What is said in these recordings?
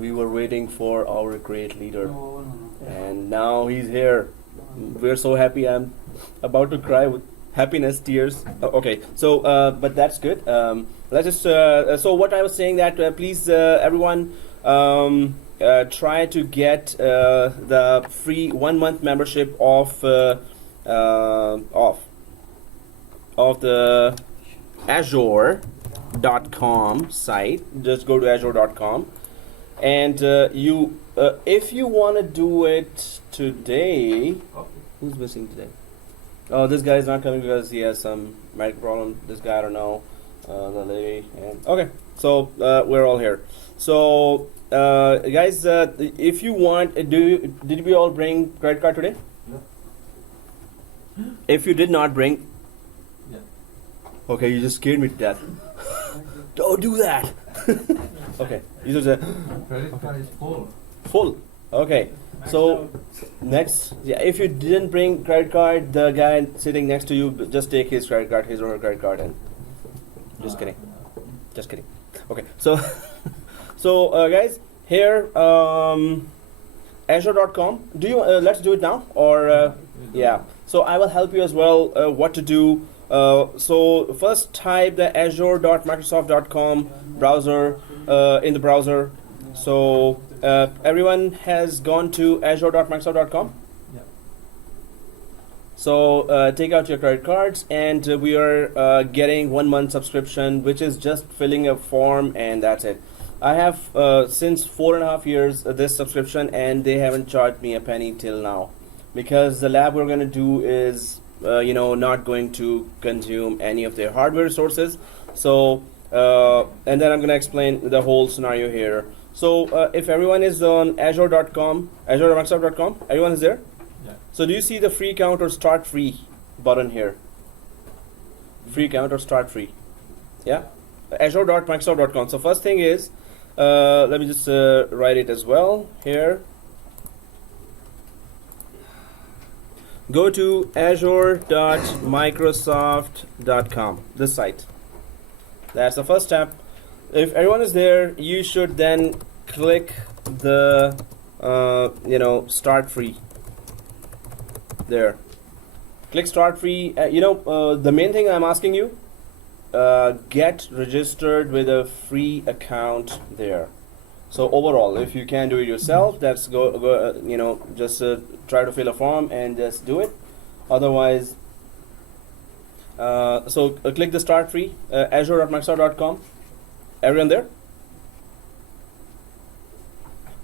We were waiting for our great leader, and now he's here. We're so happy. I'm about to cry with happiness, tears. Okay, so but that's good. Let's just. So what I was saying that please everyone try to get the free 1 month membership of the Azure.com site. Just go to Azure.com, and if you want to do it today, who's missing today? Oh, this guy is not coming because he has some medical problem. This guy, I don't know, the lady. And okay, so we're all here. So guys, if you want, did we all bring credit card today? Yeah. If you did not bring, Yeah. okay, you just scared me to death. Don't do that. Okay, you just Credit card is full. full. Okay, so next, yeah, if you didn't bring credit card, the guy sitting next to you, just take his credit card, his or her credit card, and just kidding. Just kidding. Okay, so so guys, here Azure.com. Do you let's do it now, or yeah? So I will help you as well what to do. So first type the azure.microsoft.com browser in the browser. So everyone has gone to azure.microsoft.com. Yeah. So take out your credit cards, and we are getting 1 month subscription, which is just filling a form, and that's it. I have since 4.5 years this subscription, and they haven't charged me a penny till now, because the lab we're going to do is not going to consume any of their hardware resources. So and then I'm going to explain the whole scenario here. So if everyone is on azure.com, azure.microsoft.com, everyone is there? Yeah. So do you see the free account or start free button here? Free account or start free? Yeah? Azure.microsoft.com. So first thing is, let me just write it as well here. Go to azure.microsoft.com, this site. That's the first step. If everyone is there, you should then click the start free there. Click start free. The main thing I'm asking you, get registered with a free account there. So overall, if you can do it yourself, that's just try to fill a form and just do it. Otherwise, click the start free, azure.microsoft.com. Everyone there?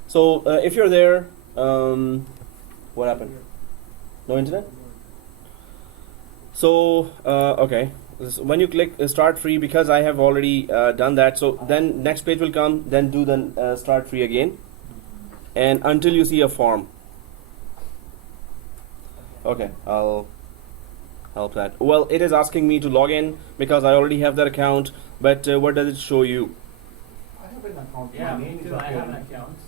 So if you're there, what happened? No internet? So okay. When you click start free, because I have already done that, so then next page will come, then do the start free again, and until you see a form. Okay, I'll help that. Well, it is asking me to log in because I already have that account, but what does it show you? I have an account. Yeah, My me name is too. I have an Akhil. account.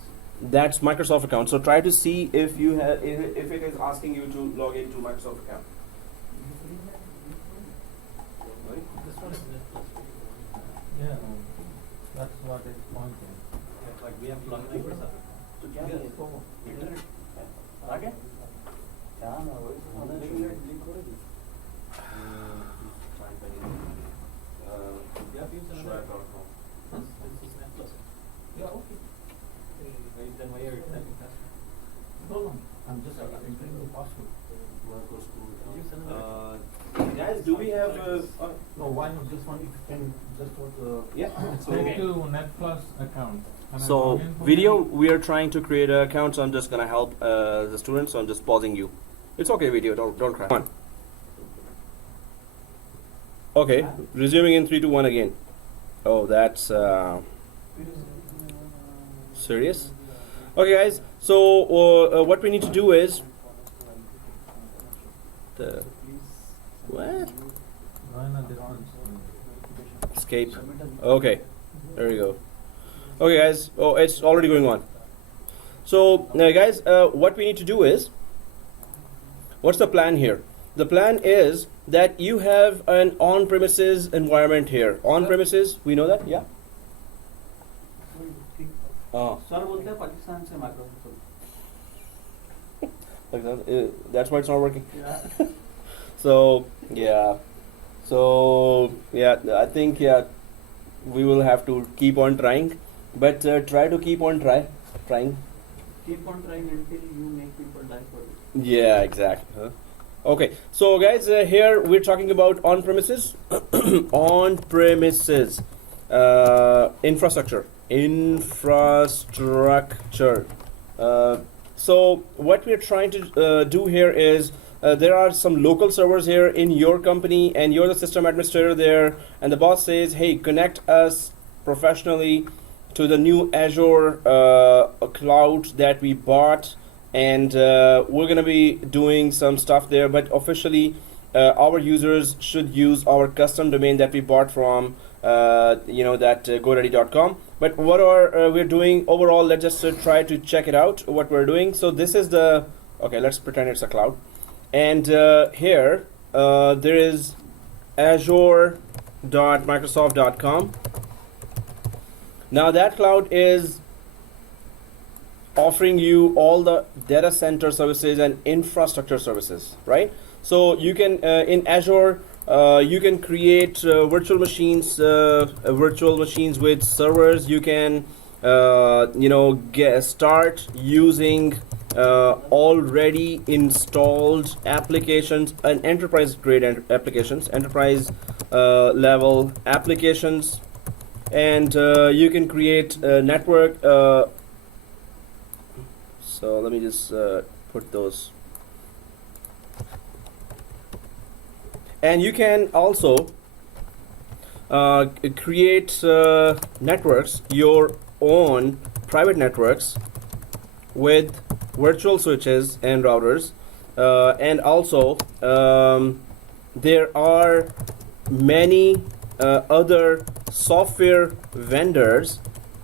That's Microsoft account. So try to see if you have, if it is asking you to log into Microsoft account. This one is Yeah. That's what it's pointing. like we have to log in Microsoft. Okay. Yeah, okay. Then why are you typing password? No, I'm just entering the password. Guys, do we have? No, why not this one? If you can just go to Yeah. Go to Net Plus account. Can I So log in for video, you? we are trying to create an account, so I'm just gonna help the students. So I'm just pausing you. It's okay, video. Don't cry. Come on. Okay, resuming in 3, 2, 1 again. Oh, that's serious. Okay, guys. So what we need to do is the what? Run a different screen. Escape. Okay, there we go. Okay, guys. Oh, it's already going on. So, guys, what we need to do is, what's the plan here? The plan is that you have an on-premises environment here. On-premises, we know that, yeah? Sir बोलते हैं पाकिस्तान से Microsoft Like that, that's why it's not working. Yeah. So yeah, I think we will have to keep on trying, but try to keep on trying. Keep on trying until you make people die for it. Yeah, exactly. Huh? Okay, so guys, here we're talking about on-premises, on-premises infrastructure. So what we're trying to do here is there are some local servers here in your company, and you're the system administrator there, and the boss says, hey, connect us professionally to the new Azure cloud that we bought, and we're going to be doing some stuff there, but officially our users should use our custom domain that we bought from that GoDaddy.com. But what are we're doing overall, let's just try to check it out what we're doing. So this is the, okay, let's pretend it's a cloud, and here there is azure.microsoft.com. Now that cloud is offering you all the data center services and infrastructure services, right? So you can in Azure you can create virtual machines with servers. You can start using already installed applications and enterprise grade applications, enterprise level applications, and you can create a network. So let me just put those. And you can also create networks, your own private networks with virtual switches and routers, and also there are many other software vendors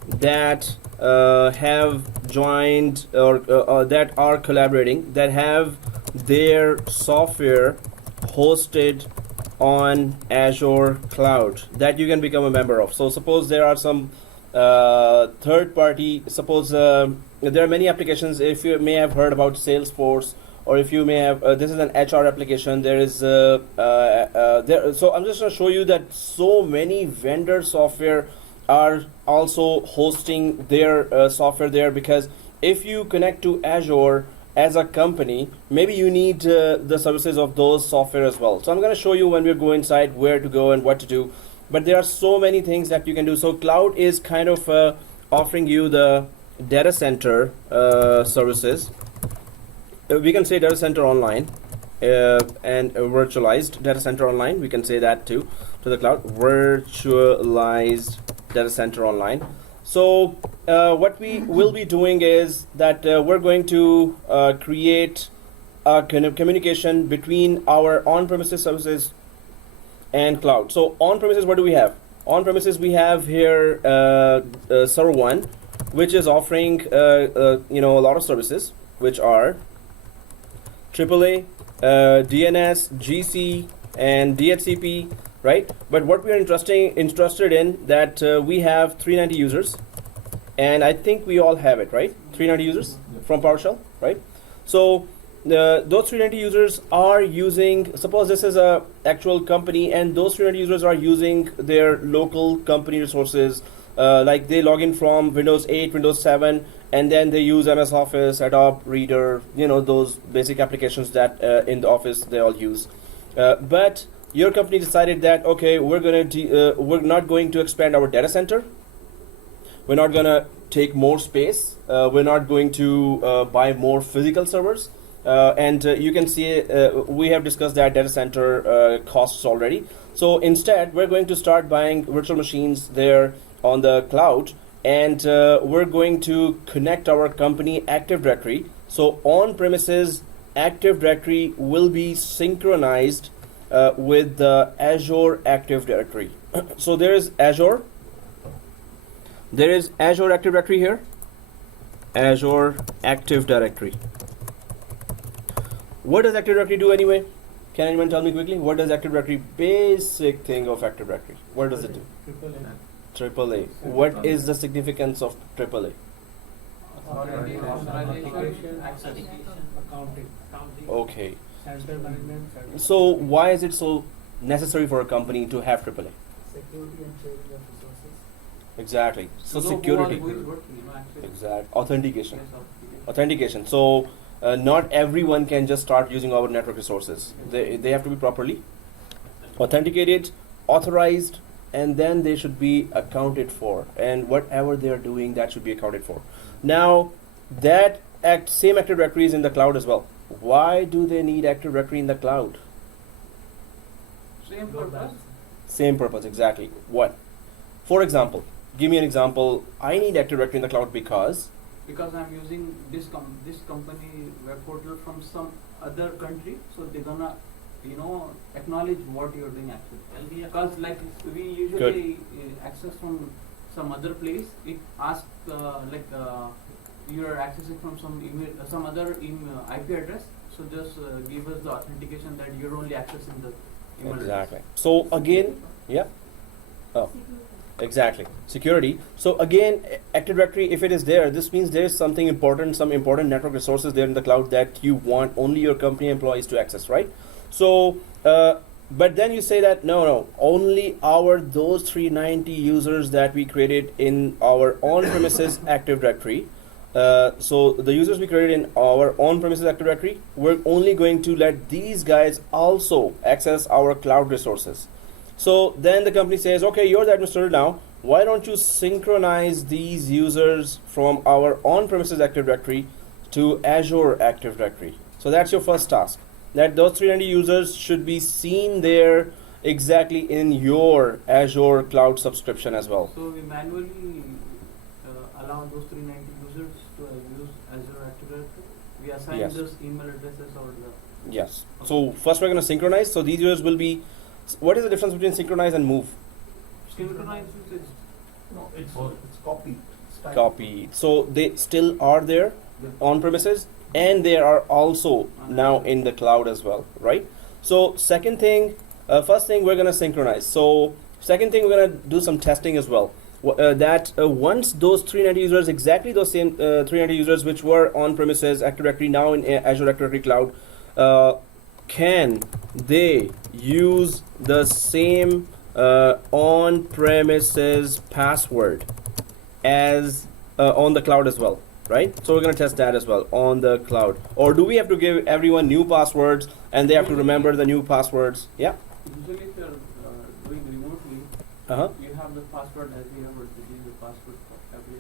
that have joined or that are collaborating, that have their software hosted on Azure cloud that you can become a member of. So suppose there are some third party, suppose there are many applications. If you may have heard about Salesforce, or if you may have this is an HR application, there is there, so I'm just going to show you that so many vendor software are also hosting their software there, because if you connect to Azure as a company, maybe you need the services of those software as well. So I'm going to show you when we go inside where to go and what to do, but there are so many things that you can do. So cloud is kind of offering you the data center services. We can say data center online and virtualized data center online. We can say that too to the cloud, virtualized data center online. So what we will be doing is that we're going to create a kind of communication between our on-premises services and cloud. So on-premises, what do we have? On-premises, we have here server 1, which is offering a lot of services, which are AAA, DNS, GC, and DHCP, right? But what we are interested in that we have 390 users, and I think we all have it, right? 390 users from PowerShell, right? So those 390 users are using, suppose this is a actual company, and those 390 users are using their local company resources, like they log in from Windows 8, Windows 7, and then they use MS Office, Adobe Reader, those basic applications that in the office they all use. But your company decided that, okay, we're not going to expand our data center. We're not going to take more space. We're not going to buy more physical servers. And you can see we have discussed that data center costs already. So instead, we're going to start buying virtual machines there on the cloud, and we're going to connect our company Active Directory. So on-premises Active Directory will be synchronized with the Azure Active Directory. So there is Azure Active Directory here, Azure Active Directory. What does Active Directory do anyway? Can anyone tell me quickly? What does Active Directory, basic thing of Active Directory, what does it do? AAA. AAA. What is the significance of AAA? Authorization, access. Accounting. Okay. Center management. So why is it so necessary for a company to have AAA? Security and sharing of resources. Exactly. So To know security. who is working, actually. Exact. Authentication. Yes, authentication. Authentication. So not everyone can just start using our network resources. They have to be properly authenticated, authorized, and then they should be accounted for. And whatever they are doing, that should be accounted for. Now, that same Active Directory is in the cloud as well. Why do they need Active Directory in the cloud? Same purpose. Same purpose, exactly. What? For example, give me an example. I need Active Directory in the cloud because Because I'm using this company web portal from some other country, so they're gonna, acknowledge what you're doing actually. Because like we usually access from some other place, it asks you're accessing from some email, some other IP address. So just give us the authentication that you're only accessing the email exactly. So again, yeah. Oh. Exactly. Security. So again, Active Directory, if it is there, this means there is something important, some important network resources there in the cloud that you want only your company employees to access, right? So, but then you say that no, only those 390 users that we created in our on-premises Active Directory. So the users we created in our on-premises Active Directory, we're only going to let these guys also access our cloud resources. So then the company says, okay, you're the administrator now. Why don't you synchronize these users from our on-premises Active Directory to Azure Active Directory? So that's your first task. That those 390 users should be seen there exactly in your Azure cloud subscription as well. So we manually allow those 390 users to use Azure Active Directory. We assign Yes. those email addresses or the. Yes. So first we're going to synchronize. So these users will be. What is the difference between synchronize and move? Synchronize is No, it's copy. It's type. Copy. So they still are there Yeah. on premises, and they are also now in the cloud as well, right? So second thing, first thing we're gonna synchronize. So second thing we're gonna do some testing as well. Once those 390 users, exactly those same 390 users which were on premises Active Directory, now in Azure Active Directory Cloud, can they use the same on-premises password as on the cloud as well, right? So we're going to test that as well on the cloud. Or do we have to give everyone new passwords and they have to remember the new passwords? Yeah. usually if you're doing remotely, you have the password every hour. You use the password for every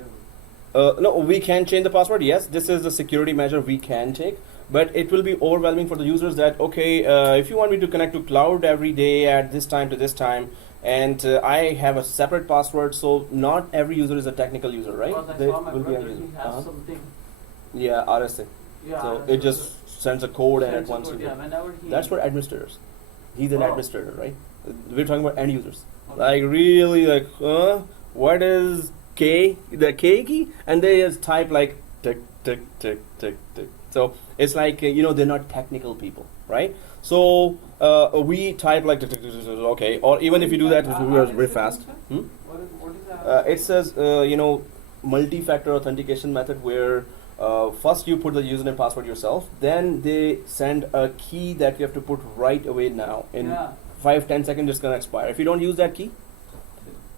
hour. No, we can change the password. Yes, this is the security measure we can take. But it will be overwhelming for the users that, okay, if you want me to connect to cloud every day at this time to this time, and I have a separate password, so not every user is a technical user, right? Because I They saw my will be brother, a user. he has something. Yeah, RSA. Yeah. So it just sends a code and it wants to Yeah, whenever he. That's for administrators. He's an Wow. administrator, right? We're talking about end users. Okay. Like really, like, what is the K key? And they just type like tick, tick, tick, tick, tick. So it's like, they're not technical people, right? So we type like, tick, tick, tick, tick, okay, or even if you do that very fast. What is that? It says, multi-factor authentication method where first you put the username password yourself, then they send a key that you have to put right away now. In 5-10 seconds, it's going to expire. If you don't use that key,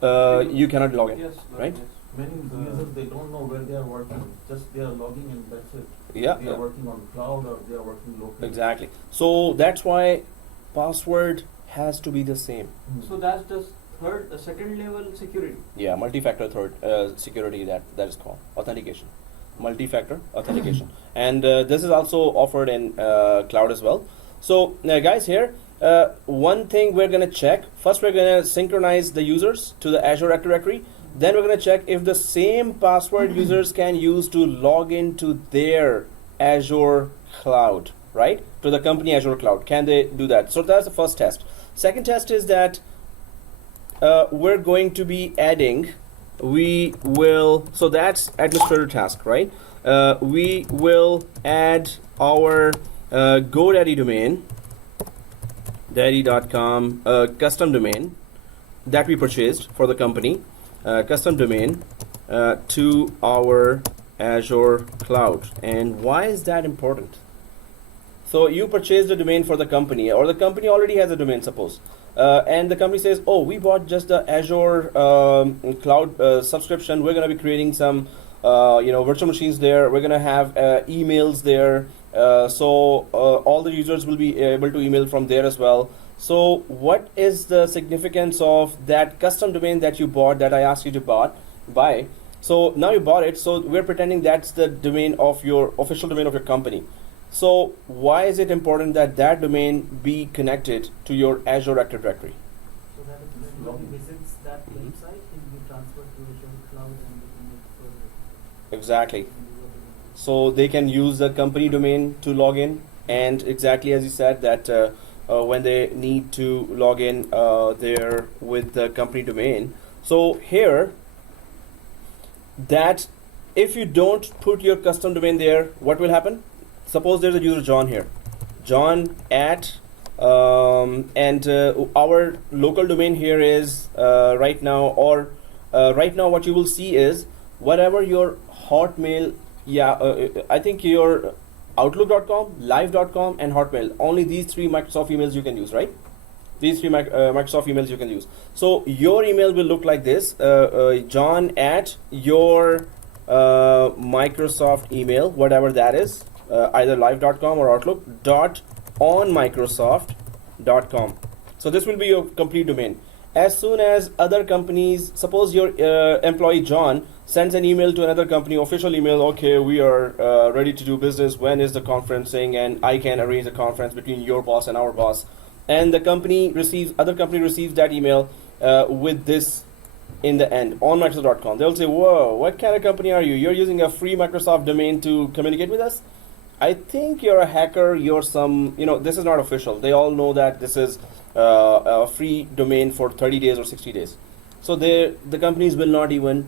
you cannot log in, Yes, right? Yes. Many users, they don't know where they are working. Just they are logging and that's it. Yeah. They are working on cloud or they are working locally. Exactly. So that's why password has to be the same. So that's just second level security. Yeah, multi-factor security that is called authentication. Multi-factor authentication, and this is also offered in cloud as well. So guys, here one thing we're gonna check. First, we're gonna synchronize the users to the Azure Active Directory. Then we're gonna check if the same password users can use to log into their Azure cloud, right? To the company Azure cloud. Can they do that? So that's the first test. Second test is that we're going to be adding. So that's administrator task, right? We will add our GoDaddy domain, daddy.com custom domain that we purchased for the company, custom domain to our Azure cloud. And why is that important? So you purchased a domain for the company, or the company already has a domain, suppose, and the company says, oh, we bought just the Azure cloud subscription. We're going to be creating some virtual machines there. We're going to have emails there, so all the users will be able to email from there as well. So what is the significance of that custom domain that you bought, that I asked you to buy? So now you bought it, so we're pretending that's the domain of your official domain of your company. So why is it important that that domain be connected to your Azure Active Directory? So that if somebody visits that website, it will be transferred to Azure cloud and they can make further. Exactly. So they can use the company domain to log in, and exactly as you said, that when they need to log in there with the company domain. So here, that if you don't put your custom domain there, what will happen? Suppose there's a user John here, John at and our local domain here is right now, or right now what you will see is whatever your Hotmail, I think your Outlook.com, Live.com and Hotmail, only these three Microsoft emails you can use, right? These three Microsoft emails you can use. So your email will look like this, John at your Microsoft email, whatever that is, either live.com or outlook dot on microsoft.com. So this will be your complete domain. As soon as other companies, suppose your employee John sends an email to another company, official email, okay, we are ready to do business, when is the conferencing, and I can arrange a conference between your boss and our boss, and the company receives, other company receives that email with this in the end, on microsoft.com. They'll say, whoa, what kind of company are you? You're using a free Microsoft domain to communicate with us? I think you're a hacker, you're some, this is not official. They all know that this is a free domain for 30 days or 60 days. So the companies will not even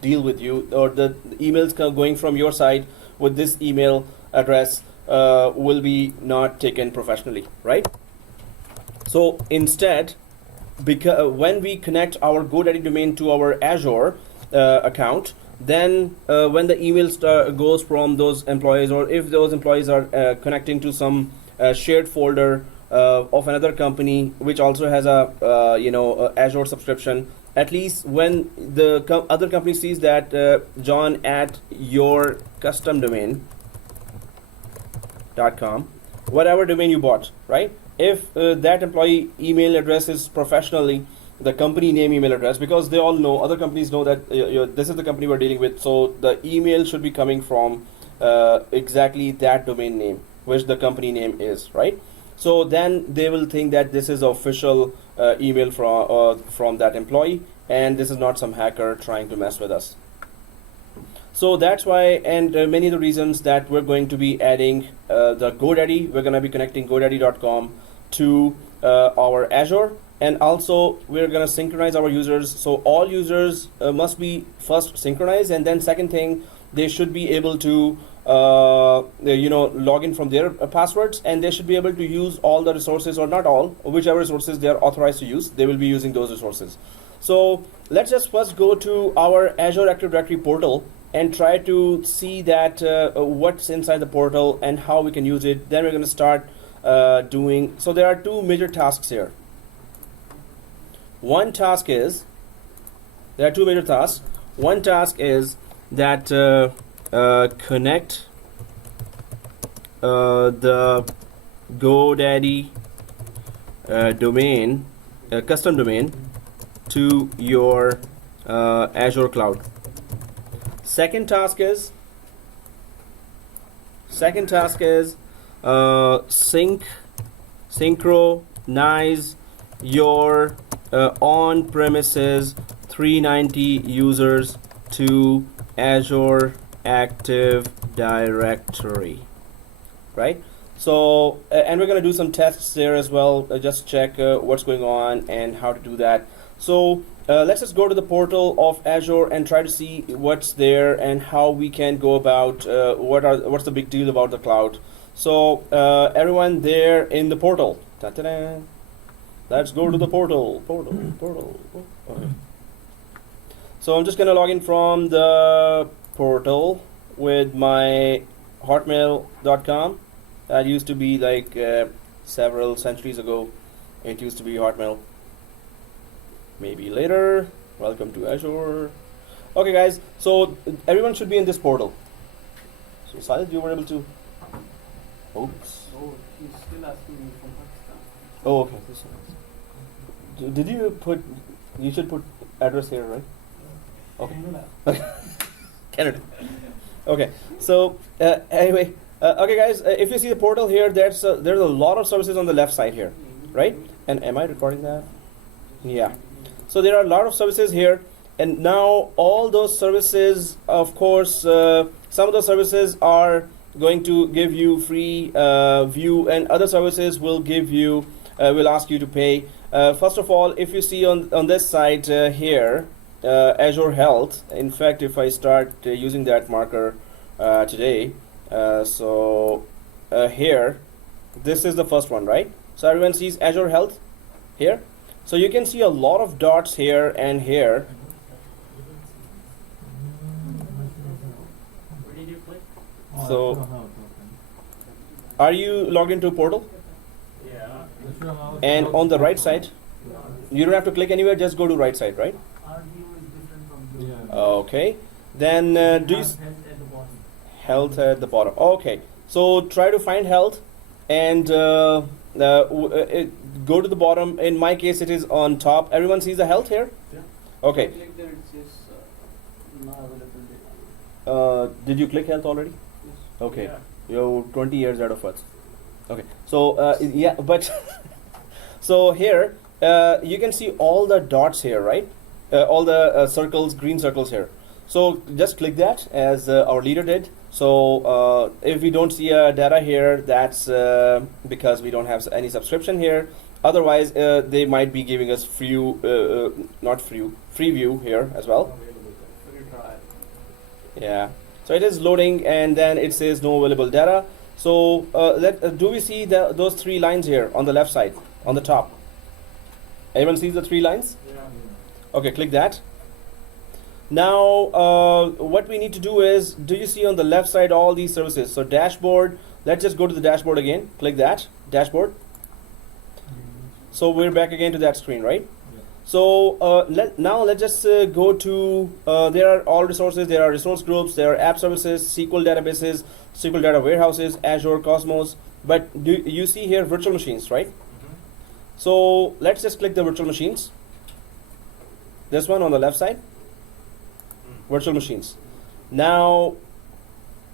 deal with you, or the emails going from your side with this email address will be not taken professionally, right? So instead, because when we connect our GoDaddy domain to our Azure account, then when the email goes from those employees, or if those employees are connecting to some shared folder of another company which also has a Azure subscription, at least when the other company sees that John at your custom domain.com, whatever domain you bought, right? If that employee email address is professionally the company name email address, because they all know, other companies know that this is the company we're dealing with, so the email should be coming from exactly that domain name, which the company name is, right? So then they will think that this is official email from that employee, and this is not some hacker trying to mess with us. So that's why, and many of the reasons that we're going to be adding the GoDaddy. We're going to be connecting GoDaddy.com to our Azure, and also we're going to synchronize our users. So all users must be first synchronized, and then second thing, they should be able to log in from their passwords, and they should be able to use all the resources, or not all, whichever resources they are authorized to use, they will be using those resources. So let's just first go to our Azure Active Directory portal and try to see that what's inside the portal and how we can use it. Then we're going to start doing, so there are two major tasks here. One task is, there are two major tasks. One task is that connect the GoDaddy domain, custom domain, to your Azure cloud. Second task is synchronize your on-premises 390 users to Azure Active Directory, right? So and we're going to do some tests there as well, just check what's going on and how to do that. So let's just go to the portal of Azure and try to see what's there and how we can go about what's the big deal about the cloud. So everyone there in the portal, ta-ta-da. Let's go to the portal. Okay. So I'm just gonna log in from the portal. with my hotmail.com. That used to be like several centuries ago. It used to be Hotmail. Maybe later. Welcome to Azure. Okay, guys. So everyone should be in this portal. So Sajid, you were able to. Oops. Oh, he's still asking me from Pakistan. Oh, okay. This one. Did you put? You should put address here, right? Okay. Canada. Okay. So anyway, okay, guys. If you see the portal here, there's a lot of services on the left side here, right? And am I recording that? Yeah. So there are a lot of services here, and now all those services, of course, some of those services are going to give you free view, and other services will give you, will ask you to pay. First of all, if you see on this side here, Azure Health. In fact, if I start using that marker today, here, this is the first one, right? So everyone sees Azure Health here. So you can see a lot of dots here and here. Where did you click? So- Azure Health, Are you logged into portal? Yeah. okay. Azure Health And on the right side, Yeah. you don't have to click anywhere, just go to right side, right? Our view is different from yours. Yeah. Okay. Then do you Have health at the bottom. health at the bottom? Okay. So try to find health and go to the bottom. In my case, it is on top. Everyone sees the health here? Yeah. Okay. Click there, it says not available data. Did you click health already? Yes. Okay. Yeah. You're 20 years out of us. Okay. So yeah, but so here you can see all the dots here, right? All the circles, green circles here. So just click that as our leader did. So if we don't see data here, that's because we don't have any subscription here. Otherwise, they might be giving us free view here as well. Free trial. Yeah. So it is loading, and then it says no available data. So do we see those three lines here on the left side, on the top? Everyone sees the three lines? Yeah. Okay, click that. Now, what we need to do is, do you see on the left side all these services? So dashboard, let's just go to the dashboard again. Click that, dashboard. So we're back again to that screen, right? Yeah. So now let's just go to, there are all resources, there are resource groups, there are app services, SQL databases, SQL data warehouses, Azure, Cosmos. But do you see here virtual machines, right? So let's just click the virtual machines. This one on the left side, virtual machines. Now,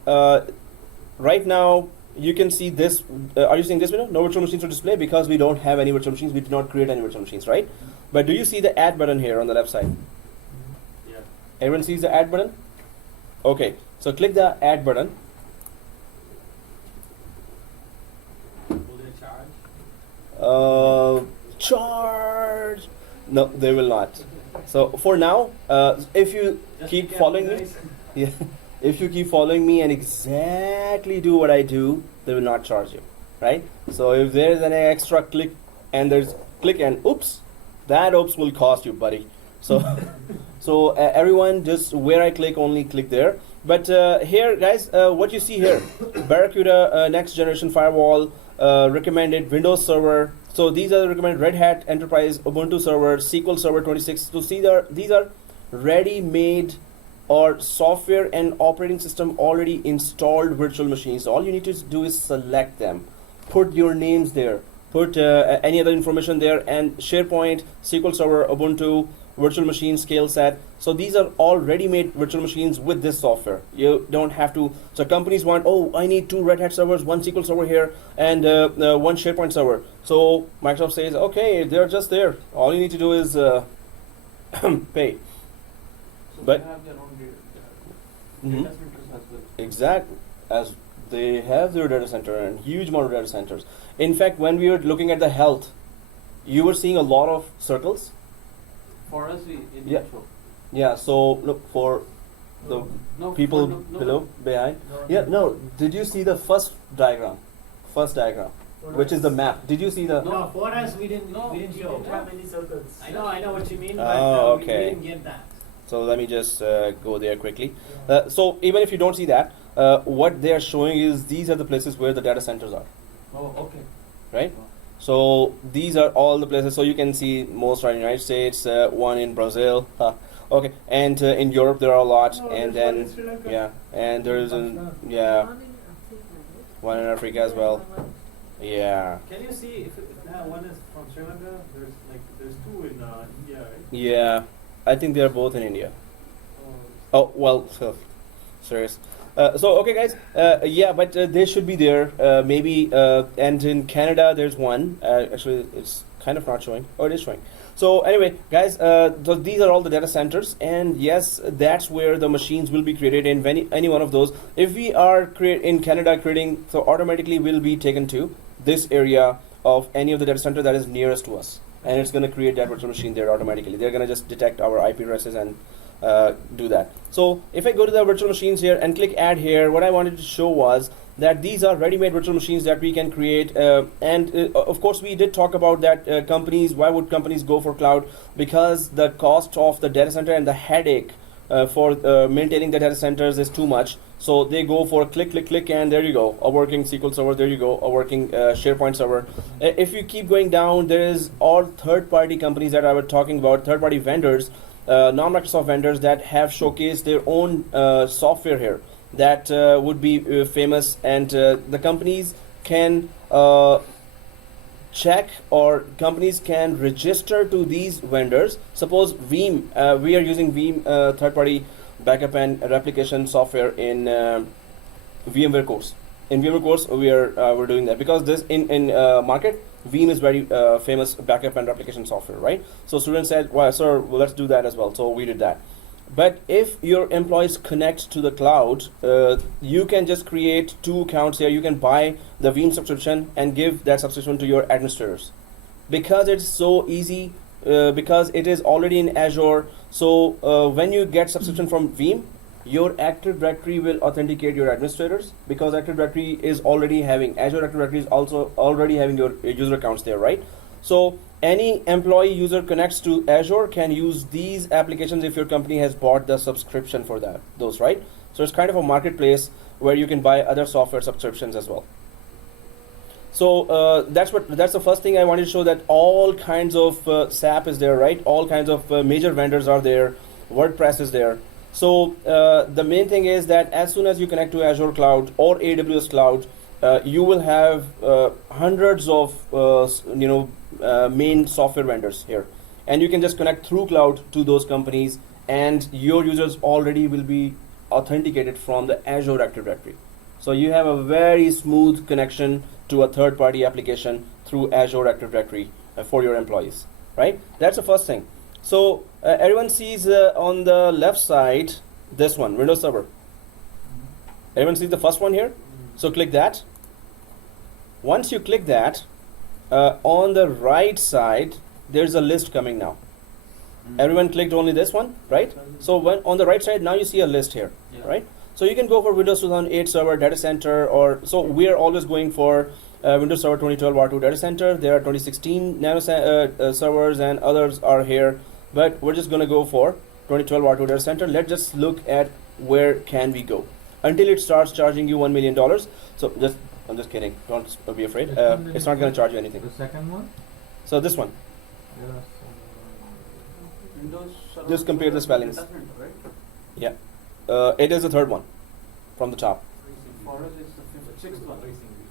right now, you can see this. Are you seeing this window? No virtual machines to display because we don't have any virtual machines. We did not create any virtual machines, right? But do you see the add button here on the left side? Yeah. Everyone sees the add button? Okay, so click the add button. Will they charge? Charge. No, they will not. So for now, if you keep following me, yeah, if you keep following me and exactly do what I do, they will not charge you, right? So if there is an extra click and there's click and oops, that oops will cost you, buddy. So, so everyone, just where I click, only click there. But here, guys, what you see here, Barracuda next generation firewall, recommended Windows Server. So these are the recommended Red Hat Enterprise, Ubuntu Server, SQL Server 26. So see, these are ready-made or software and operating system already installed virtual machines. So all you need to do is select them, put your names there, put any other information there, and SharePoint, SQL Server, Ubuntu, virtual machine, scale set. So these are all ready-made virtual machines with this software. You don't have to. So companies want, oh, I need 2 Red Hat servers, 1 SQL server here, and 1 SharePoint server. So Microsoft says, okay, they're just there. All you need to do is pay. So But- they have their own data Mhm. centers as well. Exactly, as they have their data center and huge amount of data centers. In fact, when we were looking at the health, you were seeing a lot of circles. For us, it Yeah. didn't show. Yeah. So look for the No, people no, no, below, behind. No, Yeah. No. Did you see the first diagram? First diagram, which is the map. Did you see the? No, for us we didn't No, we didn't we show. didn't have any I know what you mean, Oh, but okay. we didn't get that. So let me just go there quickly. So even if you don't see that, what they are showing is these are the places where the data centers are, Oh, okay. right? So these are all the places. So you can see most are in the United States, one in Brazil, okay, and in Europe there are a lot, and then yeah, and there is yeah, one in Africa as well. Yeah, Can you see if one is from Sri Lanka? There's two in India, right? yeah. I think they are both in India. Oh, Oh well, serious. So okay, guys. Yeah, but they should be there. Maybe and in Canada there's one. Actually, it's kind of not showing. Oh, it is showing. So anyway, guys, so these are all the data centers, and yes, that's where the machines will be created in any one of those. If we are in Canada creating, so automatically will be taken to this area of any of the data center that is nearest to us, and it's going to create that virtual machine there automatically. They're going to just detect our IP addresses and do that. So if I go to the virtual machines here and click add here, what I wanted to show was that these are ready-made virtual machines that we can create, and of course we did talk about that companies, why would companies go for cloud? Because the cost of the data center and the headache for maintaining the data centers is too much. So they go for click, click, click, and there you go, a working SQL server, there you go, a working SharePoint server. If you keep going down, there is all third-party companies that I was talking about, third-party vendors, non-Microsoft vendors that have showcased their own software here that would be famous, and the companies can check, or companies can register to these vendors. Suppose Veeam, we are using Veeam third-party backup and replication software in VMware course. In VMware course, we're doing that because this in market, Veeam is very famous backup and replication software, right? So students said, well, sir, well, let's do that as well. So we did that. But if your employees connect to the cloud, you can just create 2 accounts here. You can buy the Veeam subscription and give that subscription to your administrators. Because it's so easy, because it is already in Azure. So when you get subscription from Veeam, your Active Directory will authenticate your administrators, because Active Directory is already having, Azure Active Directory is also already having your user accounts there, right? So any employee user connects to Azure can use these applications if your company has bought the subscription for those, right? So it's kind of a marketplace where you can buy other software subscriptions as well. So that's the first thing I wanted to show, that all kinds of SAP is there, right? All kinds of major vendors are there. WordPress is there. So the main thing is that as soon as you connect to Azure Cloud or AWS Cloud, you will have hundreds of main software vendors here, and you can just connect through cloud to those companies, and your users already will be authenticated from the Azure Active Directory. So you have a very smooth connection to a third-party application through Azure Active Directory for your employees, right? That's the first thing. So everyone sees on the left side this one, Windows Server. Everyone sees the first one here? So click that. Once you click that, on the right side, there's a list coming now. Everyone clicked only this one, right? So when on the right side, now you see a list here, right? So you can go for Windows 2008 Server Data Center, or so we are always going for Windows Server 2012 R2 Data Center. There are 2016 Nano servers, and others are here, but we're just going to go for 2012 R2 Data Center. Let's just look at where can we go until it starts charging you $1 million. So I'm just kidding. Don't be afraid. It's not going to charge you anything. The second one? So this one. Yes. Windows Server Just compare the spellings. data center, right? Yeah. It is the third one from the top. For us, it's the sixth one.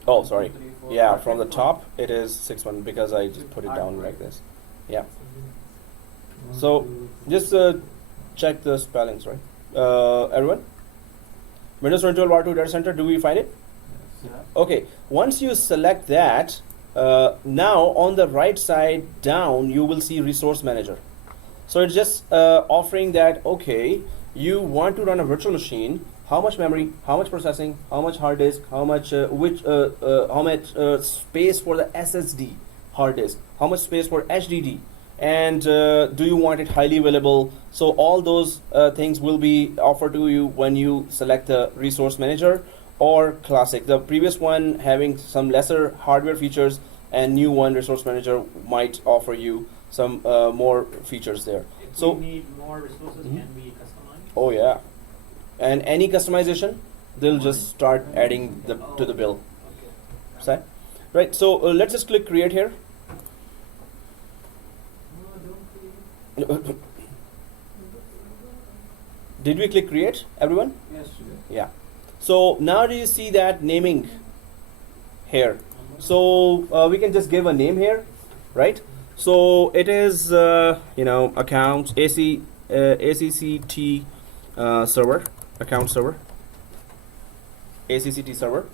Oh, sorry. 2, 3, 4, Yeah, 5, from the 6 top, it is 6-1 because I just put it down like this. Yeah. One, So, two, just check the spellings, right? Everyone? Windows 2012 R2 Data Center, do we find it? yes. Yeah. Okay, once you select that, now on the right side down, you will see Resource Manager. So it's just offering that, okay, you want to run a virtual machine, how much memory, how much processing, how much hard disk, how much space for the SSD hard disk, how much space for HDD, and do you want it highly available? So all those things will be offered to you when you select the Resource Manager or Classic. The previous one having some lesser hardware features, and new one, Resource Manager, might offer you some more features there. If So- we need more resources, Mhm. can we customize? Oh yeah, and any customization, they'll just start adding to the bill. Okay. Side. Right. So let's just click create here. No, don't create. Did we click create, everyone? Yes. Yeah. So now do you see that naming here? So we can just give a name here, right? So it is accounts ACCT server, account server, ACCT server.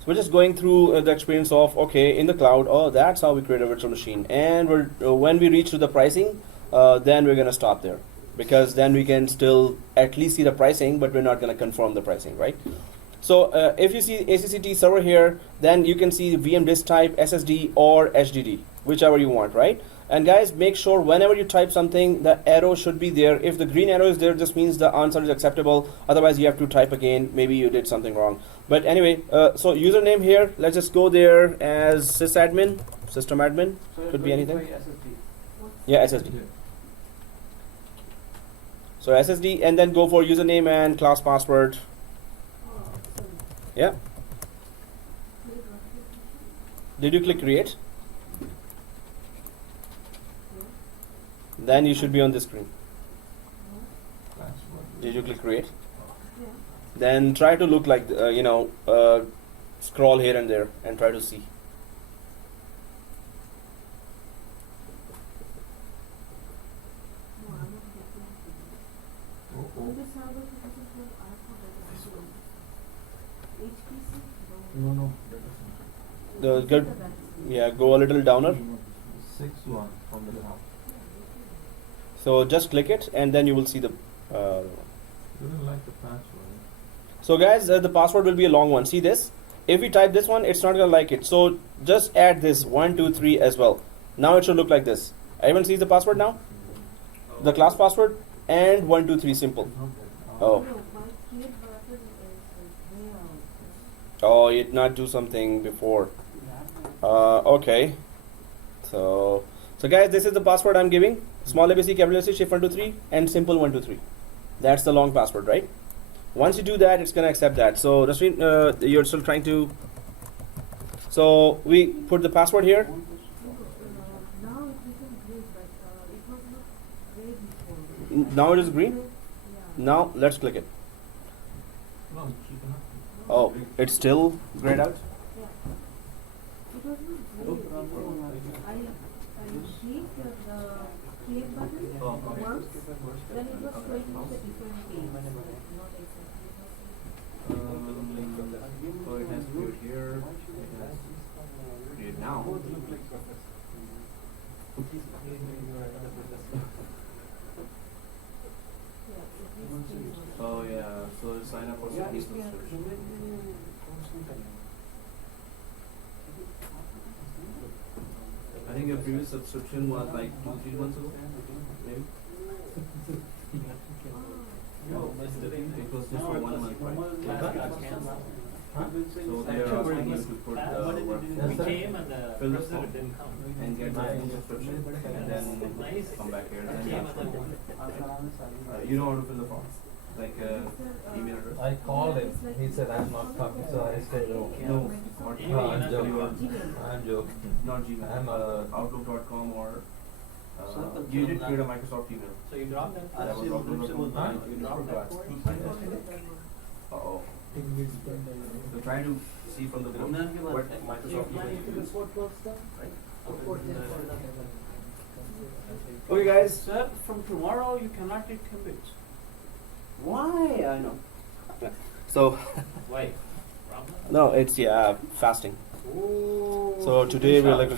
So we're just going through the experience of, okay, in the cloud, oh, that's how we create a virtual machine. And we're when we reach to the pricing, then we're gonna stop there, because then we can still at least see the pricing, but we're not gonna confirm the pricing, right? So if you see ACCT server here, then you can see VM disk type, SSD or HDD, whichever you want, right? And guys, make sure whenever you type something, the arrow should be there. If the green arrow is there, just means the answer is acceptable. Otherwise, you have to type again. Maybe you did something wrong. But anyway, so username here, let's just go there as sysadmin, system admin. So you're Could be going anything. by SSD. Yeah, SSD. So SSD, and then go for username and class password. Yeah. Did you click create? Then you should be on the screen. Did you click create? Then try to look like scroll here and there and try to see. No. The good, yeah, go a little downer. 6-1 from the top. So just click it, and then you will see the. Didn't like the password. So guys, the password will be a long one. See this? If we type this one, it's not gonna like it. So just add this 1, 2, 3 as well. Now it should look like this. Everyone sees the password now? The class password and 1, 2, 3 simple. Oh. Oh, it not do something before. Okay. So guys, this is the password I'm giving. Small ABC, capital ABC, shift 1, 2, 3, and simple 1, 2, 3. That's the long password, right? Once you do that, it's gonna accept that. So Rasreen, you're still trying to. So we put the password here. Now it became grey, but it was not grey before. Now it is green. Yeah. Now let's click it. No, she cannot. Oh, it's still grayed out. Yeah. It was not grey before. I clicked the create button Oh, okay. once, then it was showing me the different page. Not exactly. So it has viewed here, it has created now. Oh yeah, so sign up for some subscription. I think your previous subscription was like 2-3 months ago, maybe. Oh, it was just for 1 month, right? So they are asking you to put the work We came and the Fill the person form. didn't come. and get the full subscription, and then come back here and then Came have and some. then- You know how to fill the form, like email address. I called him. He said I'm not coming, so I said no. No, not Email, I'm not joking. Gmail. I'm joking. not Gmail. I'm Outlook.com or So you did create a Microsoft email. So you dropped that? That was Outlook.com. Huh? You dropped that. Uh-oh. So try to see from the book what Microsoft email you use. Okay, guys. Sir, from tomorrow you cannot eat cabbage. Why? I know. So Why? Problem? no, it's fasting. Oh. So today we're like.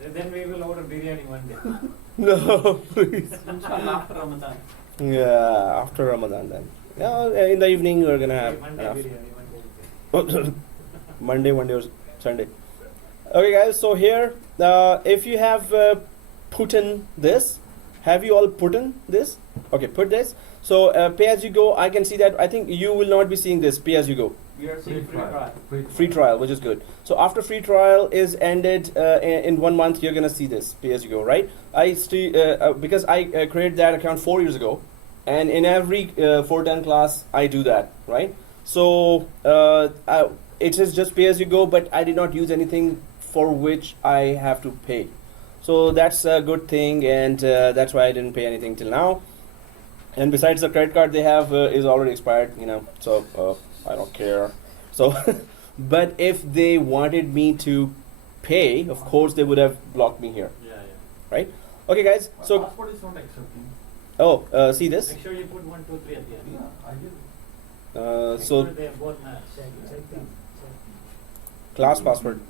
Then we will order biryani one day. No, please. Inshallah after Ramadan. Yeah, after Ramadan then. Yeah, in the evening we're gonna have Monday enough. biryani, Monday or Sunday. Okay, guys. So here, if you have put in this, have you all put in this? Okay, put this. So pay as you go. I can see that. I think you will not be seeing this pay as you go. We are saying free trial. Free trial, which is good. So after free trial is ended in 1 month, you're gonna see this pay as you go, right? I still because I created that account 4 years ago, and in every 410 class I do that, right? So it is just pay as you go, but I did not use anything for which I have to pay. So that's a good thing, and that's why I didn't pay anything till now. And besides, the credit card they have is already expired, you know, so I don't care. So, but if they wanted me to pay, of course they would have blocked me here, Yeah, yeah. right? Okay, guys. So, Passport is not accepting. see this. Make sure you put 1, 2, 3 at the end. Yeah, I did. Make So sure they both match. Check them. class password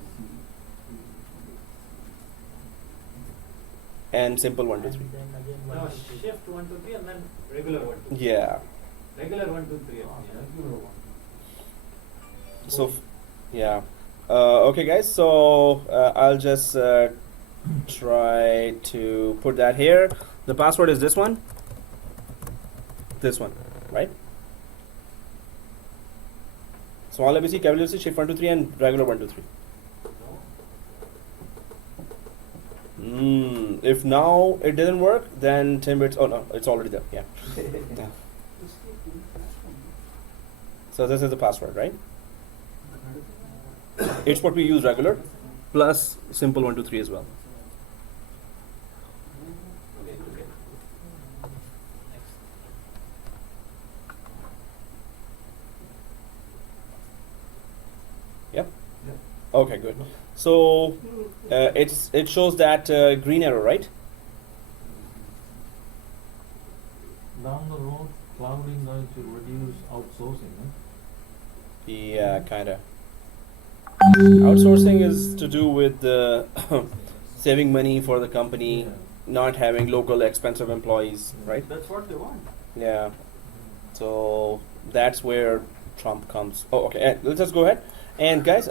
and simple 1 2 3. And then again No, 1, 2, 3. shift 1, 2, 3 and then regular 1, 2, 3. Yeah. Regular 1, 2, 3 at Ah, the end. regular one. So, yeah. Okay, guys. So I'll just try to put that here. The password is this one. This one, right? Small ABC, capital ABC, shift 1 2 3, and regular 1 2 3. If now it didn't work, then 10 minutes. Oh no, it's already there. Yeah. Yeah. So this is the password, right? It's what we use regular, plus simple 1 2 3 as well. Okay, okay. Next. Yep. Yep. Okay, good. So it shows that green arrow, right? Down the road, clouding going to reduce outsourcing, huh? Yeah, kinda. Outsourcing is to do with saving money for the company, not having local expensive employees, right? That's what they want. Yeah. So that's where Trump comes. Oh, okay. Let's just go ahead and guys,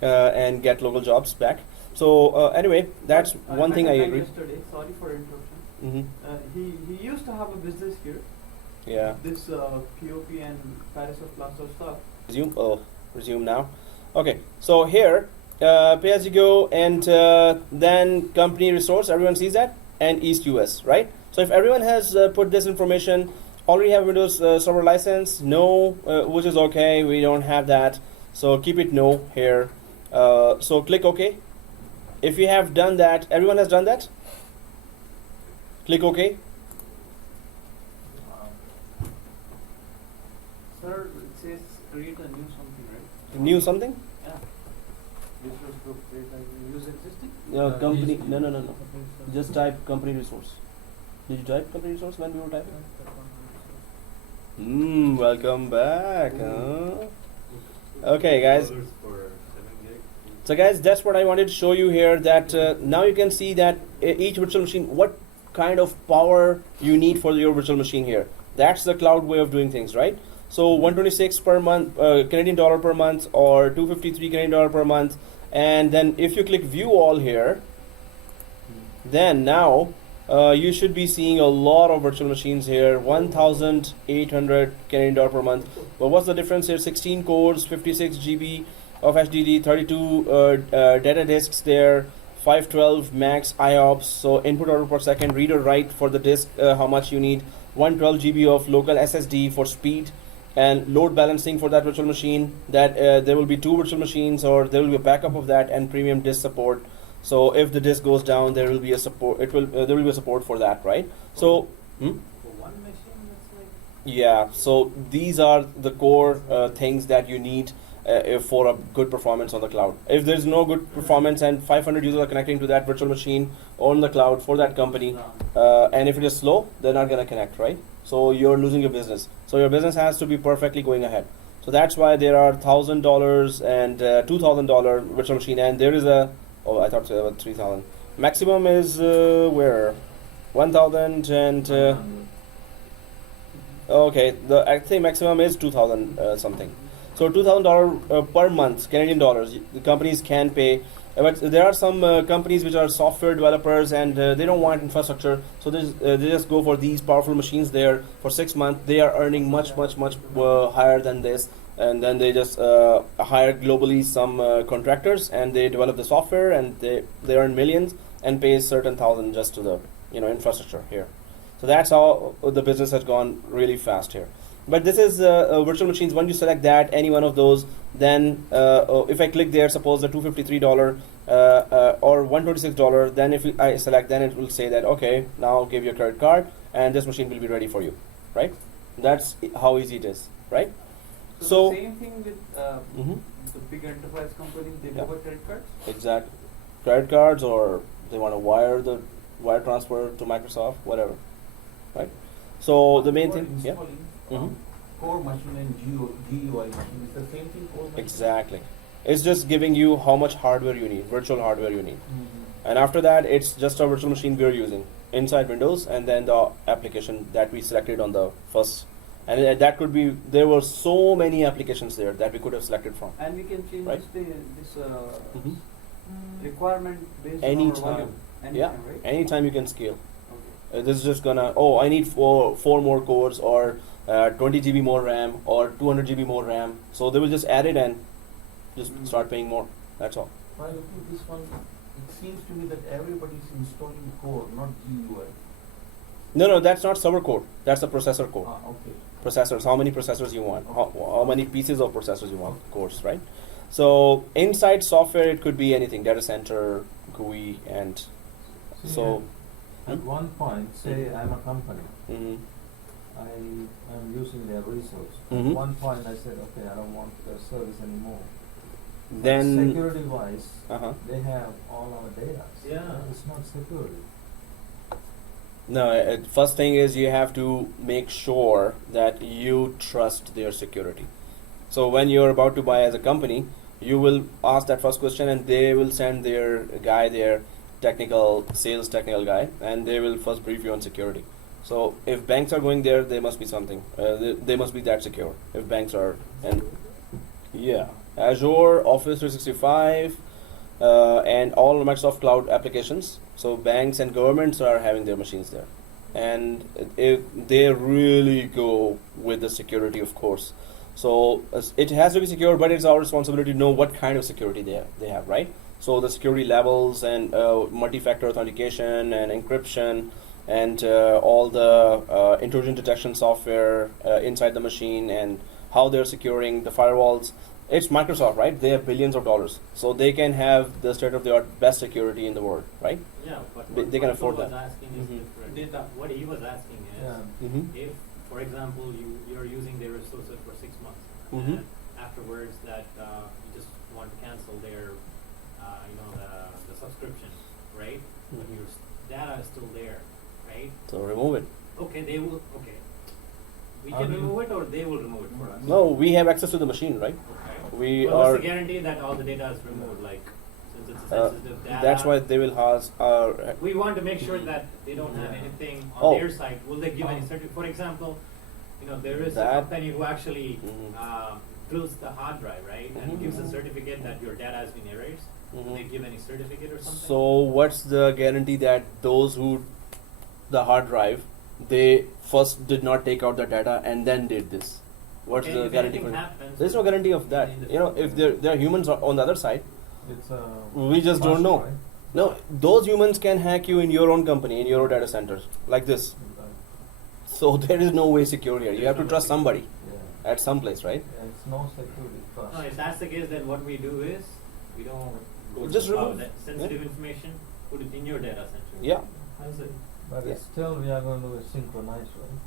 and get local jobs back. So anyway, that's one thing I agree. Yesterday, sorry for interruption. Mm-hmm. He used to have a business here. Yeah. This POP and Paris of Plaster stuff. Resume. Oh, resume now. Okay. So here, pay as you go, and then company resource. Everyone sees that, and East US, right? So if everyone has put this information, already have Windows Server license, no, which is okay. We don't have that, so keep it no here. So click OK. If you have done that, everyone has done that. Click OK. Sir, it says create a new something, right? New something? Yeah. Resource group, create a use existing. Company. No. Just type company resource. Did you type company resource when we were typing? Welcome back. Huh? Okay, guys. So guys, that's what I wanted to show you here, that now you can see that each virtual machine, what kind of power you need for your virtual machine here. That's the cloud way of doing things, right? So 126 per month, Canadian dollar per month, or 253 Canadian dollar per month. And then if you click view all here, then now you should be seeing a lot of virtual machines here, 1,800 Canadian dollar per month. But what's the difference here? 16 cores, 56 GB of HDD, 32 data disks there, 512 max IOPS, so input output per second, read or write for the disk, how much you need, 112 GB of local SSD for speed, and load balancing for that virtual machine. That there will be 2 virtual machines, or there will be a backup of that, and premium disk support. So if the disk goes down, there will be a support. There will be a support for that, right? So. For one machine, that's like. Yeah, so these are the core things that you need for a good performance on the cloud. If there's no good performance and 500 users are connecting to that virtual machine on the cloud for that company, and if it is slow, they're not going to connect, right? So you're losing your business. So your business has to be perfectly going ahead. So that's why there are $1,000 and $2,000 virtual machine, and there is a, oh, I thought there was 3,000. Maximum is where? 1,000 and okay, I think maximum is 2,000 something. So $2,000 per month, Canadian dollars, the companies can pay. But there are some companies which are software developers, and they don't want infrastructure, so they just go for these powerful machines there for 6 months. They are earning much higher than this. and then they just hire globally some contractors, and they develop the software, and they earn millions and pay certain thousand just to the infrastructure here. So that's how the business has gone really fast here. But this is virtual machines. Once you select that, any one of those, then if I click there, suppose the $253 or $126, then if I select, then it will say that, okay, now give your credit card and this machine will be ready for you, right? That's how easy it is, right? So the same thing with Mhm. the big enterprise companies, they Yeah. provide credit cards. Exactly. Credit cards, or they want to wire transfer to Microsoft, whatever, right? So the main For thing, yeah. installing, Mhm. core machine and GUI machine, it's the same thing, core machine? Exactly. It's just giving you how much hardware you need, virtual hardware you need. Mhm. And after that, it's just a virtual machine we're using inside Windows, and then the application that we selected on the first. And that could be, there were so many applications there that we could have selected from. And we can change Right. this Mhm. requirement based on Anytime. our volume. Yeah, Anytime, right? anytime you can scale. Okay. This is just gonna, oh, I need four more cores, or 20 GB more RAM, or 200 GB more RAM. So they will just add it and just start paying more. That's all. While looking at this one, it seems to me that everybody's installing core, not GUI. No, that's not server code. That's the processor code. Okay. Processors, how many processors you want, how many pieces of processors you want, of course, right? So inside software, it could be anything, data center, GUI, and See, so. at one point, say I'm a company, Mhm. I am using their resource. Mhm. At one point, I said, okay, I don't want their service anymore. Then, Security-wise, uh-huh. they have all our data. Yeah. It's not security. No, first thing is you have to make sure that you trust their security. So when you're about to buy as a company, you will ask that first question, and they will send their guy, their sales technical guy, and they will first brief you on security. So if banks are going there, they must be something. They must be that secure. If banks are, and yeah, Azure, Office 365, and all Microsoft Cloud applications. So banks and governments are having their machines there, and they really go with the security, of course. So it has to be secure, but it's our responsibility to know what kind of security they have, right? So the security levels and multi-factor authentication and encryption, and all the intrusion detection software inside the machine, and how they're securing the firewalls. It's Microsoft, right? They have billions of dollars, so they can have the state-of-the-art best security in the world, right? Yeah, but They can what afford Michael that. was asking is Mhm. different. Data. What he was asking is, Yeah. Mm-hmm. if, for example, you're using their resources for 6 months, Mhm. and afterwards that you just want to cancel their, the subscription, right? But Mhm. your data is still there, right? So remove it. Okay, they will. Okay, we How can do you- remove it, or they will remove it for us. No, we have access to the machine, right? Okay. We Well, are. what's the guarantee that all the data is removed? Like, since it's a Uh, sensitive data. That's why they will house. We want to make sure that they don't have Yeah. anything on Oh. their site. Will they give any certificate? For example, there is That- a company who actually Mhm. drills the hard drive, right, and Mhm. gives a certificate that your data has been erased. Will they Mhm. give any certificate or something? So what's the guarantee that those who the hard drive, they first did not take out the data and then did this? What's Okay, the if guarantee anything for it? happens, There's no guarantee of that. in the You know, if there are humans on the other side, It's a. we just don't know. Right? No, those humans can hack you in your own company, in your data centers, like this. So there is no way secure here. You have to trust somebody Yeah. at some place, right? Yeah, it's no security trust. no, if that's the case, then what we do is we don't go to Just the cloud. remove- That sensitive information, put it in your data center. Yeah. That's it. But Yeah. it's still, we are going to do it synchronized, right?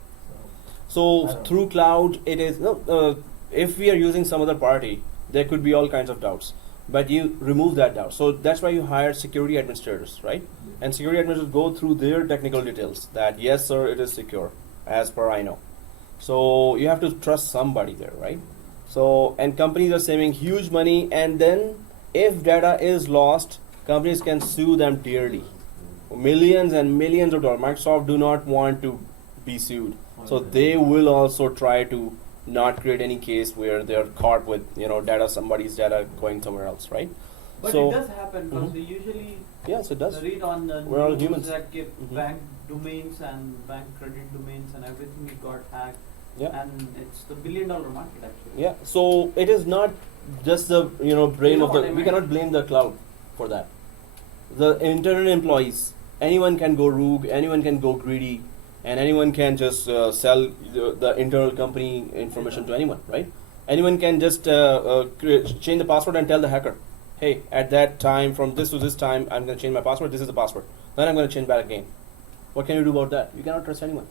So I don't through cloud, it is no. If we are using some other party, there could be all kinds of doubts. But you remove that doubt. So that's why you hire security administrators, right? So, And security administrators go through their technical details that yes, sir, it is secure, as per I know. So you have to trust somebody there, right? So and companies are saving huge money, and then if data is lost, companies can sue them dearly, millions and millions of dollars. Microsoft do not want to be sued, so they will also try to not create any case where they're caught with somebody's data going somewhere else, right? But So- it does happen because Mhm. we usually Yes, it does. read on the We're all news humans. that Mhm. bank domains and bank credit domains and everything it got hacked. Yeah. And it's the billion-dollar market actually. Yeah. So it is not just the brain know of the. what I We meant. cannot blame the cloud for that. The internal employees, anyone can go rogue, anyone can go greedy, and anyone can just sell the internal company information to anyone, right? Anyone can just change the password and tell the hacker, hey, at that time, from this to this time, I'm going to change my password. This is the password. Then I'm going to change back again. What can you do about that? You cannot trust anyone,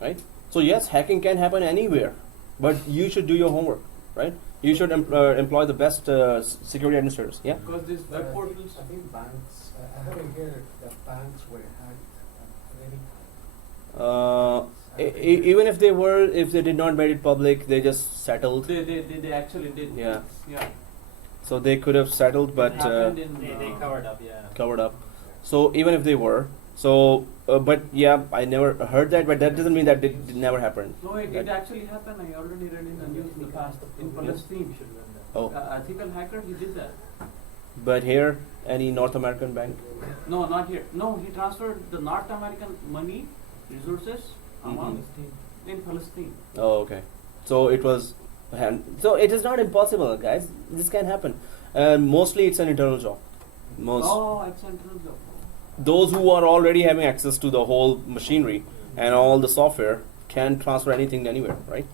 right? So yes, hacking can happen anywhere, but you should do your homework, right? You should employ the best security administrators. Yeah. Because these web portals. I think banks, I haven't heard that banks were hacked at any time. Even if they did not made it public, they just settled. They actually did. Yeah. Yeah. So they could have settled, but It happened in, They covered up, yeah. covered up. So even if they were, but yeah, I never heard that. But that doesn't mean that it never happened. No, it That- did actually happen. I already read in the news in the past in Palestine. Oh, Ethical hacker, he did that. but here, any North American bank? No, not here. No, he transferred the North American money, resources, among in Palestine. Oh, okay. So it was, so it is not impossible, guys. This can happen. Mostly, it's an internal job. Oh, it's central job. Those who are already having access to the whole machinery and all the software can transfer anything anywhere, right?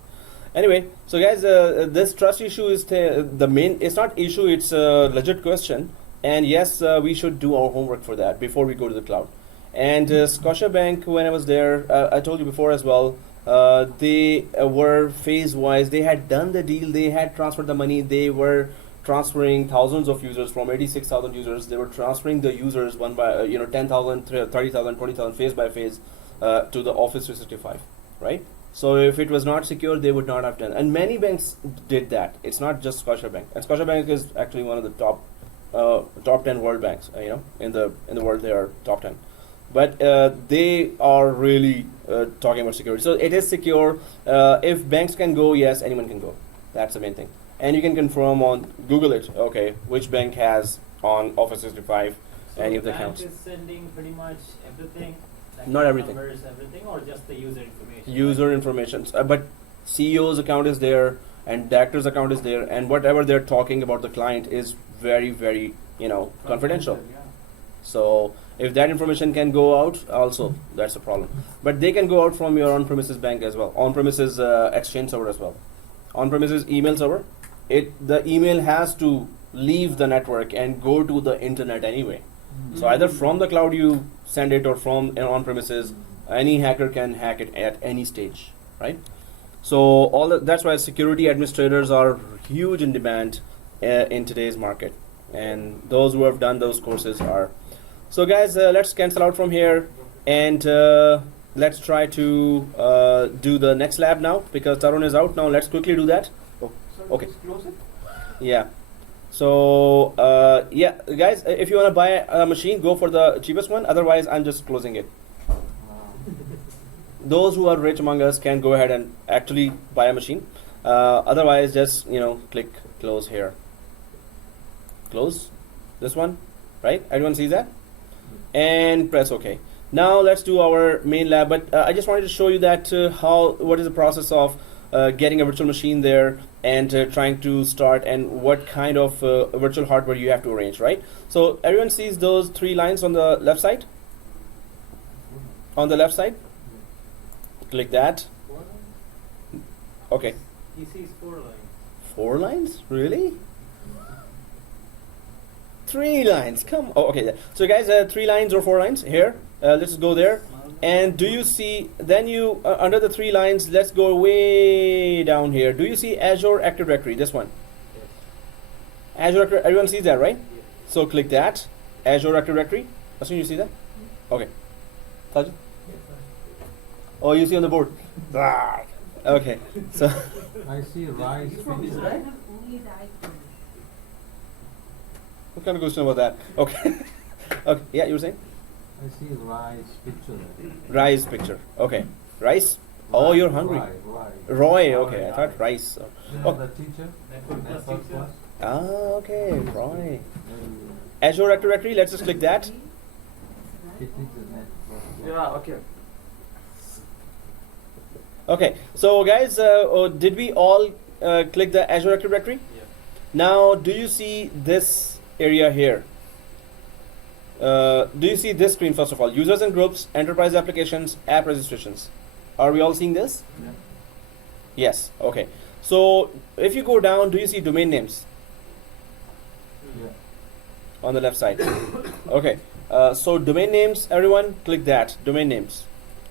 Anyway, so guys, this trust issue is the main. It's not issue. It's a legit question, and yes, we should do our homework for that before we go to the cloud. And Scotiabank, when I was there, I told you before as well. They were phase-wise. They had done the deal. They had transferred the money. They were transferring thousands of users from 86,000 users. They were transferring the users one by 10,000, 30,000, 20,000 phase by phase to the Office 365, right? So if it was not secure, they would not have done. And many banks did that. It's not just Scotiabank. And Scotiabank is actually one of the top 10 world banks. In the world they are top 10. But they are really talking about security. So it is secure. If banks can go, yes, anyone can go. That's the main thing. And you can confirm on Google it. Okay, which bank has on Office 365 So any the of the bank accounts? is sending pretty much everything? Like Not everything. Numbers, everything, or just the user information? User information. But CEO's account is there, and director's account is there, and whatever they're talking about the client is very, very, confidential. Yeah. So if that information can go out, also that's a problem. But they can go out from your on-premises bank as well, on-premises exchange server as well, on-premises email server. The email has to leave the network and go to the internet anyway. So either from the cloud you send it, or from on-premises, any hacker can hack it at any stage, right? So that's why security administrators are huge in demand in today's market, and those who have done those courses are. So guys, let's cancel out from here, and let's try to do the next lab now, because Tarun is out now. Let's quickly do that. So Okay. just close it. Yeah. So yeah, guys, if you want to buy a machine, go for the cheapest one. Otherwise, I'm just closing it. Those who are rich among us can go ahead and actually buy a machine. Otherwise, just click close here. Close this one, right? Everyone sees that, and press OK. Now let's do our main lab. But I just wanted to show you that what is the process of getting a virtual machine there, and trying to start, and what kind of virtual hardware you have to arrange, right? So everyone sees those 3 lines on the left side? On the left side? Click that. Okay. He sees 4 lines. 4 lines? Really? 3 lines. Come. Oh, okay. So guys, 3 lines or 4 lines here. Let's go there. And do you see? Then you under the 3 lines. Let's go way down here. Do you see Azure Active Directory? This one. Azure. Everyone sees that, right? So click that. Azure Active Directory. Assume you see that. Okay. Sajid? Oh, you see on the board. Okay. So. I see Rise From picture. Israel? What kind of question about that? Okay. Okay. Yeah, you were saying? I see Rise picture. Rice picture. Okay. Rice? Oh, you're hungry. Roy. Okay. I thought rice. You know Oh. the teacher? Network plus Network teacher. plus? Ah, okay. Roy. Uh, Azure Active Directory. Let's just click that. It is the network plus. Yeah. Okay. Okay, so guys, did we all click the Azure Active Directory? Yeah. Now, do you see this area here? Do you see this screen first of all? Users and groups, enterprise applications, app registrations. Are we all seeing this? Yeah. Yes. Okay. So if you go down, do you see domain names Yeah. on the left side? Okay. So domain names, everyone, click that. Domain names.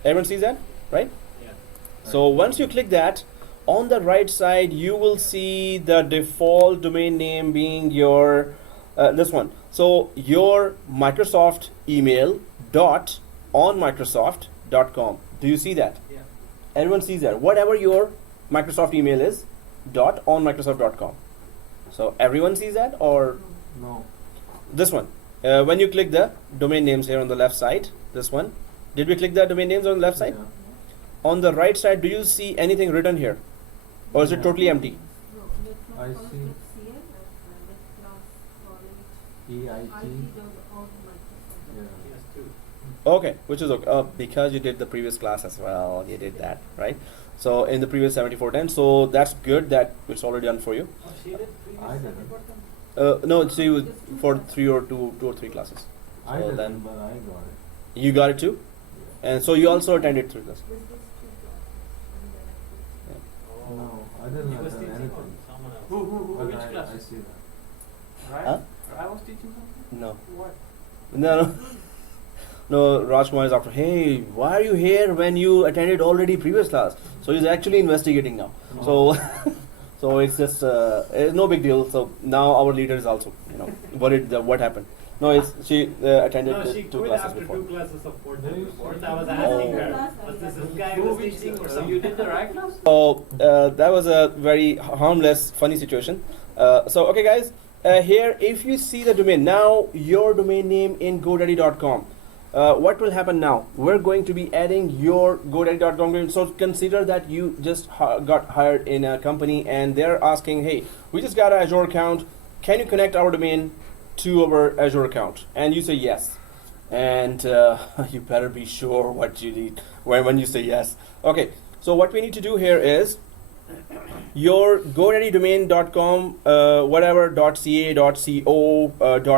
Everyone sees that, right? Yeah. So once you click that, on the right side, you will see the default domain name being your this one. So your Microsoft email dot on Microsoft.com. Do you see that? Yeah. Everyone sees that. Whatever your Microsoft email is, dot on Microsoft.com. So everyone sees that, or No. this one? When you click the domain names here on the left side, this one. Did we click the domain names on the left side? Yeah. On the right side, do you see anything written here? Or is it totally empty? I see. EIT. Yeah. Yes, too. Okay, which is okay. Because you did the previous class as well, you did that, right? So in the previous 7410, so that's good that it's already done for you. Oh, she did previous I didn't. No, it's you for two or three classes. I So didn't, then- but I got it. You got it too? And so you also attended three classes. Oh. No, I didn't He was attend teaching anything. someone else. But Which I class? see that. Right? Huh? I was teaching something? No. What? No. No, Rajkumar is after, hey, why are you here when you attended already previous class? So he's actually investigating now. So so it's just, it's no big deal. So now our leader is also, worried that what happened. No, it's she attended No, the she two quit classes after before. 2 classes of 14 No, you before. see. I was asking Oh. her, was this guy who was teaching or something? You did the right class? So that was a very harmless, funny situation. So okay, guys, here if you see the domain now, your domain name in GoDaddy.com. What will happen now? We're going to be adding your GoDaddy.com. So consider that you just got hired in a company and they're asking, hey, we just got an Azure account. Can you connect our domain to our Azure account? And you say yes. And you better be sure what you need when you say yes. Okay, so what we need to do here is your GoDaddyDomain.com, whatever .ca, .co,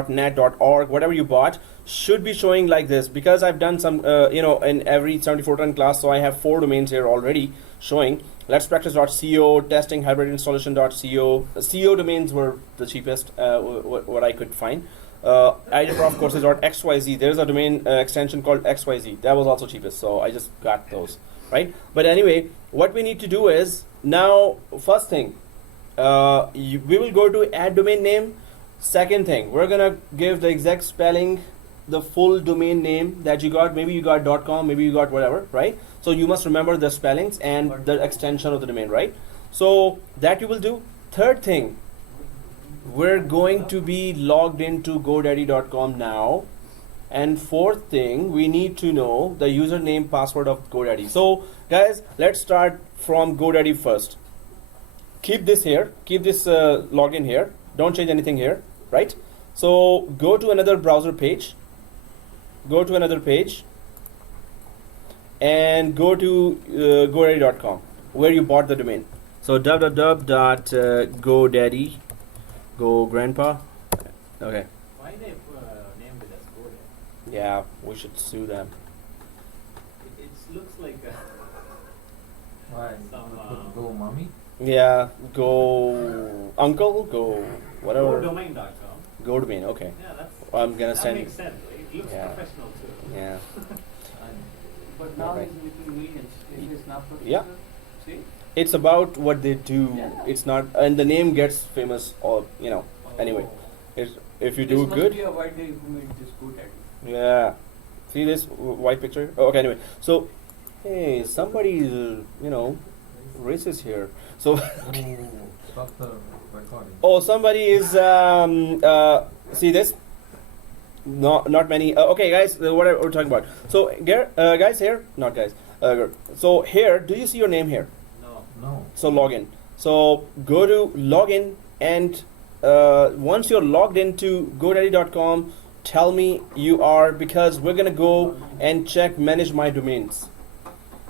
.net, .org, whatever you bought, should be showing like this, because I've done some, in every 7410 class, so I have 4 domains here already showing. Let's practice.co, testing hybrid installation.co. CO domains were the cheapest, what I could find. IDProf courses.xyz. There's a domain extension called XYZ. That was also cheapest, so I just got those, right? But anyway, what we need to do is now, first thing, we will go to add domain name. Second thing, we're gonna give the exact spelling, the full domain name that you got. Maybe you got .com, maybe you got whatever, right? So you must remember the spellings and the extension of the domain, right? So that you will do. Third thing, we're going to be logged into GoDaddy.com now. And fourth thing, we need to know the username password of GoDaddy. So guys, let's start from GoDaddy first. Keep this here, keep this login here. Don't change anything here, right? So go to another browser page. Go to another page and go to GoDaddy.com where you bought the domain. So www.godaddy, go grandpa. Okay. Why they named it as GoDaddy? Yeah, we should sue them. It looks like Why? Some, Go mommy? Yeah, go uncle, go whatever. GoDomain.com. Go domain. Okay. Yeah, that's. I'm gonna that send. makes sense. It looks Yeah. professional too. Yeah. But now Okay. he's making millions. It is not professor. Yeah. See? It's about what they do. Yeah. It's not, and the name gets famous. Or anyway, if you do This good. must be a white guy who made this GoDaddy. Yeah. See this white picture? Oh, okay. Anyway, so hey, somebody is racist here. So Stop the recording. oh, somebody is see this? No, not many. Okay, guys, what we're talking about. So, guys here, not guys. So here, do you see your name here? No. No. So login. So go to login, and once you're logged into GoDaddy.com, tell me you are, because we're gonna go and check manage my domains.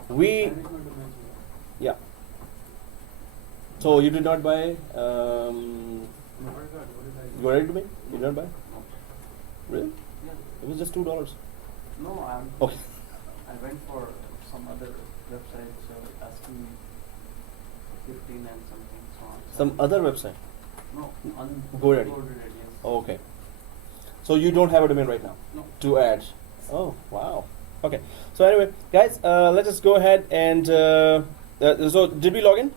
We So you did not buy No, what did I? GoDaddy domain? You did not buy? No. Really? Yeah. It was just $2. No, I'm. Okay. I went for some other websites asking me 15 and something so on. Some other website. No, on GoDaddy. GoDaddy, yes. Oh, okay. So you don't have a domain right now No. to add. Oh, wow. Okay. So anyway, guys, let us go ahead and so did we log in?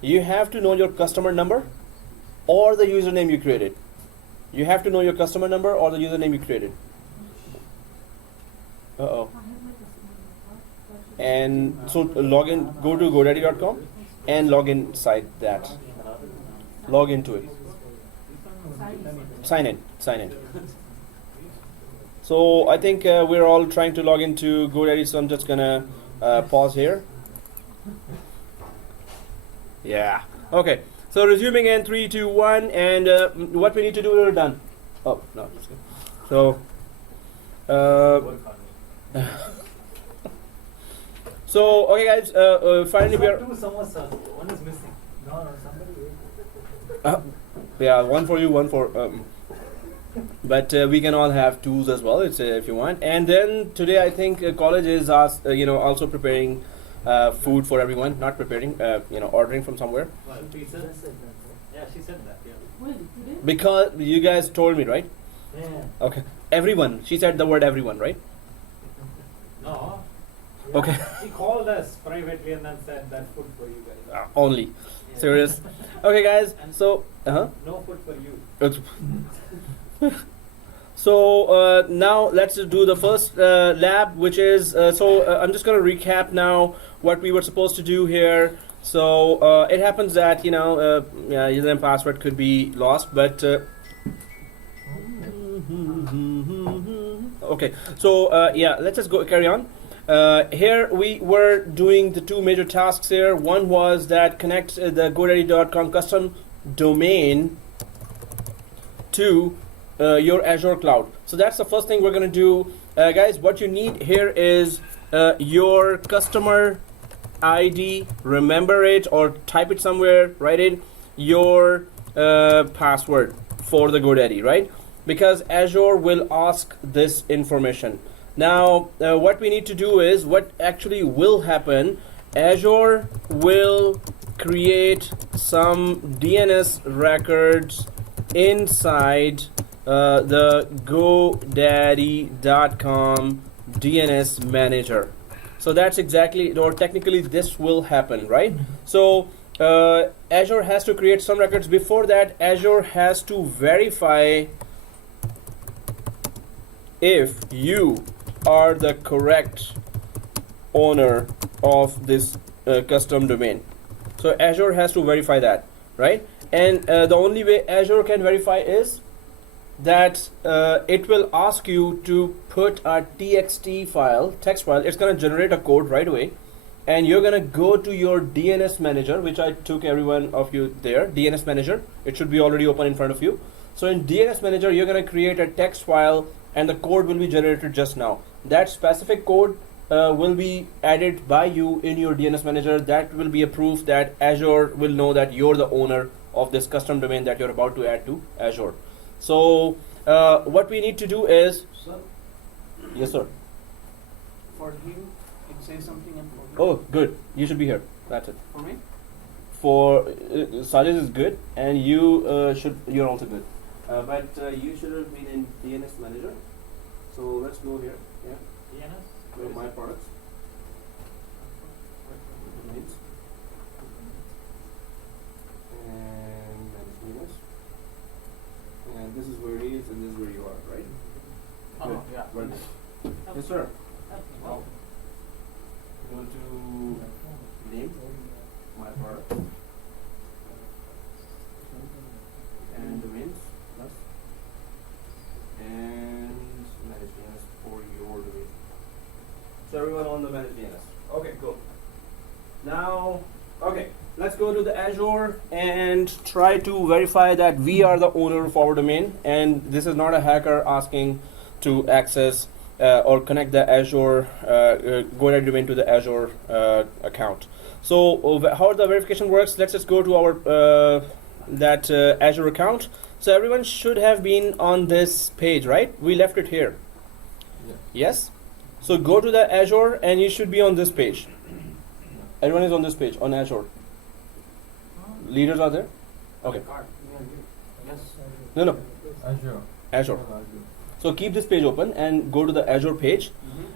You have to know your customer number or the username you created. You have to know your customer number or the username you created. Uh-oh. And so log in, go to godaddy.com and log inside that. Log into it. Sign in. So I think we're all trying to log into GoDaddy, so I'm just gonna pause here. Yeah. Okay. So resuming in 3, 2, 1, and what we need to do, we're done. Oh no. Just kidding. So. Work on me. So okay, guys. Finally, we are. Two samosas. One is missing. No, somebody. Yeah, one for you, one for. But we can all have twos as well, it's, if you want. And then today, I think college is also preparing food for everyone. Not preparing, ordering from somewhere. Well, pizza? Just said that, right? Yeah, she said that, yeah. When? Today? Because you guys told me, right? Yeah. Okay. Everyone. She said the word everyone, right? No. Okay. She called us privately and then said that food for you guys. Only. Yeah. Serious. Okay, guys. So, No food for you. So now let's do the first lab, which is I'm just going to recap now what we were supposed to do here. So it happens that username and password could be lost, but okay. So let's just go carry on. Here we were doing the two major tasks here. One was that connect the godaddy.com custom domain to your Azure cloud. So that's the first thing we're going to do. Guys, what you need here is your customer ID, remember it or type it somewhere, write it, your password for the GoDaddy, right? Because Azure will ask this information. Now, what we need to do is, what actually will happen, Azure will create some DNS records inside the GoDaddy.com DNS manager. So that's exactly, or technically this will happen, right? So Azure has to create some records. Before that, Azure has to verify if you are the correct owner of this custom domain. So Azure has to verify that, right? And the only way Azure can verify is that it will ask you to put a txt file, text file. It's going to generate a code right away, and you're going to go to your DNS manager, which I took every one of you there. DNS manager, it should be already open in front of you. So in DNS manager, you're going to create a text file, and the code will be generated just now. That specific code will be added by you in your DNS manager. That will be a proof that Azure will know that you're the owner of this custom domain that you're about to add to Azure. So what we need to do is, Sir, yes sir. for him, it says something and for him. Oh, good. You should be here. That's it. For me? For Sajid is good, and you you're also good. But you should have been in DNS manager. So let's go here. Yeah. DNS? Go to my products. Domains. And manage DNS. And this is where it is, and this is where you are, right? Good. Oh, yeah. Well done. Yes, sir. Oh. Go to name, my product, and domains, plus, and manage DNS for your domain. So everyone on the manage DNS. Okay, cool. Now, okay, let's go to the Azure and try to verify that we are the owner of our domain, and this is not a hacker asking to access or connect the Azure GoDaddy domain to the Azure account. So how the verification works? Let's just go to our Azure account. So everyone should have been on this page, right? We left it here. Yeah. Yes. So go to the Azure and you should be on this page. Everyone is on this page on Azure. Leaders are there? Okay. Yes. No. Azure. Azure. So keep this page open and go to the Azure page.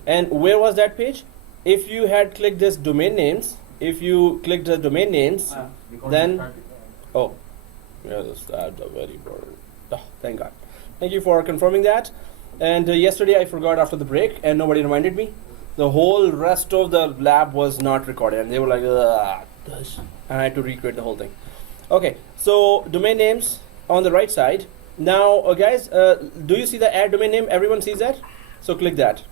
And where was that page? If you had clicked this domain names, if you clicked the domain names, then oh, yes, that's a very important. Oh, thank God. Thank you for confirming that. And yesterday I forgot after the break, and nobody reminded me. The whole rest of the lab was not recorded, and they were like, ugh, and I had to recreate the whole thing. Okay, so domain names on the right side. Now, guys, do you see the add domain name? Everyone sees that? So click that.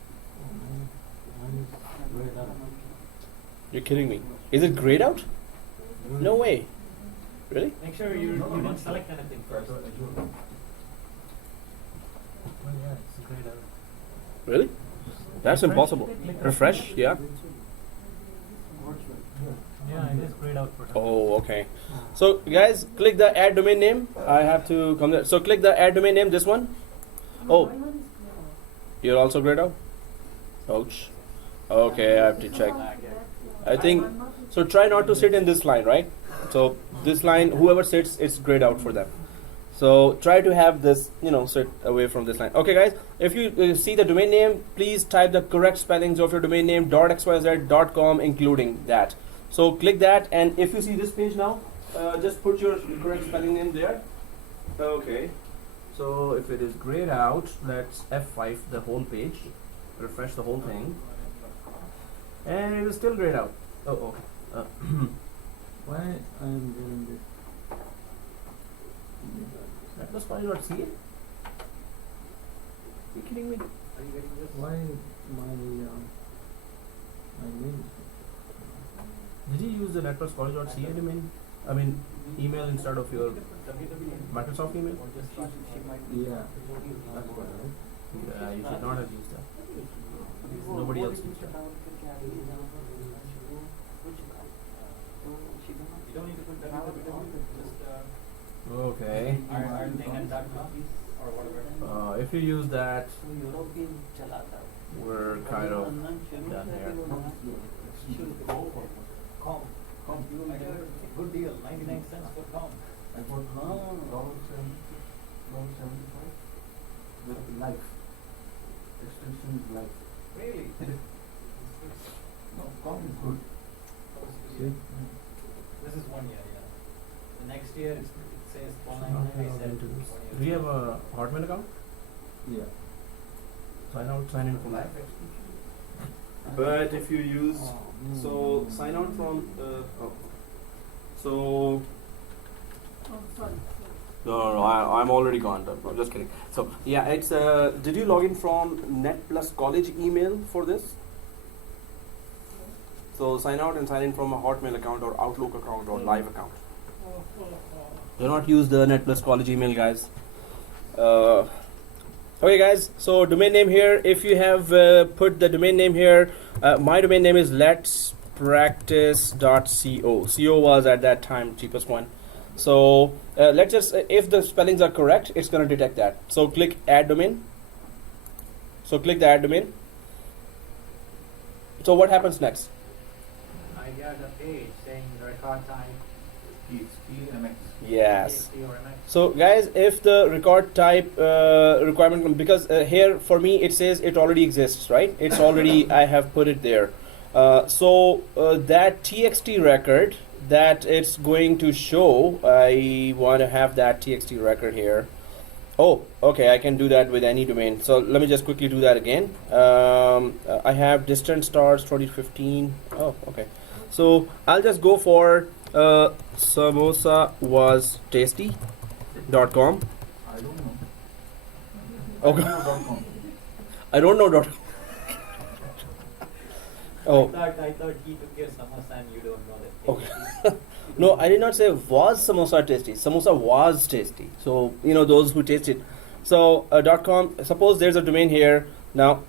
You're kidding me. Is it grayed out? No way. Really? Make sure you don't select anything first. Oh yeah, it's grayed out. Really? That's impossible. Refresh, yeah. Yeah, it is grayed out for some. Oh, okay. So, guys, click the add domain name. I have to come there. So, click the add domain name, this one. Oh, you're also grayed out? Ouch. Okay, I have to check. I think, so try not to sit in this line, right? So, this line, whoever sits, it's grayed out for them. So, try to have this, sit away from this line. Okay, guys, if you see the domain name, please type the correct spellings of your domain name, .xyz.com, including that. So, click that, and if you see this page now, just put your correct spelling name there. Okay. So, if it is grayed out, let's F5 the whole page, refresh the whole thing. And it is still grayed out. Oh, okay. Why I am doing this? That was why you not see it? You kidding me? Why my name? Did you use the networkscollege.ca domain? I mean, email instead of your Microsoft email? Yeah. That's why, right? Yeah, you should not have used that. Nobody else used that. You don't need to put www, just Okay. our thing and .com or whatever. If you use that, we're kind of done here. Com. Good deal, 99 cents for com. I got $75 with life. Extension is life. Really? No, com is good. See? This is 1 year, yeah. The next year it says 499. Do you have a Hotmail account? Yeah. Sign in for life. But if you use, so sign out from, so, no, I'm already gone. I'm just kidding. So, yeah, it's, did you log in from Net Plus College email for this? So sign out and sign in from a Hotmail account or Outlook account or Live account. Do not use the Net Plus College email, guys. Okay, guys. So domain name here. If you have put the domain name here, my domain name is letspractice.co. Co was at that time cheapest one. So let's just, if the spellings are correct, it's gonna detect that. So click add domain. So click the add domain. So what happens next? I got a page saying record time. TXT, Yes. TXT or MX. So guys, if the record type requirement, because here for me it says it already exists, right? It's already, I have put it there. So that TXT record that it's going to show, I want to have that TXT record here. Oh, okay, I can do that with any domain. So let me just quickly do that again. I have distant stars 2015. Oh, okay. So I'll just go for samosa was tasty.com. I don't know. Okay. .com. I don't know. Oh, I thought he took your samosa and you don't know that. okay. No, I did not say was samosa tasty. Samosa was tasty. So, those who taste it. So, .com, suppose there's a domain here. Now,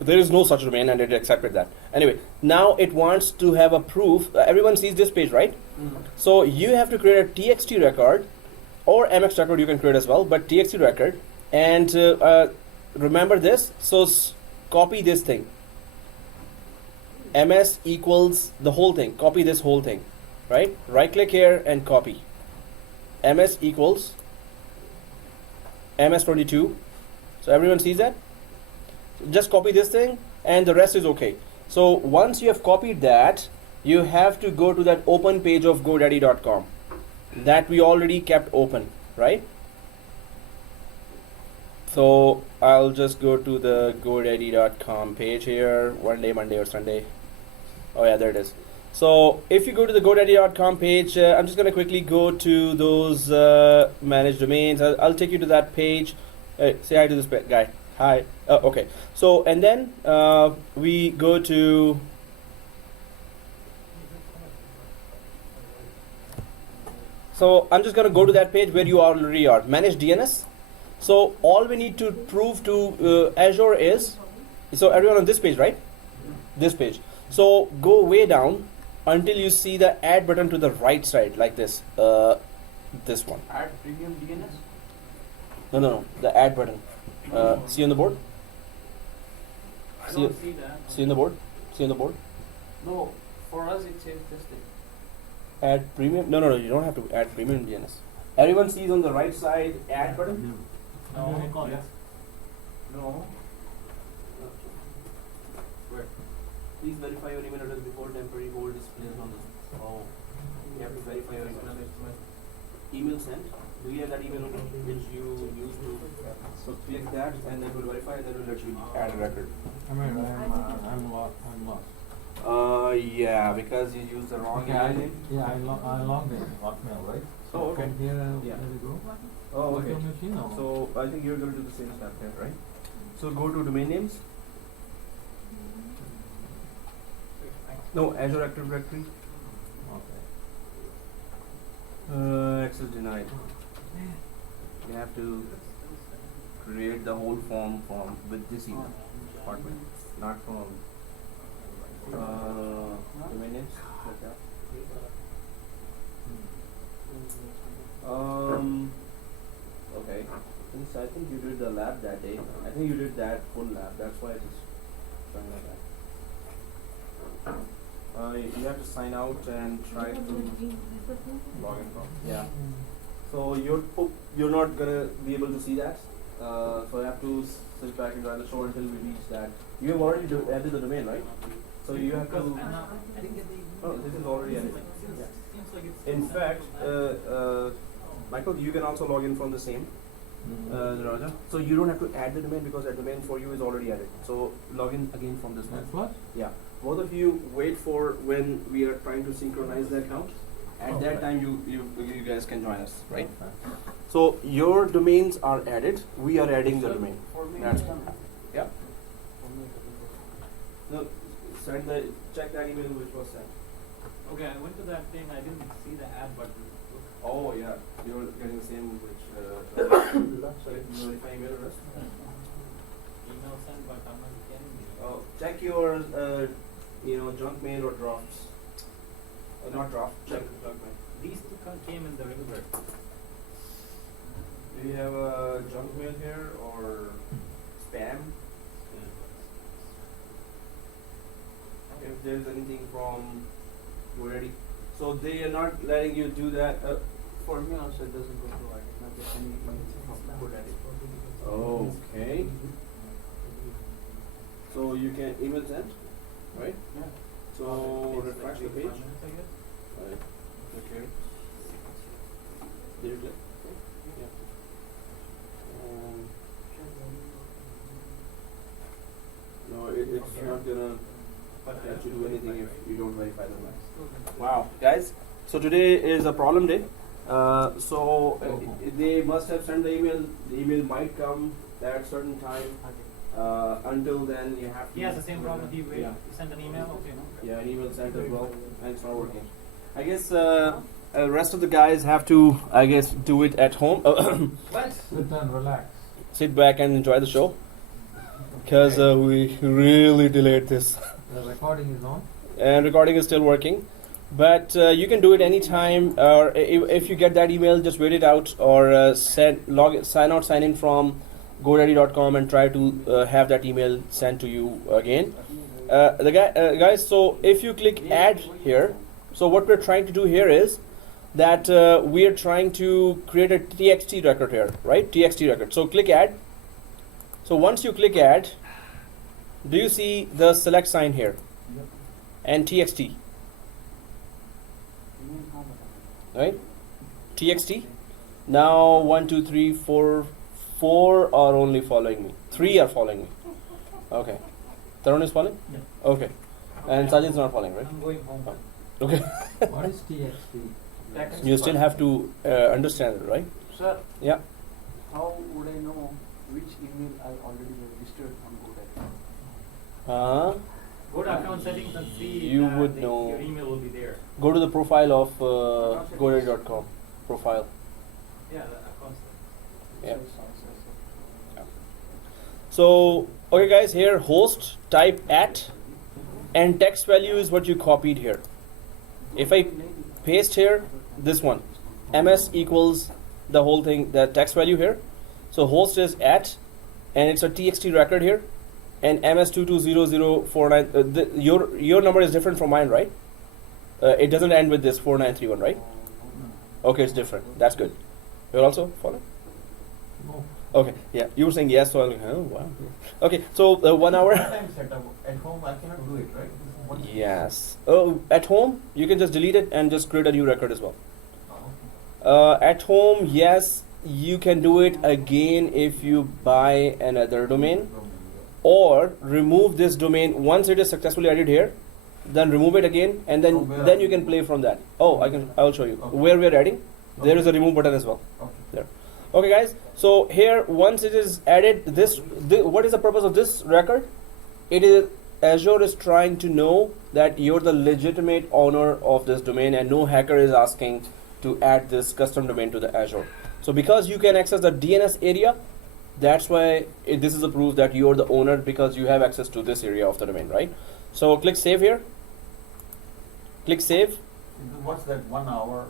there is no such domain and it accepted that. Anyway, now it wants to have a proof. Everyone sees this page, right? So you have to create a TXT record or MX record you can create as well, but TXT record. And remember this. So copy this thing. MS equals the whole thing. Copy this whole thing, right? Right click here and copy. MS equals MS22. So everyone sees that? Just copy this thing and the rest is okay. So once you have copied that, you have to go to that open page of GoDaddy.com that we already kept open, right? So I'll just go to the GoDaddy.com page here, one day, Monday or Sunday. Oh yeah, there it is. So if you go to the GoDaddy.com page, I'm just going to quickly go to those managed domains. I'll take you to that page. Say hi to this guy. Hi. Okay. So and then we go to. So I'm just going to go to that page where you already are. Manage DNS. So all we need to prove to Azure is. So everyone on this page, right? This page. So go way down until you see the add button to the right side, like this. This one. Add premium DNS. No. The add button. See on the board. I See- don't see that. See on the board. See on the board. No, for us it says this thing. Add premium. No. You don't have to add premium DNS. Everyone sees on the right side add button. No. Yes. No. Where? Please verify your email address before temporary hold is placed on the. Oh. You have to verify your email address. Email sent. Do you have that email which you used to? So click that and then will verify and then will let you add a record. I mean, I'm lost. Yeah, because you used the wrong email name. I logged in Hotmail, right? Oh, okay. From here, Yeah. where we go? Oh, okay. Virtual machine or? So I think you're going to do the same step here, right? So go to domain names. No, Azure Active Directory. Okay. Access denied. You have to create the whole form with this email department, not from domain names like that. Okay. Since I think you did the lab that day. I think you did that full lab. That's why it is showing like that. You have to sign out and try to log in from. Yeah. So you're not gonna be able to see that. So you have to sit back and try to show until we reach that. You have already added the domain, right? So you have to. Oh, this is already added. Yeah. In fact, Michael, you can also log in from the same. Raja. So you don't have to add the domain because that domain for you is already added. So log in again from this one. That's what? Yeah. Both of you wait for when we are trying to synchronize the account. At that time, you guys can join us, right? Okay. So your domains are added. We are adding the domain. For me, That's it's done. Yeah. No, check that email which was sent. Okay, I went to that thing, I didn't see the add button. Oh yeah, you're getting the same which. Sorry, verify email address. Email sent, but I'm not getting it. Oh, check your junk mail or drafts. Not draft. Check junk mail. These two came in the regular. Do you have a junk mail here or spam? If there's anything from GoDaddy, so they are not letting you do that. For me also it doesn't go through. I did not get any email from GoDaddy. Okay. So you can email send, right? Yeah. So refresh the page. I guess. Right. Okay. Did you click? Okay. Yeah. No, it's not gonna let you do anything if you don't verify the lines. Wow, guys. So today is a problem day. They must have sent the email. The email might come at a certain time. Until then, you have to. He has the same problem. He Yeah. sent an email. Okay. Yeah, an email sent as well, and it's not working. I guess rest of the guys have to, I guess, do it at home. Sit down, relax. Sit back and enjoy the show, because we really delayed this. The recording is on. and recording is still working. But you can do it anytime, or if you get that email, just wait it out, or sign out, sign in from GoDaddy.com and try to have that email sent to you again. Guys, so if you click add here, so what we're trying to do here is that we are trying to create a TXT record here, right? TXT record. So click add. So once you click add, do you see the select sign here? And TXT, right? TXT. Now 1, 2, 3, 4 are only following me. 3 are following me. Okay. Tarun is following? Yeah. Okay. And Sajid's not following, right? I'm going home. Okay. What is TXT? You still have to understand it, right? Sir, Yeah. how would I know which email I already registered on GoDaddy? Go to account settings and see You would the, know. your email will be there. Go to the profile of GoDaddy.com. Profile. Yeah, the account settings. Yeah. So, okay guys, here host, type at, and text value is what you copied here. If I paste here, this one, ms equals the whole thing, the text value here. So host is at, and it's a txt record here, and ms220049. Your number is different from mine, right? It doesn't end with this 4931, right? Okay, it's different. That's good. You're also following? No. Okay, yeah. You were saying yes, so I was like, oh wow. Okay, so 1 hour. Time setup at home, I cannot do it, right? What- Yes. Oh, at home you can just delete it and just create a new record as well. Oh, At home, yes, you can do it again if you buy another domain, or remove this domain once it is successfully added here. Then remove it again, and then you can play from that. Oh, I will show you Okay. where we are adding. There is a remove button as well. okay. There. Okay, guys. So here, once it is added, what is the purpose of this record? It is Azure is trying to know that you're the legitimate owner of this domain, and no hacker is asking to add this custom domain to the Azure. So because you can access the DNS area, that's why this is a proof that you're the owner, because you have access to this area of the domain, right? So click save here. Click save. What's that 1 hour?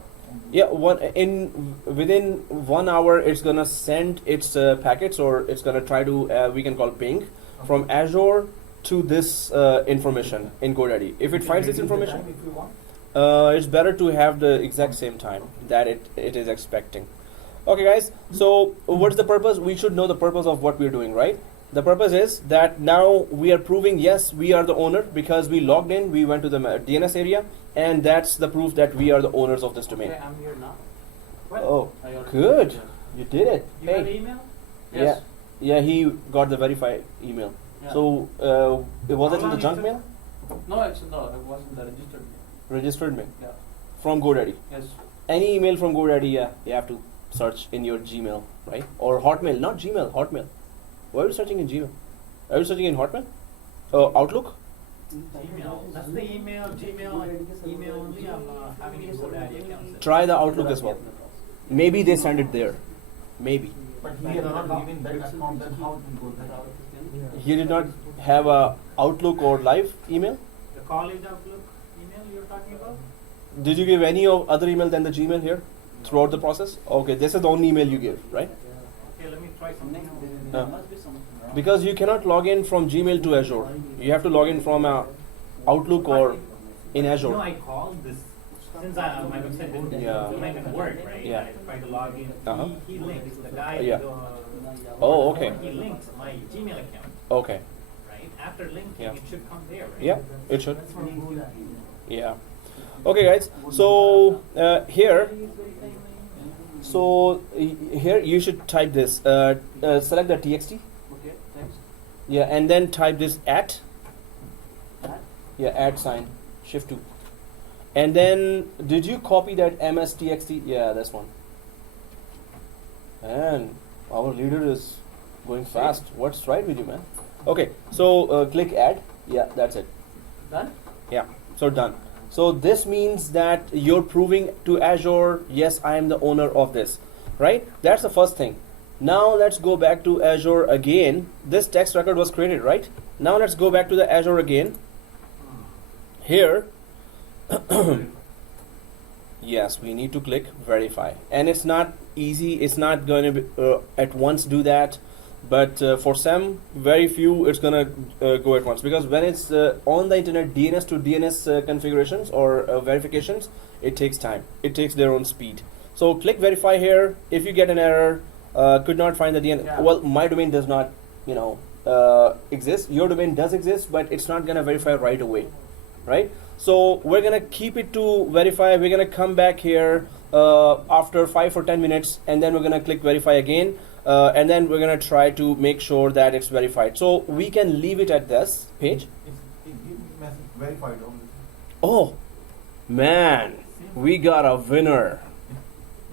Yeah, within 1 hour, it's gonna send its packets, or it's gonna try to we can call ping from Azure to this information in GoDaddy. If it finds this information, If you want. it's better to have the exact same time that it is expecting. Okay, guys. So what's the purpose? We should know the purpose of what we're doing, right? The purpose is that now we are proving yes, we are the owner, because we logged in, we went to the DNS area, and that's the proof that we are the owners of this domain. Okay, I'm here now. Oh, I already good. did. You did it. You have Hey. email? Yes. Yeah, he got the verified email. Yeah. So was it in the junk mail? No, it's no, it wasn't the registered mail. Registered mail Yeah. from GoDaddy. Yes. Any email from GoDaddy, yeah, you have to search in your Gmail, right? Or Hotmail, not Gmail, Hotmail. Why are you searching in Gmail? Are you searching in Hotmail? Outlook? Gmail. That's the email, Gmail only. I'm having a GoDaddy account. Try the Outlook as well. Maybe they send it there. Maybe. But he has not given that account, then how it will go there? He did not have a Outlook or live email? The college Outlook email you're talking about? Did you give any of other email than the Gmail here throughout the process? Okay, this is the only email you give, right? Okay, let me try something else. There must be something wrong. Because you cannot log in from Gmail to Azure. You have to log in from Outlook or in Azure. No, I called this since my website didn't, Yeah. didn't work, right? Yeah. I tried to log in. Uh-huh. He links the guy. Yeah. The, Oh, okay. He links my Gmail account, Okay. right? After linking, Yeah. it should come there, right? Yeah, it should. Yeah. Okay, guys. So here, here you should type this. Select the txt. Okay, thanks. Yeah, and then type this at. At? Yeah, at sign. Shift 2. And then, did you copy that mstxt? Yeah, this one. And our leader is going fast. What's right with you, man? Okay, so click add. Yeah, that's it. Done? Yeah, so done. So this means that you're proving to Azure, yes, I am the owner of this, right? That's the first thing. Now let's go back to Azure again. This text record was created, right? Now let's go back to the Azure again. here, yes, we need to click verify, and it's not easy. It's not going to be, at once do that, but for some very few it's gonna go at once, because when it's on the internet, DNS to DNS configurations or verifications, it takes time. It takes their own speed. So click verify here. If you get an error, could not find the DNS, Yeah. well, my domain does not, exist. Your domain does exist, but it's not gonna verify right away, right? So we're gonna keep it to verify. We're gonna come back here after 5 or 10 minutes, and then we're gonna click verify again, and then we're gonna try to make sure that it's verified. So we can leave it at this page. It gives me message verified only. Oh man, we got a winner.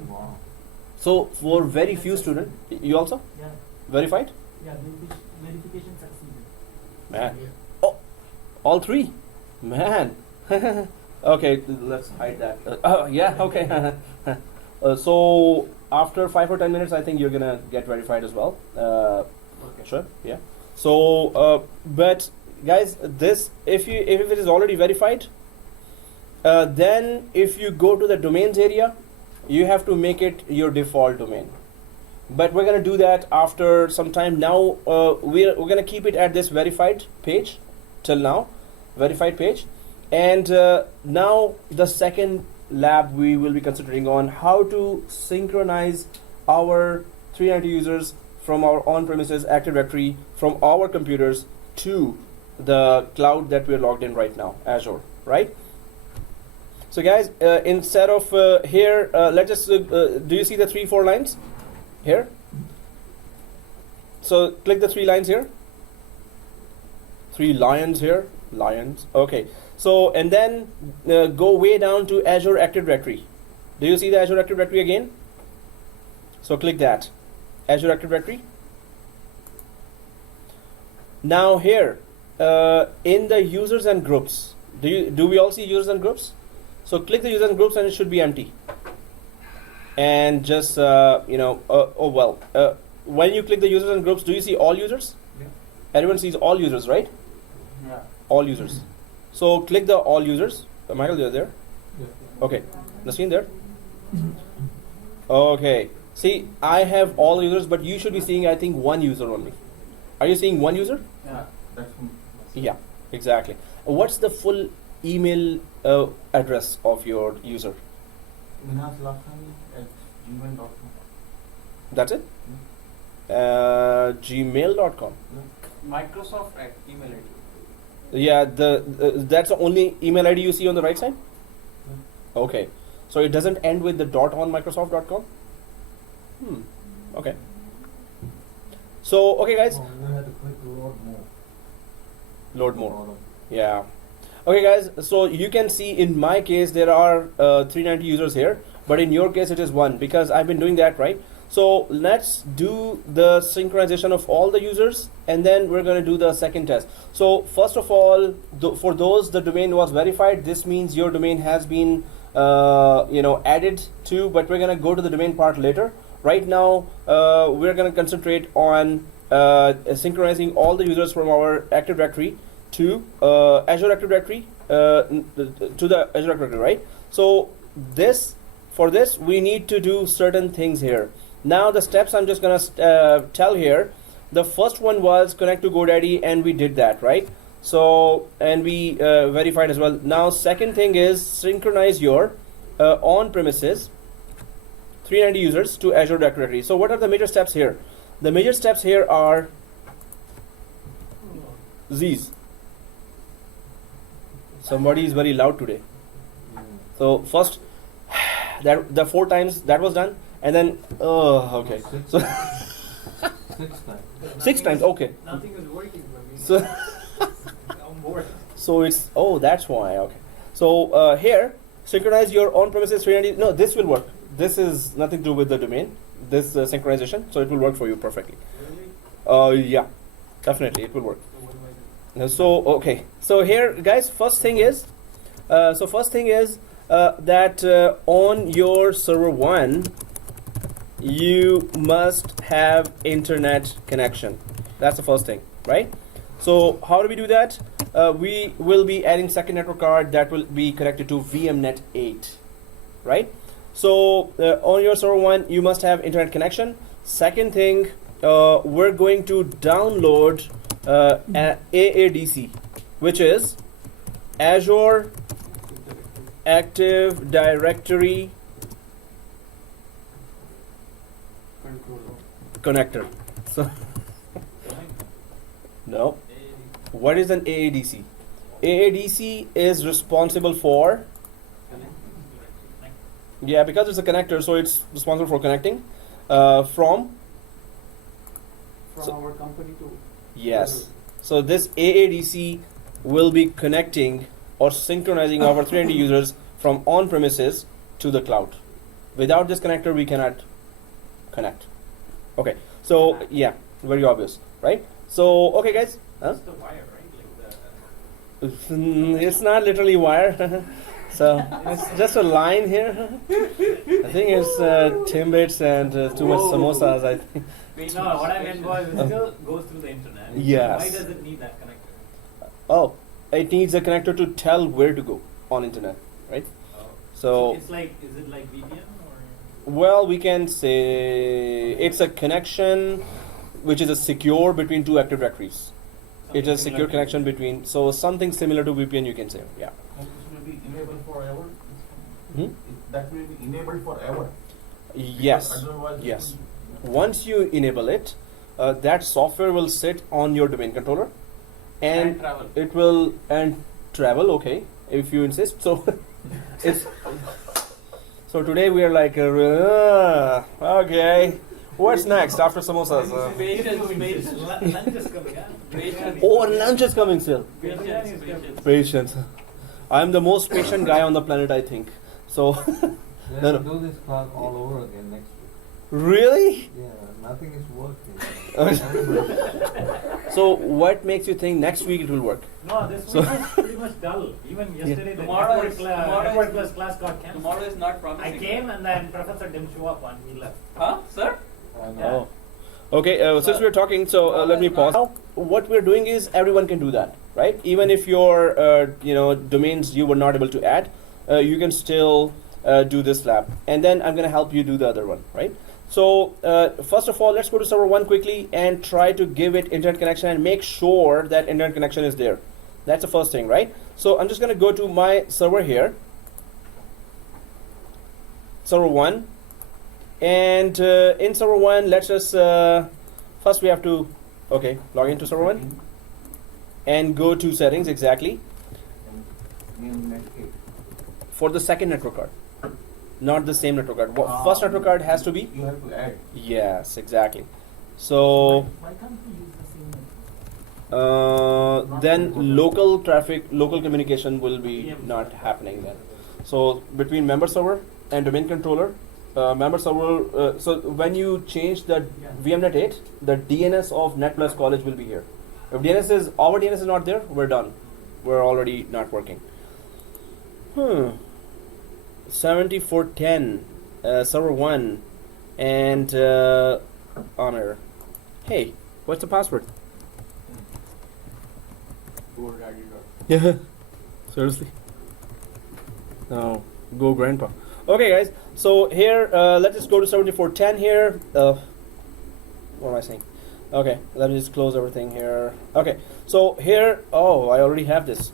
Wow. So for very few students, you also Yeah, verified? yeah, verification succeeded. Man, oh, all three, man. Okay, let's hide that. Oh yeah, okay. So after 5 or 10 minutes, I think you're gonna get verified as well. Okay. Sure, yeah. So, but guys, this if it is already verified, then if you go to the domains area, you have to make it your default domain. But we're gonna do that after some time. Now we're gonna keep it at this verified page till now, verified page, and now the second lab we will be considering on how to synchronize our 390 users from our on-premises Active Directory from our computers to the cloud that we're logged in right now, Azure, right? So guys, instead of here, let's just, do you see the 3-4 lines here? So click the 3 lines here. 3 lions here, lions, okay. So, and then go way down to Azure Active Directory. Do you see the Azure Active Directory again? So click that, Azure Active Directory. Now here, in the users and groups, do we all see users and groups? So click the users and groups and it should be empty. And just, when you click the users and groups, do you see all users? Yeah. Everyone sees all users, right? Yeah. All users. So click the all users. Michael, you're there? Yeah. Okay. Nasreen there? Okay. See, I have all users, but you should be seeing, I think, one user only. Are you seeing one user? Yeah. That's Yeah, exactly. What's the full email address of your user? minaslakshmi@gmail.com. That's it? Gmail.com. Microsoft email ID. Yeah, that's the only email ID you see on the right side? Okay. So it doesn't end with the dot on Microsoft.com? Okay. So, okay guys, Oh, you have to click load more. load more. Yeah. Okay guys, so you can see in my case there are 390 users here, but in your case it is 1 because I've been doing that, right? So let's do the synchronization of all the users and then we're going to do the second test. So first of all, for those the domain was verified, this means your domain has been added to, but we're going to go to the domain part later. Right now we're going to concentrate on synchronizing all the users from our Active Directory to Azure Active Directory, to the Azure Active Directory, right? So for this we need to do certain things here. Now the steps I'm just gonna tell here. The first one was connect to GoDaddy, and we did that, right? So, and we verified as well. Now second thing is synchronize your on-premises 390 users to Azure Active Directory. So what are the major steps here? The major steps here are these. Somebody is very loud today. So first, the 4 times that was done, and then okay. So 6 times. 6 times, okay. Nothing is working for me. So I'm bored. so it's that's why, okay. So here, synchronize your on-premises 390. No, this will work. This is nothing to do with the domain. This synchronization, so it will work for you perfectly. Really? Yeah, definitely it will work. So what do I do? So okay, so here guys, first thing is that on your server 1 you must have internet connection. That's the first thing, right? So how do we do that? we will be adding second network card that will be connected to VMnet 8, right? So on your server 1, you must have internet connection. Second thing, we're going to download AADC, which is Azure Active Directory Connector. So no. What is an AADC? AADC is responsible for, yeah, because it's a connector, so it's responsible for connecting from Our company to. yes. So this AADC will be connecting or synchronizing our 300 users from on-premises to the cloud. Without this connector, we cannot connect. Okay, so yeah, very obvious, right? So okay, guys. Huh? It's the wire, right? Like the. It's not literally wire. So it's just a line here. I think it's Timbits and too much samosas. I think. Wait, no, what I meant was it still goes through the internet. Yes. Why does it need that connector? Oh, it needs a connector to tell where to go on internet, right? Oh. So It's like, is it like VPN or? well, we can say it's a connection which is a secure between two active directories. It's a Something secure similar to- connection between, so something similar to VPN, you can say, yeah. And this will be enabled forever? Hmm? That will be enabled forever? Yes. Because otherwise it Yes. will- Once you enable it, that software will sit on your domain controller, and travel. it will and travel. Okay, if you insist. So it's so today we are like okay. What's next after samosas? Lunch is coming, huh? Oh, lunch is coming still. Biryani is coming. Patience. I'm the most patient guy on the planet, I think. So We No, have no. to do this class all over again next week. really. Yeah, nothing is working. So what makes you think next week it will work? No, this So- week was pretty much dull. Even yesterday, the Tomorrow network, is- tomorrow network is- plus class got cancelled. Tomorrow is not I promising. came and then Professor didn't show up and we left. Huh, sir? I know. Yeah. Oh. Okay, since we're talking, so let me pause. Now, what we're doing is everyone can do that, right? Even if your domains you were not able to add, you can still do this lab, and then I'm going to help you do the other one, right? So first of all, let's go to server 1 quickly and try to give it internet connection and make sure that internet connection is there. That's the first thing, right? So I'm just going to go to my server here, server 1. And in server 1, let's just first we have to log into server 1 and go to settings exactly Name net eight. for the second network card, not the same network card. First network card has to be, You have to add. yes, exactly. So Why can't we use the same network? then local traffic, local communication will be not happening then. So between member server and domain controller, member server, so when you change the VMnet 8, the DNS of Net Plus College will be here. If our DNS is not there, we're done. We're already not working. 7410, server 1, and honor. Hey, what's the password? Yeah. Seriously? No. Go grandpa. Okay, guys. So here, let's just go to 7410 here. What am I saying? Okay, let me just close everything here. Okay, so here, oh, I already have this.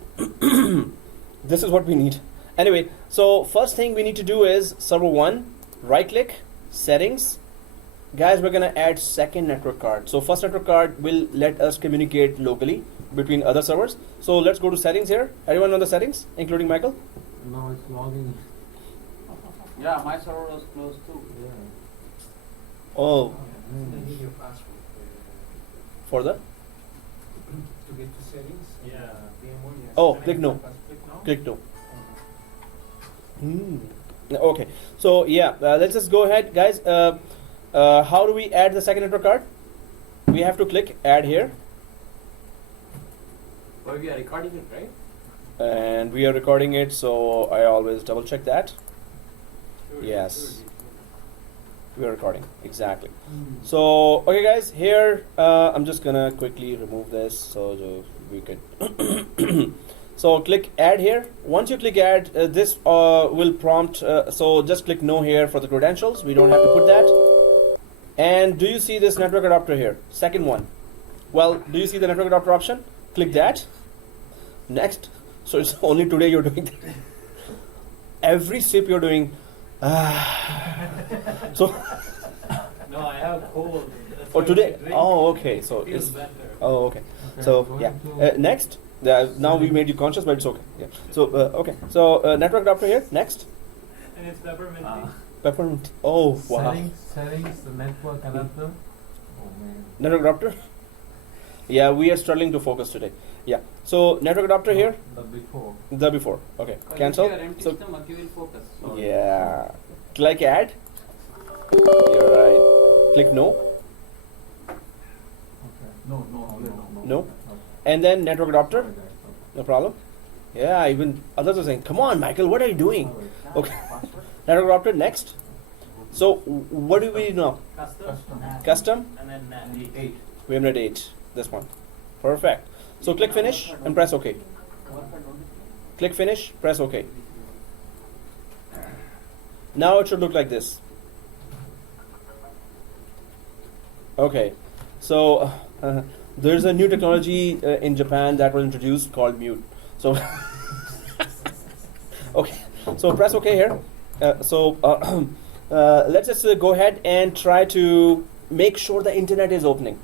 This is what we need. Anyway, so first thing we need to do is server 1, right click, settings. Guys, we're gonna add second network card. So first network card will let us communicate locally between other servers. So let's go to settings here. Everyone on the settings, including Michael? No, it's logging. Yeah, my server was closed too. Yeah. Oh, Mm. your password for the? to get to settings. Yeah. VM1, yes. Oh, Can I click get no. my pass- Click no. Click no. Okay, so yeah, let's just go ahead, guys. How do we add the second network card? We have to click add here, But we are recording it, right? and we are recording it, so I always double check that. Yes. We are recording, exactly. So okay, guys, here I'm just gonna quickly remove this. So be good. So click add here. Once you click add, this will prompt. So just click no here for the credentials. We don't have to put that. And do you see this network adapter here? Second one. Well, do you see the network adapter option? Click that. Next. So it's only today you're doing that. Every sip you're doing. So. No, I have cold. That's Oh, why today. I drink. Oh, okay. So Feels it's. better. Oh, okay. Okay, So going yeah. to- Next. Now we made you conscious, but it's okay. Yeah. So okay. So network adapter here. Next. And it's peppermint. Peppermint. Oh wow. Settings, the network adapter. Oh man. Network adapter. Yeah, we are struggling to focus today. Yeah. So network adapter here. The before. The before. Okay. If Cancel. you are empty So stomach, you will focus. yeah. Click add. You're right. Click no. Okay. No. No? Okay. And then network adapter. Sorry, guys. No problem. Yeah. Even others are saying, "Come on, Michael. What are you doing?" Sorry. Okay. Network adapter. Next. So what do we do now? Custom. Custom. And then The 8. We have a date. This one. Perfect. So click finish and press OK. Click finish. Press OK. Now it should look like this. Okay. So there's a new technology in Japan that was introduced called mute. So okay. So press OK here. Let's just go ahead and try to make sure the internet is opening.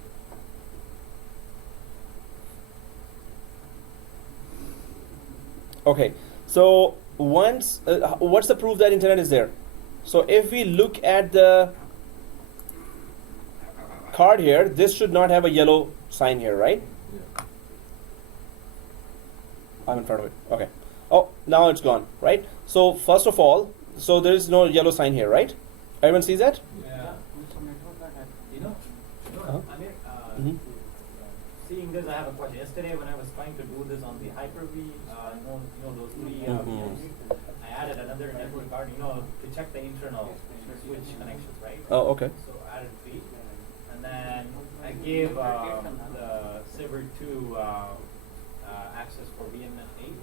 Okay, so once, what's the proof that internet is there? So if we look at the card here, this should not have a yellow sign here, right? Yeah. I'm in front of it. Okay. Oh, now it's gone, right? So first of all, so there is no yellow sign here, right? Everyone sees that? Yeah. You know, Uh-huh. Amir, Mhm. seeing this, I have a question. Yesterday, when I was trying to do this on the Hyper-V, those three Mhm. VMs, I added another network card, to check the internal switch connections, right? Oh, okay. So I added 3, and then I gave the Saber 2 access for VMnet 8.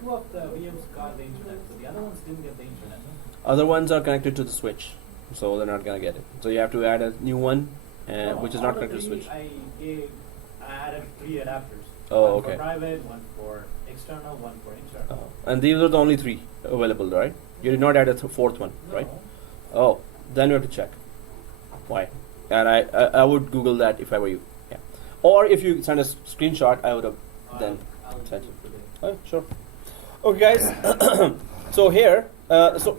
2 of the VMs got the internet, so the other ones didn't get the internet. Other ones are connected to the switch, so they're not gonna get it. So you have to add a new one, No, which is all not the connected to the 3 switch. I added 3 adapters. Oh, One okay. for private, one for external, one for internal. Oh. And these are the only 3 available, right? You did not add a fourth one, right? No. Oh, then you have to check. Why? And I would Google that if I were you. Yeah. Or if you send a screenshot, I would have then I'll sent do it. it today. Oh, sure. Okay, guys. So here, no For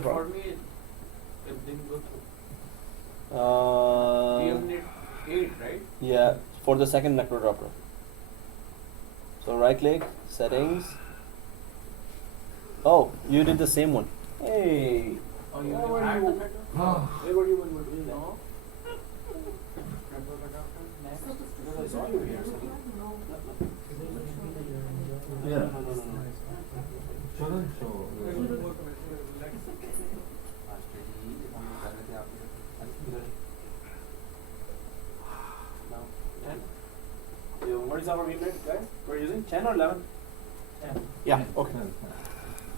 problem. me, it didn't go through. Uh, VMnet 8, right? yeah, for the second network adapter. So right click, settings. Oh, you did the same one. Hey. Oh, you Where will were add you? the network? Where were you when you were doing that? No. Network adapter next. Because I saw you here. Yeah. No. Shouldn't show. What is our VMnet, guys? We're using 10 or 11? 10. Yeah, okay.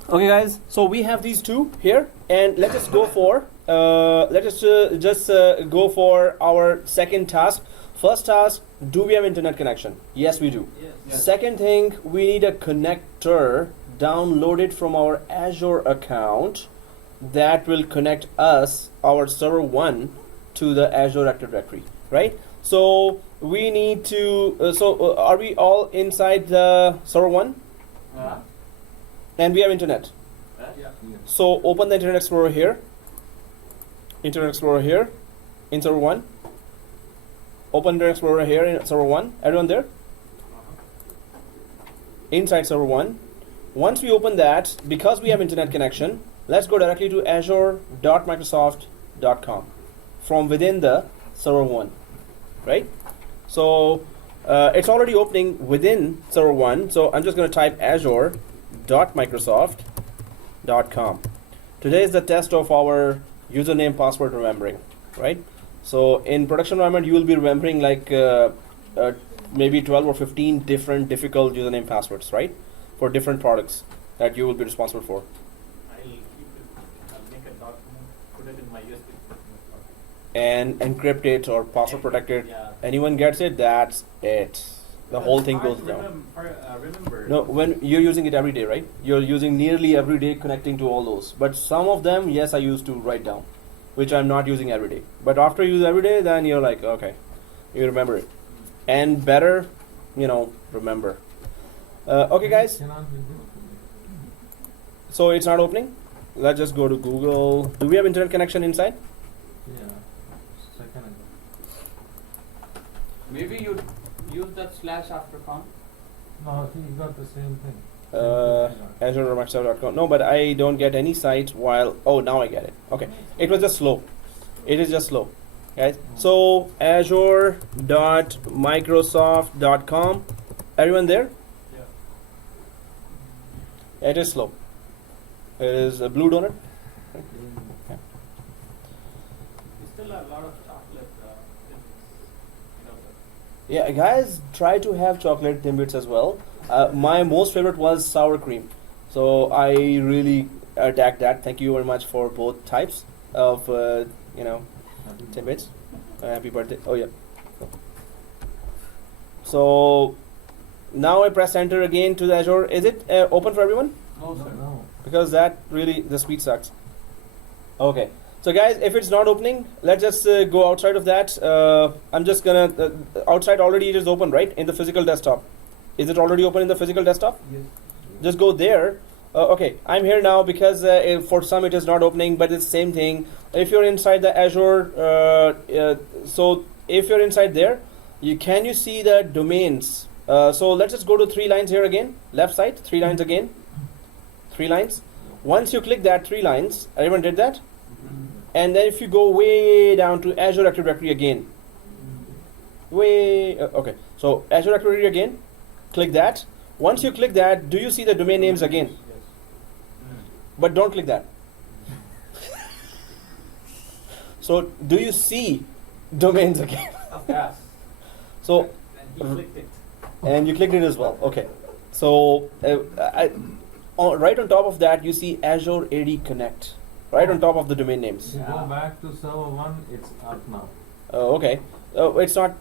Okay, guys, so we have these 2 here, and let us go for go for our second task. First task, do we have internet connection? Yes, we do. Yes. Second thing, we need a connector downloaded from our Azure account that will connect us, our server 1, to the Azure Active Directory, right? So we need to, are we all inside the server 1? Yeah. And we have internet. Yeah. So open the Internet Explorer here. Internet Explorer here in server 1. Open Internet Explorer here in server 1. Everyone there? Inside server 1. Once we open that, because we have internet connection, let's go directly to azure.microsoft.com from within the server 1. Right? So it's already opening within server 1. So I'm just going to type azure.microsoft.com. Today is the test of our username password remembering, right? So in production environment, you will be remembering like maybe 12 or 15 different difficult username passwords, right? For different products that you will be responsible for. I'll keep it, I'll make a document, put it in my USB. And encrypt it or password protect it. Yeah. Anyone gets it, that's it. The Because whole it's thing hard goes to down. Remember. No, when you're using it every day, right? You're using nearly every day connecting to all those. But some of them, yes, I used to write down, which I'm not using every day. But after you use every day, then you're like, okay, you remember it. And better, remember. Okay, guys. Cannot be good. So it's not opening. Let's just go to Google. Do we have internet connection inside? Yeah. Second ago. Maybe you use that slash after com. No, he got the same thing. Azure or Microsoft.com. No, but I don't get any site while. Oh, now I get it. Okay, it was just slow. It is just slow, guys. So Azure.Microsoft.com. Everyone there? Yeah. It is slow. It is a blue donut. We still have a lot of chocolate things. Yeah, guys, try to have chocolate Timbits as well. My most favorite was sour cream, so I really attacked that. Thank you very much for both types of Timbits. Happy birthday! Oh yeah. So now I press enter again to the Azure. Is it open for everyone? No, sir. No. Because that really the speed sucks. Okay. So guys, if it's not opening, let's just go outside of that. I'm just gonna outside already it is open, right? In the physical desktop. Is it already open in the physical desktop? Yes. Just go there. Okay, I'm here now because for some it is not opening, but it's the same thing. If you're inside the Azure, so if you're inside there, you see the domains. So let's just go to 3 lines here again. Left side, 3 lines again. 3 lines. Once you click that 3 lines, everyone did that? And then if you go way down to Azure Active Directory again, okay, so Azure Active Directory again, click that. Once you click that, do you see the domain names again? Yes. But don't click that. So do you see domains again? Yes. So, And he clicked it. and you clicked it as well. Okay. So right on top of that, you see Azure AD Connect. Right on top of the domain names. If you go back to server 1, it's up now. Okay. It's not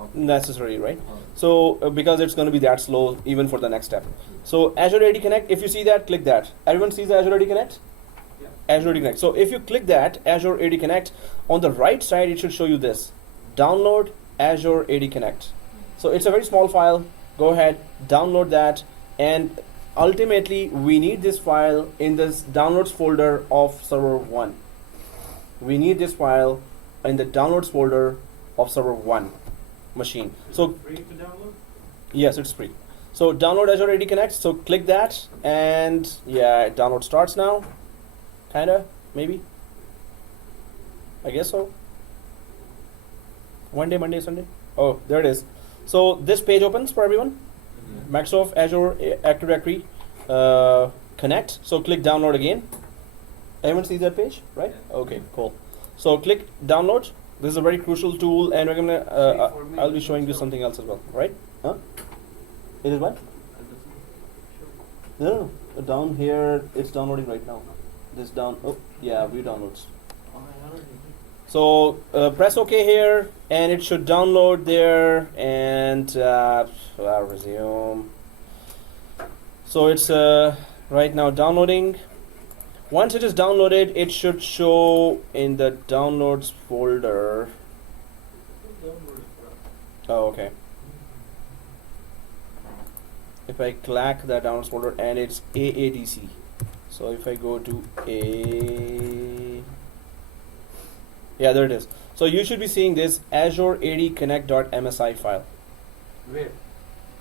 Okay. necessary, right? Oh. So because it's going to be that slow even for the next step. So Azure AD Connect, if you see that, click that. Everyone sees the Azure AD Connect? Yeah. Azure AD Connect. So if you click that, Azure AD Connect, on the right side it should show you this. Download Azure AD Connect. So it's a very small file. Go ahead, download that, and ultimately we need this file in this downloads folder of server 1. We need this file in the downloads folder of server 1 machine. Is So it free to download? yes, it's free. So download Azure AD Connect. So click that, and yeah, download starts now. Kinda, maybe. I guess so. One day, Monday, Sunday. Oh, there it is. So this page opens for everyone. Microsoft Azure Active Directory Connect. So click download again. Everyone sees that page, right? Okay, cool. So click download. This is a very crucial tool, and we're gonna. I'll be showing you something else as well, right? Huh? It is what? No. Down here, it's downloading right now. This down. Oh, yeah, view downloads. So press OK here, and it should download there, and resume. So it's right now downloading. Once it is downloaded, it should show in the downloads folder. Oh, okay. If I clack that downloads folder, and it's AADC. So if I go to yeah, there it is. So you should be seeing this Azure AD Connect.msi file. Where?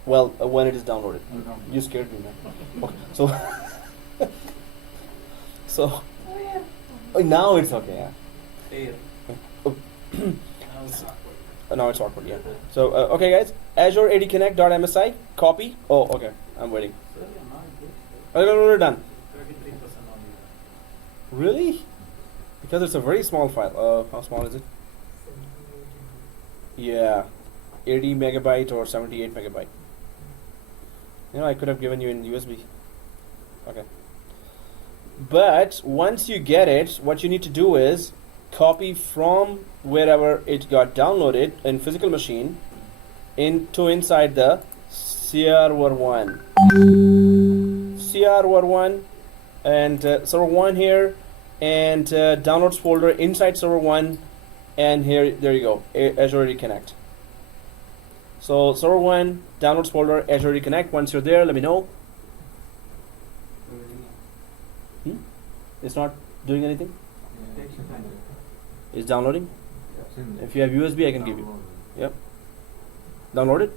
Well, when it is downloaded. You scared me, man. Okay, so so now it's okay. Yeah. There. Now it's awkward. Yeah. So okay, guys. Azure AD Connect.msi. Copy. Oh, okay. I'm waiting. Okay, we're done. 33% only. Really? Because it's a very small file. How small is it? Yeah. 80 megabyte or 78 megabyte. You know, I could have given you in USB. Okay. But once you get it, what you need to do is copy from wherever it got downloaded in physical machine into inside the CR1. CR1 and server 1 here, and downloads folder inside server 1, and here, there you go, Azure AD Connect. So server 1, downloads folder, Azure AD Connect. Once you're there, let me know. It's not doing anything? It's downloading? If you have USB, I can give you. Yep. Downloaded?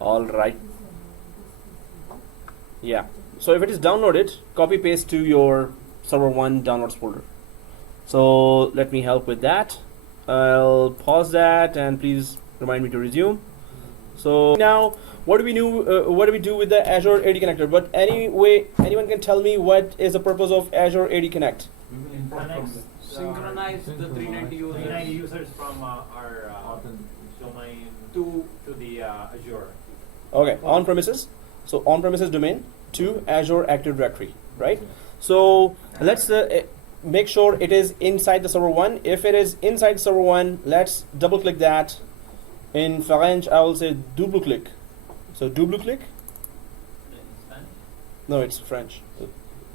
Alright. Yeah. So if it is downloaded, copy paste to your server 1 downloads folder. So let me help with that. I'll pause that and please remind me to resume. So now, what do we do with the Azure AD connector? But anyway, anyone can tell me what is the purpose of Azure AD Connect? We will import from Connects, the Synchronize the 390 users 390 users from our domain to the Azure. Okay, on-premises. So on-premises domain to Azure Active Directory, right? So let's make sure it is inside the server 1. If it is inside server 1, let's double click that. In French, I will say double click. So double click. In Spanish? No, it's French.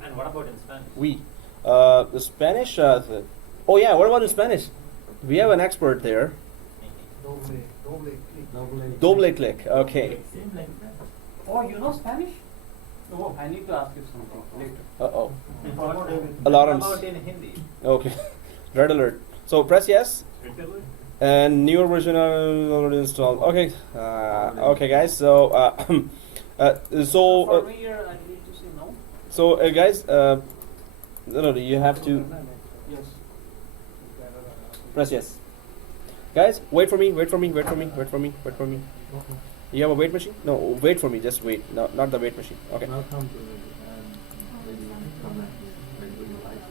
And what about in Spanish? Oui. The Spanish. Oh yeah, what about in Spanish? We have an expert there. Doble click. Okay. Same like that. Oh, you know Spanish? Oh, I need to ask you something later. Uh-oh. import everything. Alarms. What about in Hindi? Okay. Red alert. So press yes. Particular? And newer version already installed. Okay. Okay, guys. So For me here, I need to say no. so guys, no, you have to Yes. press yes. Guys, wait for me. Wait for me. Wait for me. Wait for me. Wait for me. You have a wait machine? No, wait for me. Just wait. No, not the wait machine. Okay. Welcome to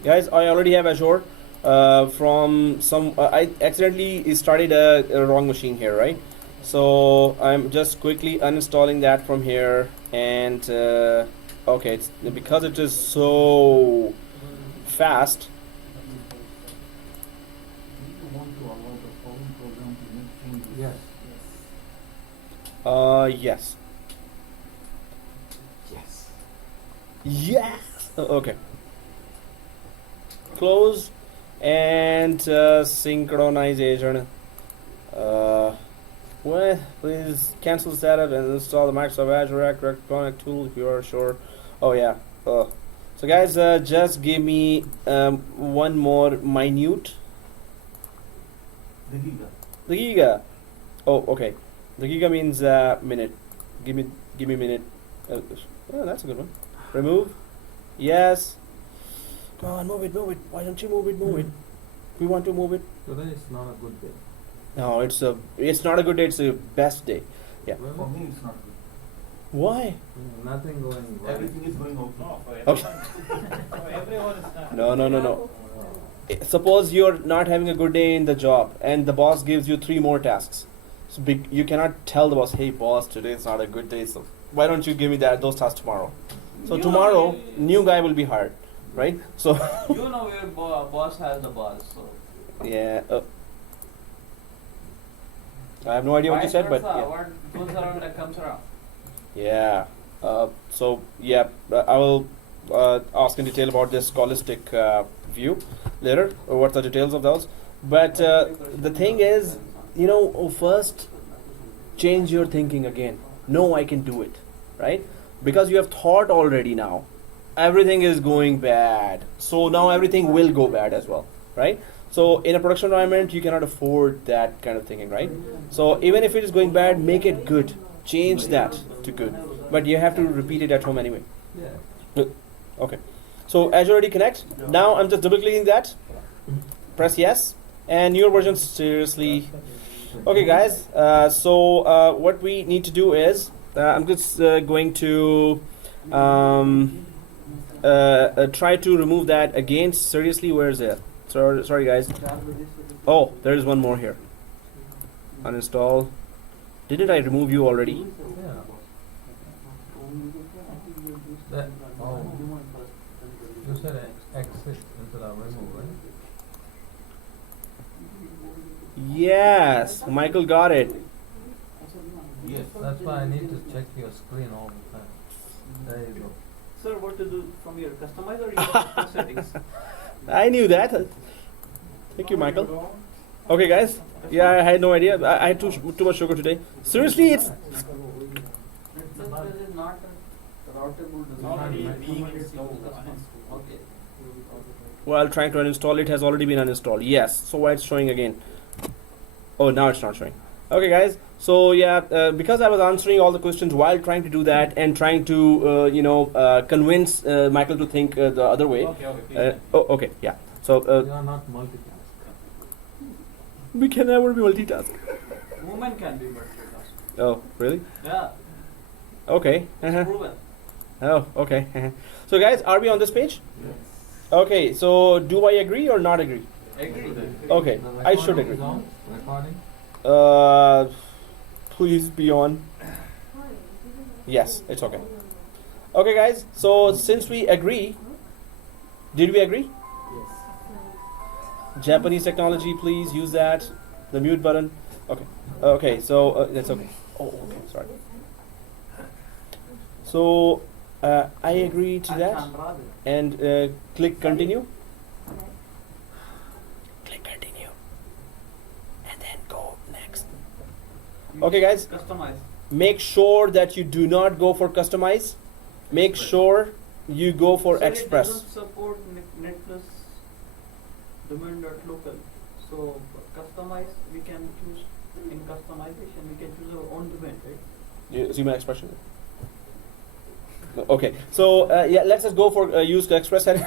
Guys, I already have Azure. From some, I accidentally started a wrong machine here, right? So I'm just quickly uninstalling that from here, and okay, it's because it is so fast. We want to allow the following program to make changes. Yes. Yes. Yes. Yes. Okay. Close and synchronization. Well, please cancel setup and install the Microsoft Azure Active Connect tool if you are sure. Oh yeah. So guys, just give me one more minute. The giga. The giga. Oh, okay. The giga means minute. Give me minute. Oh, that's a good one. Remove. Yes. Come on, move it. Why don't you move it? We want to move it. Today is not a good day. No, it's not a good day. It's a best day. Yeah. Well, For me, it's not good. Why? nothing going right. Everything is going okay. No, for Okay. everyone. For everyone is not. No. Suppose you're not having a good day in the job, and the boss gives you 3 more tasks. So you cannot tell the boss, "Hey, boss, today is not a good day. So why don't you give me those tasks tomorrow?" So You tomorrow, know, new guy will be hired, right? So You know where boss has the boss, so. yeah. I have no idea what you Vice said, but versa, yeah. what goes around that comes around. Yeah. So yeah, I will ask in detail about this holistic view later. What the details of those? But the thing is, first change your thinking again. No, I can do it, right? Because you have thought already now. Everything is going bad. So now everything will go bad as well, right? So in a production environment, you cannot afford that kind of thinking, right? So even if it is going bad, make it good. Change that to good. But you have to repeat it at home anyway. Yeah. Okay. So Azure AD Connect. Now I'm just double clicking that. Press yes. And your version, seriously. Okay, guys. So what we need to do is I'm just going to try to remove that again. Seriously, where is it? Sorry, guys. Oh, there is one more here. Uninstall. Didn't I remove you already? Yeah. That, oh, you said exit instead of remove, right? Yes, Michael got it. Yes. That's why I need to check your screen all the time. There you go. Sir, what to do from here? Customize or your settings? I knew that. Thank you, Michael. Okay, guys. Yeah, I had no idea. I had too much sugar today. Seriously, it's Netplus is not routable. It's already being installed. Okay. while trying to uninstall it has already been uninstalled. Yes. So why it's showing again? Oh, now it's not showing. Okay, guys. So yeah, because I was answering all the questions while trying to do that and trying to convince Michael to think the other way. Okay, please. Okay, yeah. So You are not multitasking. we can never be multitask. Women can be multitask. Oh, really? Yeah, Okay. it's proven. Oh, okay. So guys, are we on this page? Okay, so do I agree or not agree? Agree. Okay, The I should recording agree. is on? Recording? Please be on. Yes, it's okay. Okay, guys, so since we agree, did we agree? Yes. Japanese technology, please use that. The mute button. Okay. Okay, so that's okay. Oh, okay, sorry. So I agree to that and click continue. Click continue and then go next. Okay, guys, Customize. make sure that you do not go for customize. Make sure you go for Sir, express. It doesn't support Netplus domain.local. So customize, we can choose in customization. We can choose our own domain, right? You see my expression? Okay, so yeah, let's just go for use the express heading.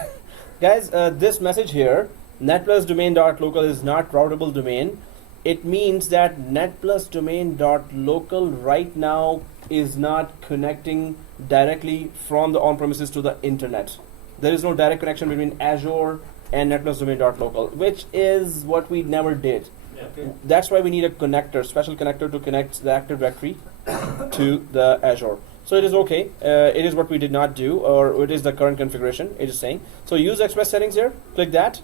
Guys, this message here, netplus domain.local is not routable domain. It means that netplus domain.local right now is not connecting directly from the on-premises to the internet. There is no direct connection between Azure and netplus domain.local, which is what we never did. Yeah. Okay. That's why we need a connector, special connector to connect the Active Directory to the Azure. So it is okay. It is what we did not do, or it is the current configuration. It is saying. So use express settings here. Click that.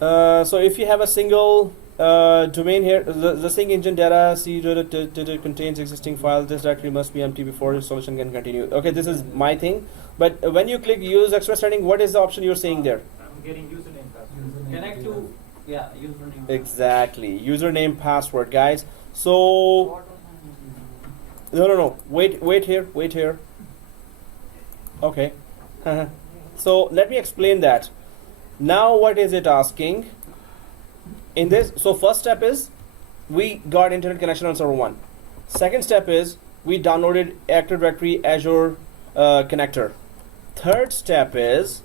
So if you have a single domain here, the sync engine data C contains existing files. This directory must be empty before your solution can continue. Okay, this is my thing. But when you click use express setting, what is the option you're saying there? I'm getting username password. Connect to, yeah, username. Exactly, username, password, guys. So no. Wait here. Okay. So let me explain that. Now what is it asking? In this, so first step is we got internet connection on server 1. Second step is we downloaded Active Directory Azure connector. Third step is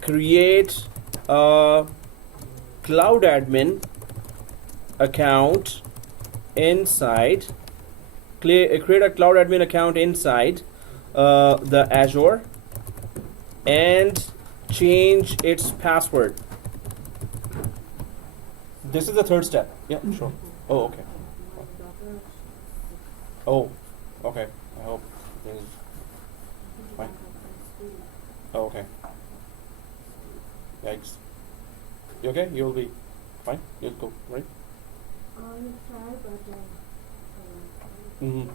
create a cloud admin account inside, create a cloud admin account inside the Azure and change its password. This is the third step. Yeah, sure. Oh, okay. Oh, okay. I hope this is fine. Oh, okay. Yikes. You okay? You'll be fine? You'll go, right? Mm-hmm.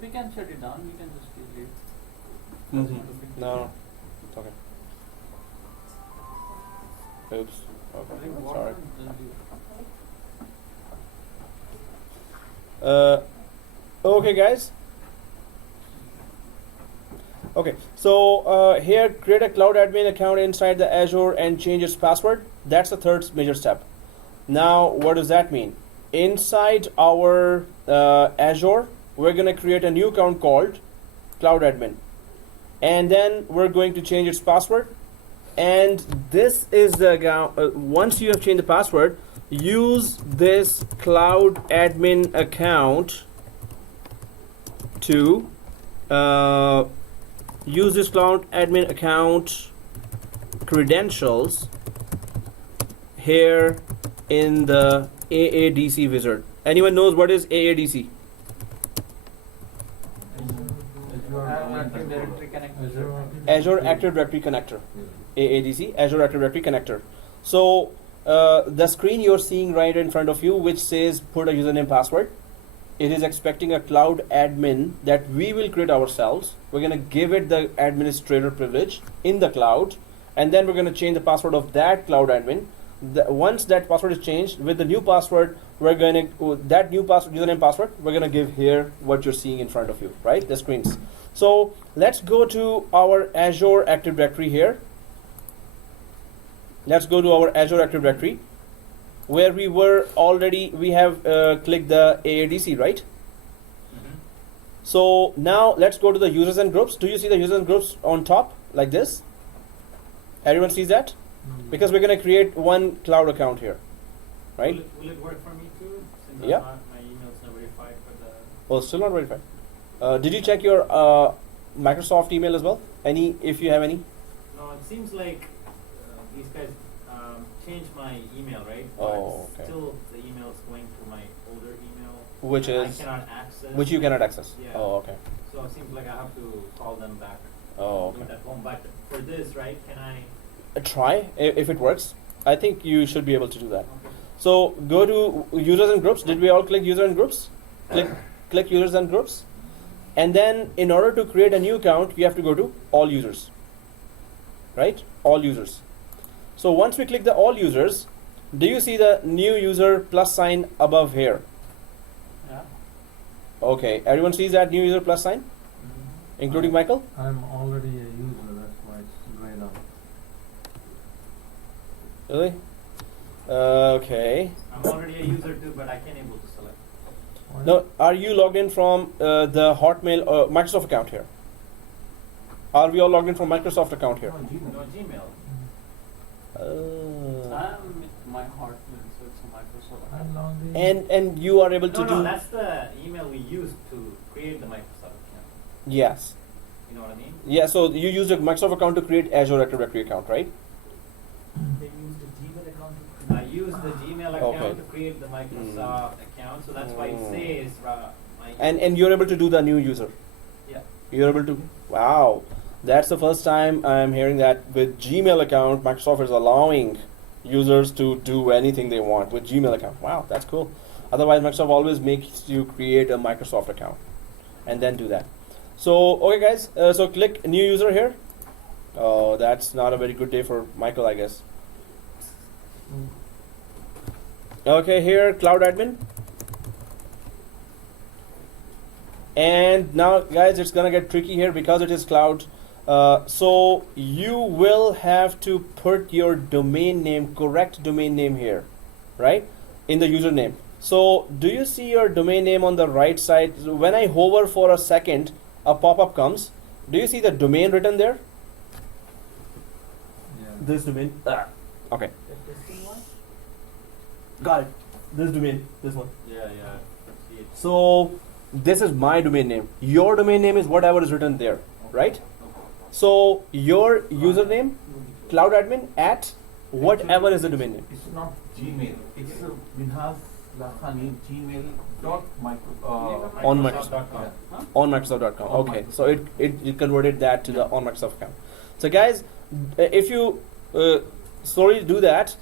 We can shut it down. We can just leave it. Mm-hmm. No, it's okay. Oops. Okay. Sorry. Okay, guys. Okay, so here create a cloud admin account inside the Azure and change its password. That's the third major step. Now, what does that mean? Inside our Azure, we're going to create a new account called cloud admin, and then we're going to change its password. And this is the account. Once you have changed the password, use this cloud admin account to use this cloud admin account credentials here in the AADC wizard. Anyone knows what is AADC? Active Directory connector. Azure Active Directory Connector. AADC, Azure Active Directory Connector. So the screen you're seeing right in front of you, which says put a username password, it is expecting a cloud admin that we will create ourselves. We're going to give it the administrator privilege in the cloud, and then we're going to change the password of that cloud admin. Once that password is changed with the new password, we're going to that new password, username password, we're going to give here what you're seeing in front of you, right? The screens. So let's go to our Azure Active Directory here. Let's go to our Azure Active Directory, where we were already, we have clicked the AADC, right? So now let's go to the users and groups. Do you see the users and groups on top like this? Everyone sees that? Because we're going to create one cloud account here, right? Will it work for me too? Since Yeah. my email's not verified for the. Oh, still not verified. Did you check your Microsoft email as well? Any, if you have any? No, it seems like these guys changed my email, right? Oh, But okay. still, the email is going to my older email. Which and is, I cannot access. which you cannot access. Yeah. Oh, okay. So it seems like I have to call them back. Oh, okay. With that home. But for this, right? Can I? Try if it works. I think you should be able to do that. Okay. So go to users and groups. Did we all click user and groups? Click users and groups. And then in order to create a new account, you have to go to all users. Right? All users. So once we click the all users, do you see the new user plus sign above here? Yeah. Okay. Everyone sees that new user plus sign? Including Michael? I'm already a user, that's why it's grayed out. Really? Okay. I'm already a user too, but I can't able to select. Why? No, are you logged in from the Hotmail Microsoft account here? Are we all logged in from Microsoft account here? No Gmail. I'm my Hotmail, so it's a Microsoft. I'm logged in. And you are able to No, do that's the email we used to create the Microsoft account. yes, You know what I mean? yeah. So you used a Microsoft account to create Azure Active Directory account, right? They use the Gmail account to I used the Gmail account Okay. to create the Microsoft account, so that's why it says my. And you're able to do the new user. Yeah. You're able to. Wow, that's the first time I'm hearing that with Gmail account, Microsoft is allowing users to do anything they want with Gmail account. Wow, that's cool. Otherwise, Microsoft always makes you create a Microsoft account and then do that. So, okay, guys. So click new user here. Oh, that's not a very good day for Michael, I guess. Okay, here cloud admin. And now, guys, it's gonna get tricky here because it is cloud. So you will have to put your domain name, correct domain name here, right, in the username. So do you see your domain name on the right side? So when I hover for a second, a pop-up comes. Do you see the domain written there? Yeah. This domain. Okay. the testing one. Got it. This domain. This one. Yeah, yeah. See it. So this is my domain name. Your domain name is whatever is written there, right? So your username, cloud admin at whatever is the domain name. It's not Gmail. It's Vinhas Lahani Gmail dot micro. On Microsoft.com. Yeah. On Microsoft.com. On Okay, Microsoft. so it converted that to the on Microsoft account. So guys, if you slowly do that,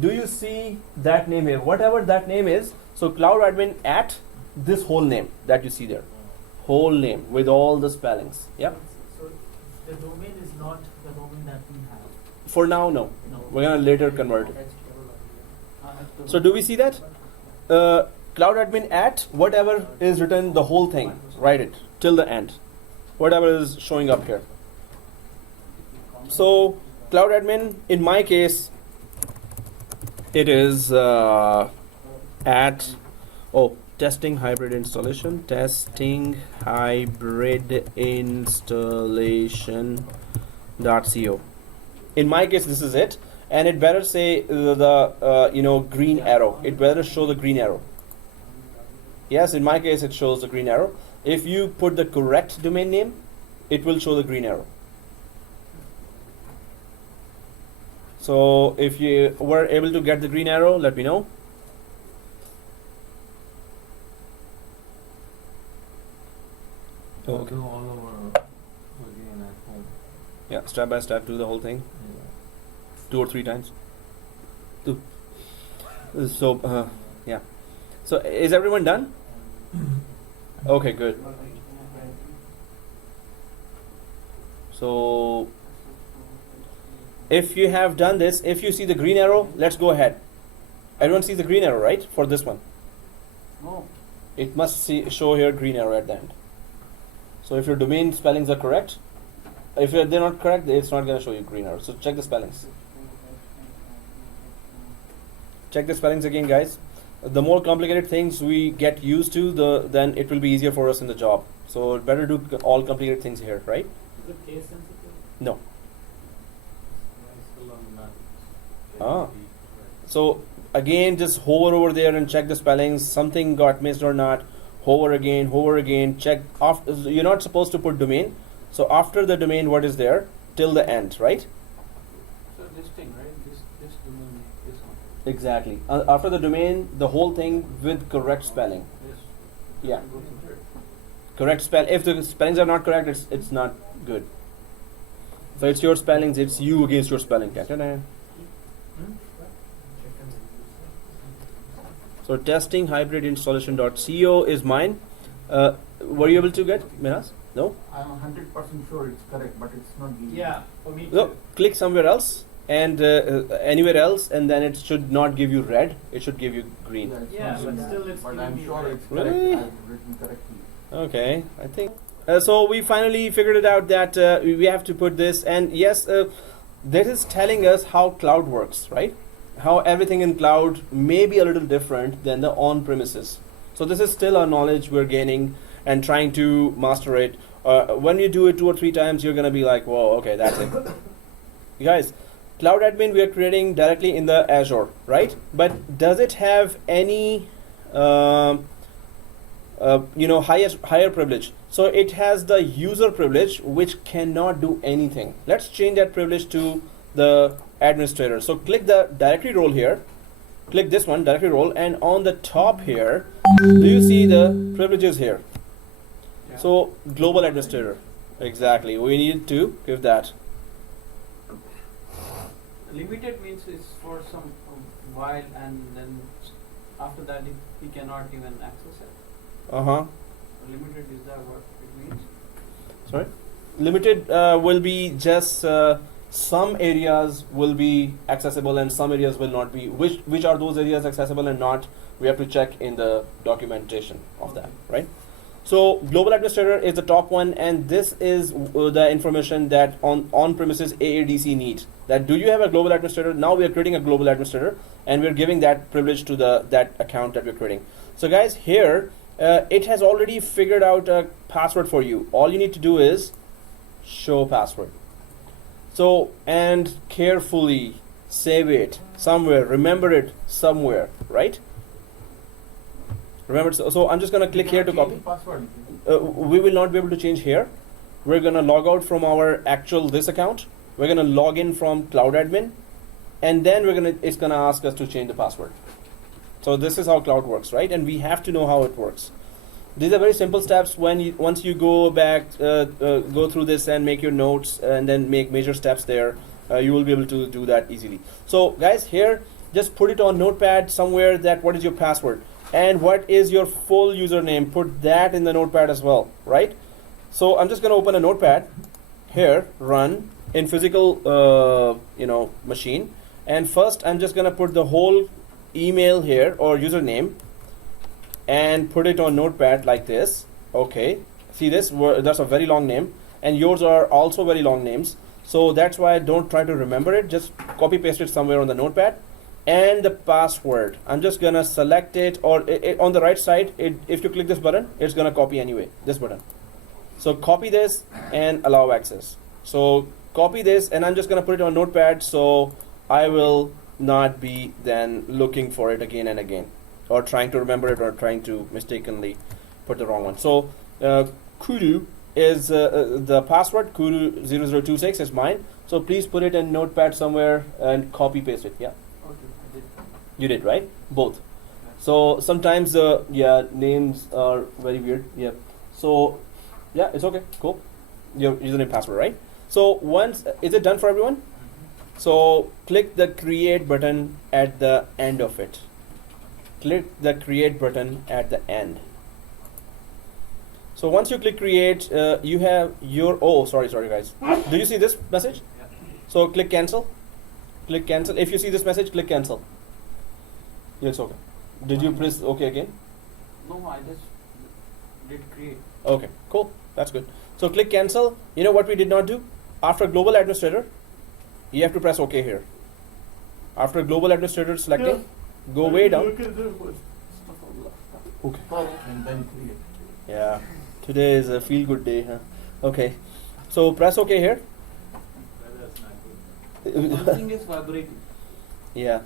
do you see that name here? Whatever that name is, so cloud admin at this whole name that you see there, whole name with all the spellings. Yep. So the domain is not the domain that we have. For now, no. No. We're gonna later convert it. That's So do we see that? Cloud admin at whatever is written, the whole thing. Write it till the end. Whatever is showing up here. So cloud admin, in my case, it is at testing hybrid installation. Testing hybrid installation.co. In my case, this is it. And it better say the green arrow. It better show the green arrow. Yes, in my case it shows the green arrow. If you put the correct domain name, it will show the green arrow. So if you were able to get the green arrow, let me know. step by step do the whole thing, 2 or 3 times. So yeah. So is everyone done? Okay, good. So if you have done this, if you see the green arrow, let's go ahead. Everyone sees the green arrow, right? For this one. No. It must show here green arrow at the end. So if your domain spellings are correct, if they're not correct, it's not going to show you green arrow. So check the spellings. Check the spellings again, guys. The more complicated things we get used to, then it will be easier for us in the job. So better do all complicated things here, right? Is it case sensitive? No. I still am not Ah. getting the right. So again, just hover over there and check the spellings. Something got missed or not. Hover again, check. You're not supposed to put domain. So after the domain, what is there? Till the end, right? So this thing, right? This domain, this one. Exactly. After the domain, the whole thing with correct spelling. This. Yeah. Go to third. Correct spell. If the spellings are not correct, it's not good. So it's your spellings. It's you against your spelling. Ta-da. So testing hybrid installation.co is mine. Were you able to get Miraz? No? I'm 100% sure it's correct, but it's not giving. Yeah, for me No. too. Click somewhere else and anywhere else, and then it should not give you red. It should give you green. Yeah, it's Yeah, not but giving still that. it's But giving I'm me sure red. it's correct. Really? I've written correctly. Okay, I think. So we finally figured it out that we have to put this, and yes, this is telling us how cloud works, right? How everything in cloud may be a little different than the on-premises. So this is still our knowledge we're gaining and trying to master it. When you do it 2 or 3 times, you're gonna be like, whoa, okay, that's it. You guys, Cloud Admin we are creating directly in the Azure, right? But does it have any higher privilege? So it has the user privilege, which cannot do anything. Let's change that privilege to the administrator. So click the directory role here, click this one, directory role, and on the top here, do you see the privileges here? Yeah. So global administrator, exactly, we need to give that. Limited means it's for some while, and then after that he cannot even access it. Limited, is that what it means? Sorry, limited will be just some areas will be accessible and some areas will not be. Which are those areas accessible and not? We have to check in the documentation of that, right? So global administrator is the top one, and this is the information that on premises AADC needs. That do you have a global administrator? Now we are creating a global administrator, and we're giving that privilege to that account that we're creating. So guys, here it has already figured out a password for you. All you need to do is show password. So, and carefully save it somewhere, remember it somewhere, right? Remember, so I'm just gonna click here to Change copy. the password. We will not be able to change here. We're gonna log out from our actual this account. We're gonna log in from Cloud Admin, and then it's gonna ask us to change the password. So this is how cloud works, right? And we have to know how it works. These are very simple steps. Once you go back, go through this and make your notes, and then make major steps there, you will be able to do that easily. So guys, here, just put it on Notepad somewhere. That what is your password and what is your full username. Put that in the Notepad as well, right? So I'm just going to open a Notepad here, run in physical, machine, and first I'm just going to put the whole email here or username and put it on Notepad like this. Okay, see this? That's a very long name, and yours are also very long names. So that's why don't try to remember it. Just copy paste it somewhere on the Notepad. And the password, I'm just gonna select it, or on the right side, if you click this button, it's gonna copy anyway, this button. So copy this and allow access. So copy this, and I'm just gonna put it on Notepad, so I will not be then looking for it again and again, or trying to remember it, or trying to mistakenly put the wrong one. So Kudu is the password. Kudu 0026 is mine. So please put it in Notepad somewhere and copy paste it. Yeah. Okay, I did. You did, right? Both. So sometimes names are very weird. Yeah. So yeah, it's okay. Cool. Your username password, right? So once, is it done for everyone? So click the create button at the end of it. Click the create button at the end. So once you click create, you have your, oh, sorry guys. Do you see this message? So click cancel. Click cancel. If you see this message, click cancel. Yes, okay. Did you press okay again? No, I just did create. Okay, cool. That's good. So click cancel. You know what we did not do? After global administrator, you have to press OK here. After global administrator selecting, go way down. Okay. And then create. Yeah, today is a feel good day, huh? Okay. So press OK here. Something is vibrating. Yeah.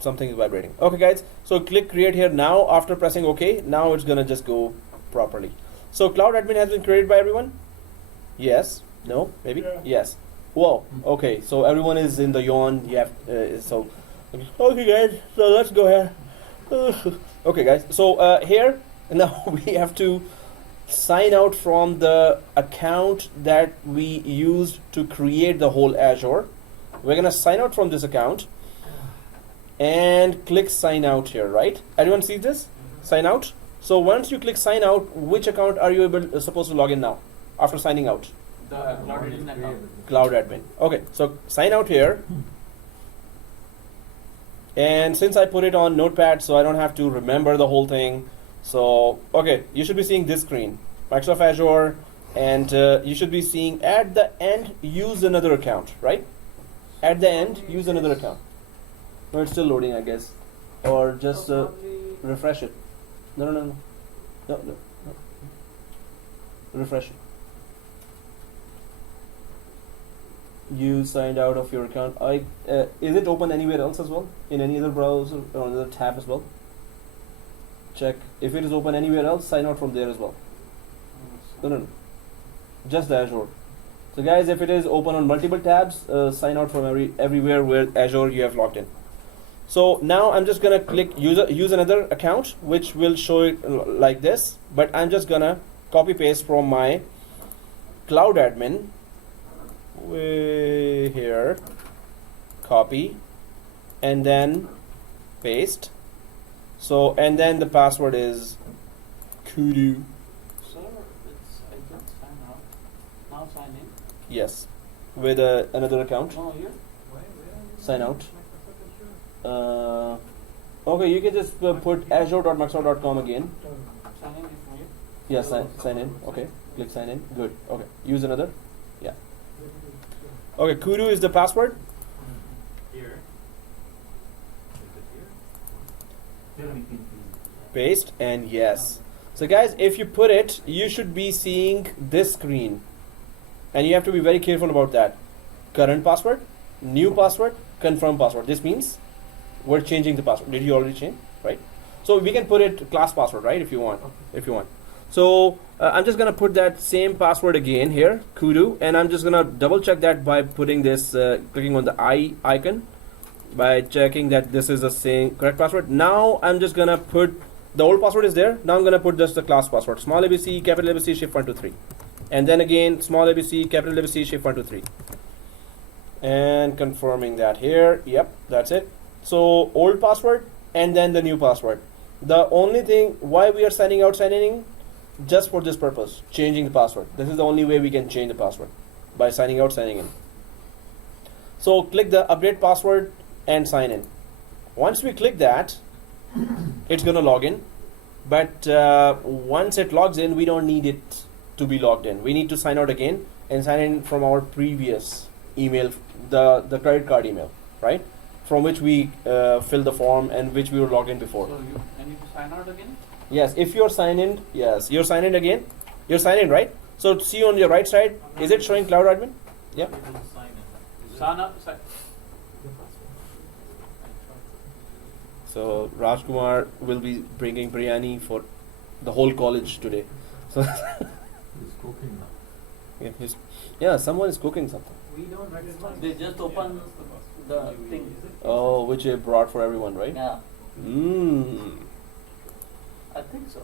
Something is vibrating. Okay, guys. So click create here now. After pressing OK, now it's gonna just go properly. So cloud admin has been created by everyone. Yes. No. Maybe. Yeah. Yes. Whoa. Okay. So everyone is in the yawn. You have. So. Okay, guys. So let's go ahead. Okay, guys. So here now we have to sign out from the account that we used to create the whole Azure. We're gonna sign out from this account and click sign out here, right? Everyone see this? Sign out. So once you click sign out, which account are you supposed to log in now after signing out? The cloud admin account. Cloud admin. Okay, so sign out here. And since I put it on Notepad, so I don't have to remember the whole thing. So, okay, you should be seeing this screen, Microsoft Azure, and you should be seeing at the end, use another account, right? At the end, use another account. No, it's still loading, I guess. Or just refresh it. No. Refresh it. You signed out of your account. Is it open anywhere else as well? In any other browser or another tab as well? Check. If it is open anywhere else, sign out from there as well. No. Just the Azure. So guys, if it is open on multiple tabs, sign out from everywhere where Azure you have logged in. So now I'm just gonna click use another account, which will show it like this. But I'm just gonna copy paste from my cloud admin way here, copy, and then paste. So and then the password is kudu. Sir, I just sign out. Now sign in. Yes, with another account. No, here. Sign out. Okay, you can just put azure.microsoft.com again. Sign in from here. Yeah, sign in. Okay, click sign in. Good. Okay, use another. Yeah. Okay, kudu is the password. Here. Here we can Paste and yes. So guys, if you put it, you should be seeing this screen, and you have to be very careful about that. Current password, new password, confirm password. This means we're changing the password. Did you already change? Right. So we can put it class password, right? If you want. If you want. So I'm just gonna put that same password again here, kudu, and I'm just gonna double check that by putting this, clicking on the I icon, by checking that this is the same correct password. Now I'm just gonna put the old password is there. Now I'm gonna put just the class password, small ABC, capital ABC, shift 1 2 3, and then again small ABC, capital ABC, shift 1 2 3, and confirming that here. Yep, that's it. So old password and then the new password. The only thing why we are signing out, signing in, just for this purpose, changing the password. This is the only way we can change the password, by signing out, signing in. So click the update password and sign in. Once we click that, it's gonna log in. But once it logs in, we don't need it to be logged in. We need to sign out again and sign in from our previous email, the credit card email, right? From which we filled the form and which we were logged in before. So I need to sign out again? Yes, if you're signed in, yes, you're signed in again. You're signed in, right? So see on your right side, is it showing cloud admin? Yeah. Sign up. So Rajkumar will be bringing biryani for the whole college today. So He's cooking now. yeah, someone is cooking something. We don't recognize. They just open the thing. Oh, which they brought for everyone, right? Yeah, I think so.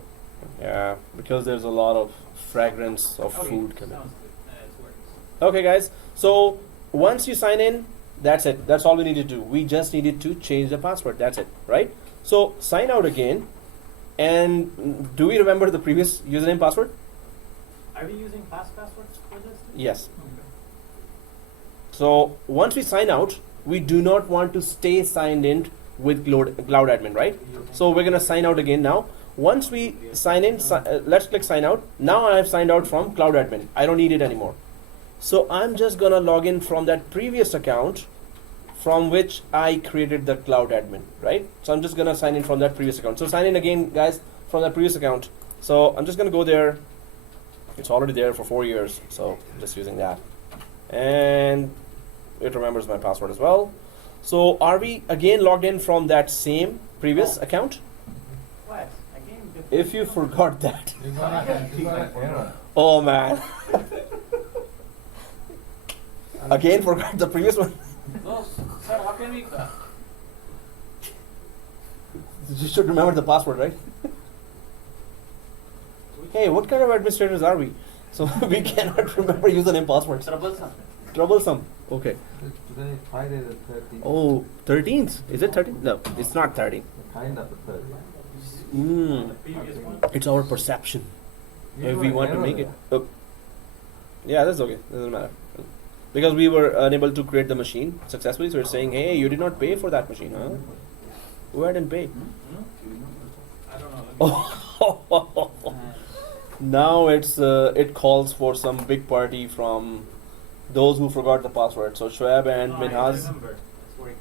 Yeah, because there's a lot of fragrance of food coming. Sounds good. It's working. Okay, guys. So once you sign in, that's it. That's all we need to do. We just needed to change the password. That's it, right? So sign out again. And do we remember the previous username password? Are we using passwords for this? Yes. So once we sign out, we do not want to stay signed in with Cloud Admin, right? So we're gonna sign out again now. Once we sign in, let's click sign out. Now I have signed out from Cloud Admin. I don't need it anymore. So I'm just gonna log in from that previous account from which I created the Cloud Admin, right? So I'm just gonna sign in from that previous account. So sign in again, guys, from that previous account. So I'm just gonna go there. It's already there for 4 years, so I'm just using that. And it remembers my password as well. So are we again logged in from that same previous account? What? Again? If you forgot that. You got an error. Oh man. Again forgot the previous one. No, sir, how can we? You should remember the password, right? Hey, what kind of administrators are we? So we cannot remember username passwords. Troublesome. Troublesome. Okay. Today is Friday the 13th. Oh, 13th? Is it 13th? No, it's not 13. Kind of the 13th. Mm. The previous one? It's our perception. You If got we an want to error make it. there. Oh. Yeah, that's okay. Doesn't matter. Because we were unable to create the machine successfully, so it's saying, hey, you did not pay for that machine, huh? Go ahead and pay. I don't know. Oh. Now it calls for some big party from those who forgot the password. So Shoaib and No, I Minhaz, remember. It's working.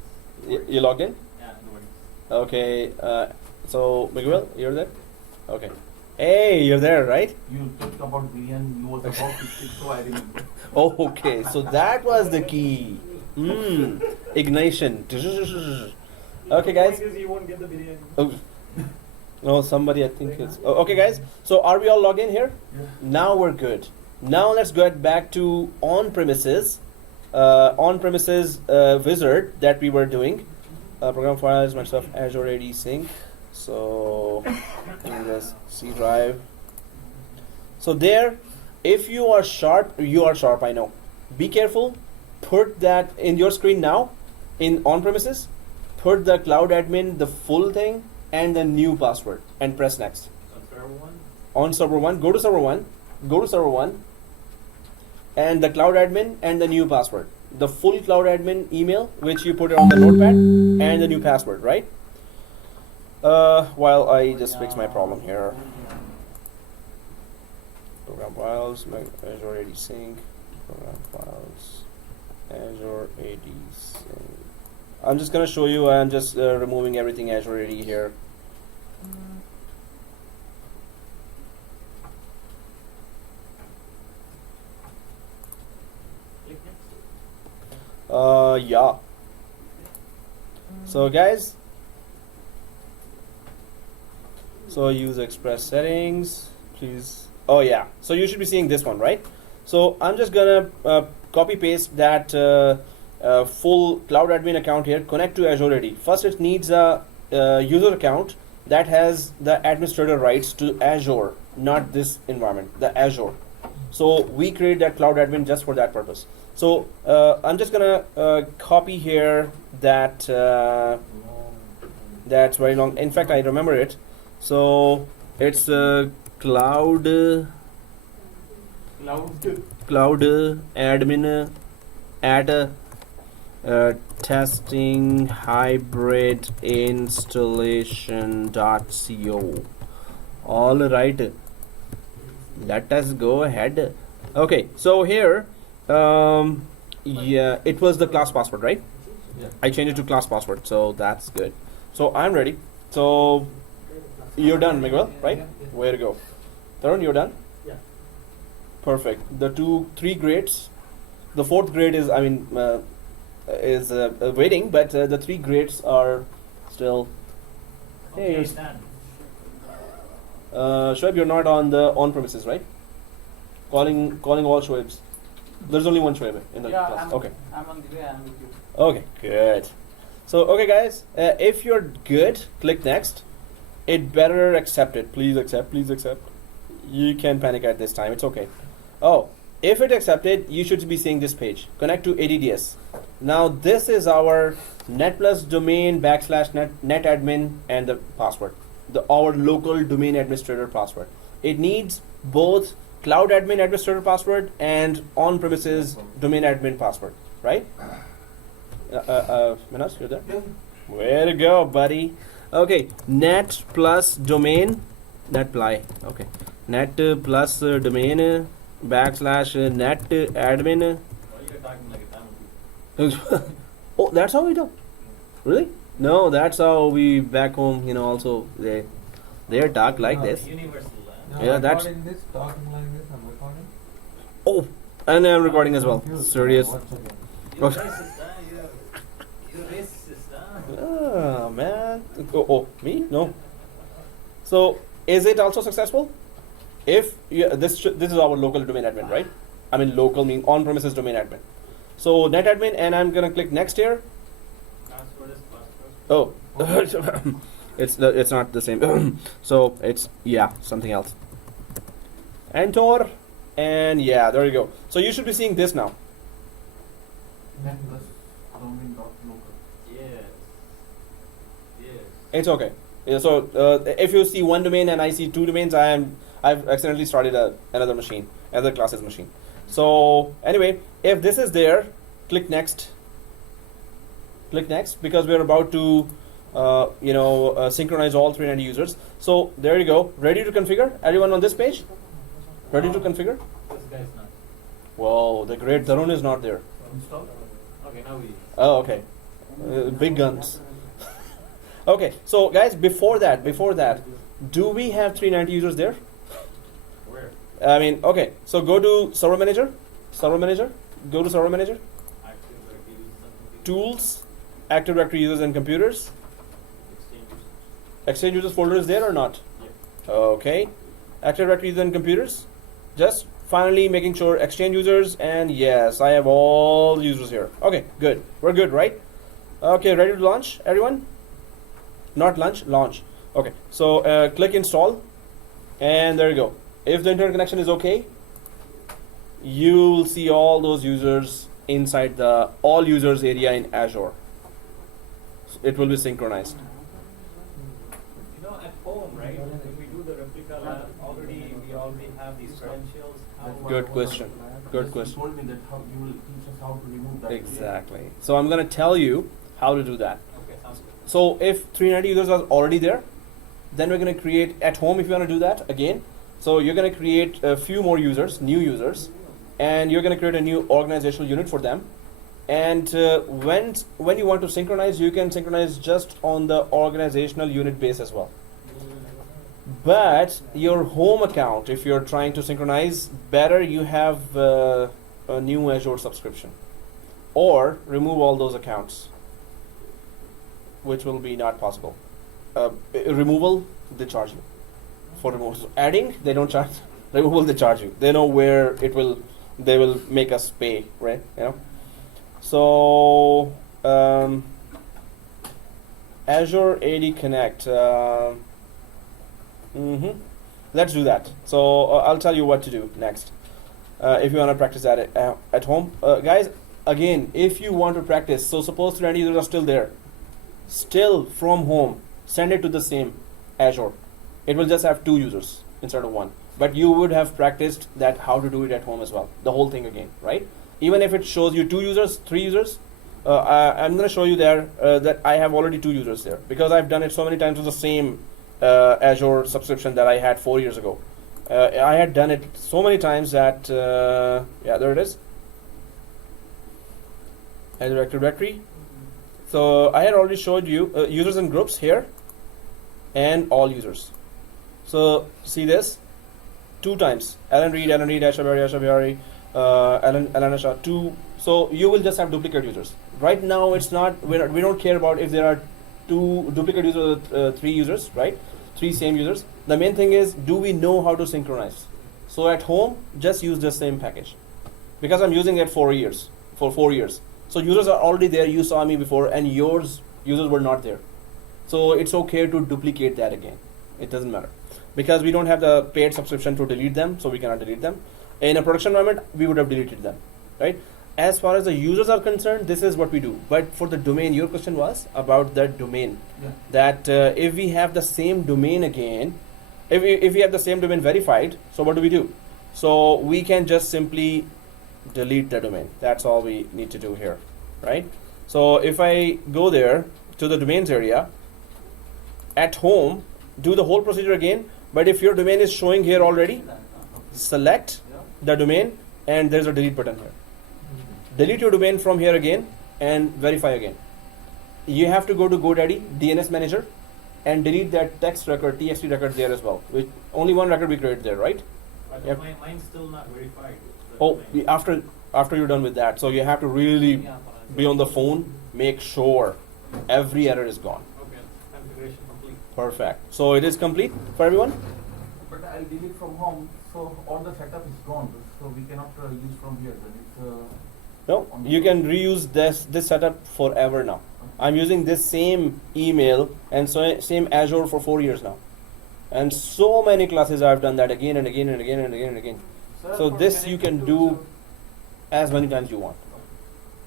you logged in? Yeah, it works. Okay. So Miguel, you're there? Okay. Hey, you're there, right? You talked about VN, you was about to speak, so I remember. Oh, okay. So that was the key. Ignition. Okay, guys. The point is you won't get the video. Oh. No, somebody I think is. Oh, okay, guys. So are we all logged in here? Yeah. Now we're good. Now let's get back to on-premises wizard that we were doing. Program files, Microsoft Azure AD Sync. So in this C drive. So there, if you are sharp, I know. Be careful. Put that in your screen now. In on-premises, put the Cloud Admin, the full thing, and the new password, and press next. On server one? On server 1, go to server 1, and the Cloud Admin and the new password. The full Cloud Admin email, which you put it on the notepad, and the new password, right? While I just fix my problem here. Program files, Azure AD Sync, program files, Azure AD Sync. I'm just gonna show you, I'm just removing everything Azure AD here. Click next. Yeah. So guys, so use Express settings, please. Oh yeah, so you should be seeing this one, right? So I'm just gonna copy paste that full Cloud Admin account here, connect to Azure AD. First it needs a user account that has the administrator rights to Azure, not this environment, the Azure. So we create that Cloud Admin just for that purpose. So I'm just gonna copy here that that's very long. In fact, I remember it. So it's cloud admin at testing hybrid installation.co. All right, let us go ahead. Okay, so here yeah, it was the class password, right? Yeah. I changed it to class password, so that's good. So I'm ready. So you're done, Miguel, right? Way to go. Tarun, you're done? Yeah. Perfect. The 3 grades. The 4th grade is, waiting, but the 3 grades are still. Okay, Hey, done. Shoaib, you're not on the on-premises, right? Calling all Shoaibs. There's only one Shoaib in the Yeah, class. Okay. I'm on the way. I'm with you. Okay, good. So, okay, guys, if you're good, click next. It better accept it. Please accept. Please accept. You can panic at this time. It's okay. Oh, If it accepted, you should be seeing this page. Connect to ADDS. Now this is our net plus domain /net admin and the password. Our local domain administrator password. It needs both cloud admin administrator password and on-premises domain admin password, right? Manas, you're there? Yeah. Way to go, buddy. Okay, net plus domain, net ply. Okay, net plus domain /net admin. Well, you're talking like a Tamil. Oh, that's how we do. Really? No, that's how we back home. Also they talk like this. Universal. Yeah, that's- recording this, talking like this, I'm recording. Oh, and I'm recording as well. Confused. Serious. What's again? You're racist, huh? You're racist, huh? Oh man. Oh, me? No. So is it also successful? If this is our local domain admin, right? I mean local mean on-premises domain admin. So net admin, and I'm gonna click next here. Password is password. Oh, it's not the same. So it's something else. Enter, and there you go. So you should be seeing this now. Net plus domain dot local. Yes. Yes. It's okay. Yeah, so if you see one domain and I see two domains, I've accidentally started another machine, another class's machine. So anyway, if this is there, click next. Click next because we're about to synchronize all 390 users. So there you go. Ready to configure? Everyone on this page? Ready to configure? This guy's not. Whoa, the great Tarun is not there. Install. Okay, now we. Oh, okay. Big guns. Okay, so guys, before that, do we have 390 users there? Where? I mean, okay, so go to Server Manager, go to Server Manager, Active Directory uses something. Tools, Active Directory Users and Computers, Exchange Users folder is there or not? Yep. Okay, Active Directory Users and Computers, just finally making sure Exchange Users, and yes, I have all users here. Okay, good, we're good, right? Okay, ready to launch, everyone? Not launch. Okay, so click install, and there you go. If the internet connection is okay, you'll see all those users inside the all users area in Azure. So it will be synchronized. At home, right? When we do the replica lab, we already have these credentials. Good question. Good You question. told me that how you will teach us how to remove that. Exactly. So I'm going to tell you how to do that. Okay, sounds good. So if 390 users are already there, then we're going to create at home if you want to do that again. So you're going to create a few more users, new users, and you're going to create a new organizational unit for them. And when you want to synchronize, you can synchronize just on the organizational unit base as well. But your home account, if you're trying to synchronize, better you have a new Azure subscription, or remove all those accounts, which will be not possible. Removal, they charge you for removal. So adding, they don't charge. Removal, they charge you. They know where they will make us pay, right? So Azure AD Connect. Let's do that. So I'll tell you what to do next. If you want to practice that at home, guys. Again, if you want to practice, so suppose 390 users are still there, still from home, send it to the same Azure. It will just have 2 users instead of 1. But you would have practiced that how to do it at home as well. The whole thing again, right? Even if it shows you 2 users, 3 users, I'm going to show you there that I have already 2 users there because I've done it so many times with the same Azure subscription that I had 4 years ago. I had done it so many times that there it is. Azure Active Directory. So I had already showed you users and groups here, and all users. So see this 2 times. Alan Reed, Asha Bihari, Alan Asha 2. So you will just have duplicate users. Right now it's not. We don't care about if there are 2 duplicate users, 3 users, right? 3 same users. The main thing is, do we know how to synchronize? So at home, just use the same package, because I'm using it for 4 years. So users are already there. You saw me before, and yours users were not there. So it's okay to duplicate that again. It doesn't matter, because we don't have the paid subscription to delete them, so we cannot delete them. In a production environment, we would have deleted them, right? As far as the users are concerned, this is what we do. But for the domain, your question was about that domain. Yeah. That if we have the same domain again, if we have the same domain verified, so what do? So we can just simply delete the domain. That's all we need to do here, right? So if I go there to the domains area, at home, do the whole procedure again. But if your domain is showing here already, select the domain and there's a delete button here. Delete your domain from here again and verify again. You have to go to GoDaddy DNS Manager and delete that text record, TXT record there as well. With only one record we created there, right? But Yep. mine's still not verified. the Oh, domain. after you're done with that, so you have to really Yeah, be on the phone, make sure every error is gone. Okay, configuration complete. Perfect. So it is complete for everyone? But I'll delete from home, so all the setup is gone, so we cannot use from here. Then it's No, you can reuse this setup forever now. I'm using this same email and same Azure for 4 years now. And so many classes I've done that again and again and again and again and again. So this you can do as many times you want.